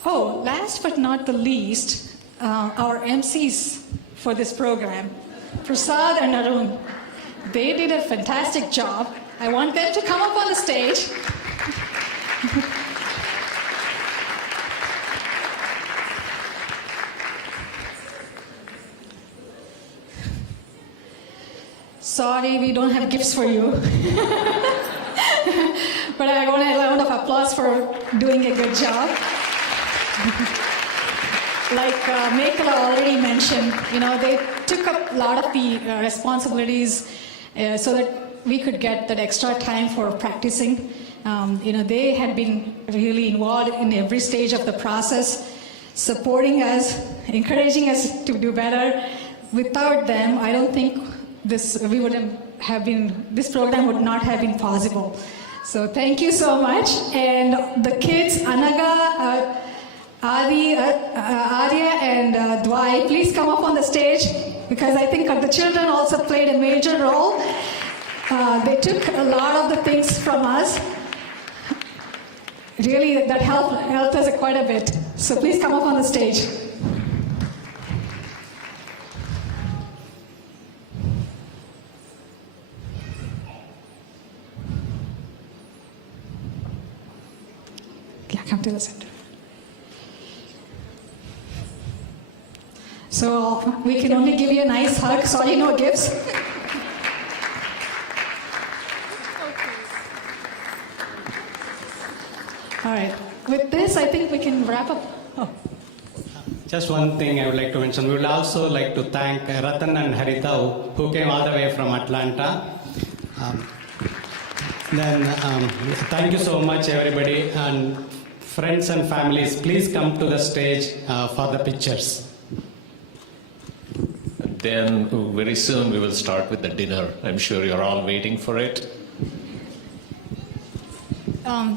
Last but not the least, our MCs for this program, Prasad and Arun. They did a fantastic job. I want them to come up on the stage. Sorry, we don't have gifts for you. But I want a round of applause for doing a good job. Like Mekhala already mentioned, they took up a lot of the responsibilities so that we could get that extra time for practicing. They had been really involved in every stage of the process, supporting us, encouraging us to do better. Without them, I don't think this program would not have been possible. So thank you so much. And the kids, Anaga, Adi, Arya and Dwight, please come up on the stage, because I think the children also played a major role. They took a lot of the things from us. really that helped us quite a bit. So please come up on the stage. Yeah, come to the center. So we can only give you a nice hug, sorry, no gifts. All right, with this, I think we can wrap up. Oh. Just one thing I would like to mention. We would also like to thank Ratan and Haritha who came all the way from Atlanta. Thank you so much, everybody, and friends and families. Please come to the stage for the pictures. Then very soon we will start with the dinner. I'm sure you're all waiting for it.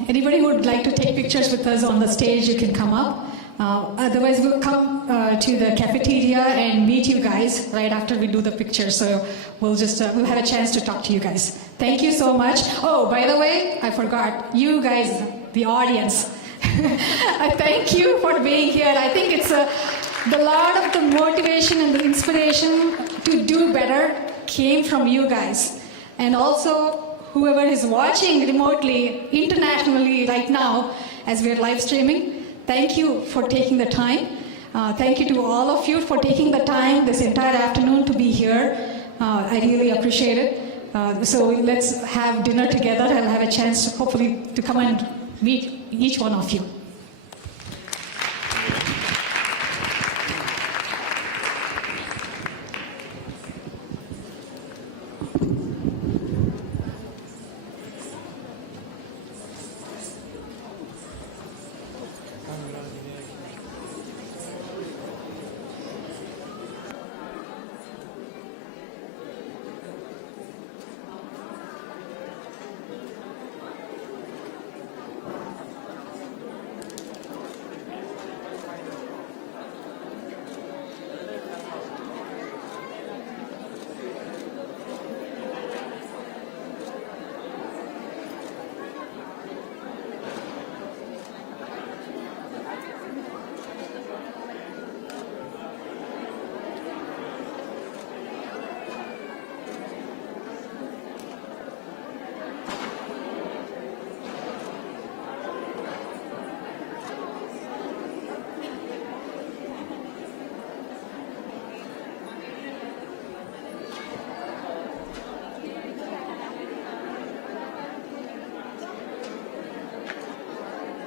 Anybody who would like to take pictures with us on the stage, you can come up. Otherwise, we'll come to the cafeteria and meet you guys right after we do the picture. So we'll have a chance to talk to you guys. Thank you so much. Oh, by the way, I forgot. You guys, the audience, I thank you for being here. I think it's the lot of the motivation and the inspiration to do better came from you guys. And also, whoever is watching remotely, internationally right now, as we're live streaming, thank you for taking the time. Thank you to all of you for taking the time this entire afternoon to be here. I really appreciate it. So let's have dinner together. I'll have a chance, hopefully, to come and meet each one of you.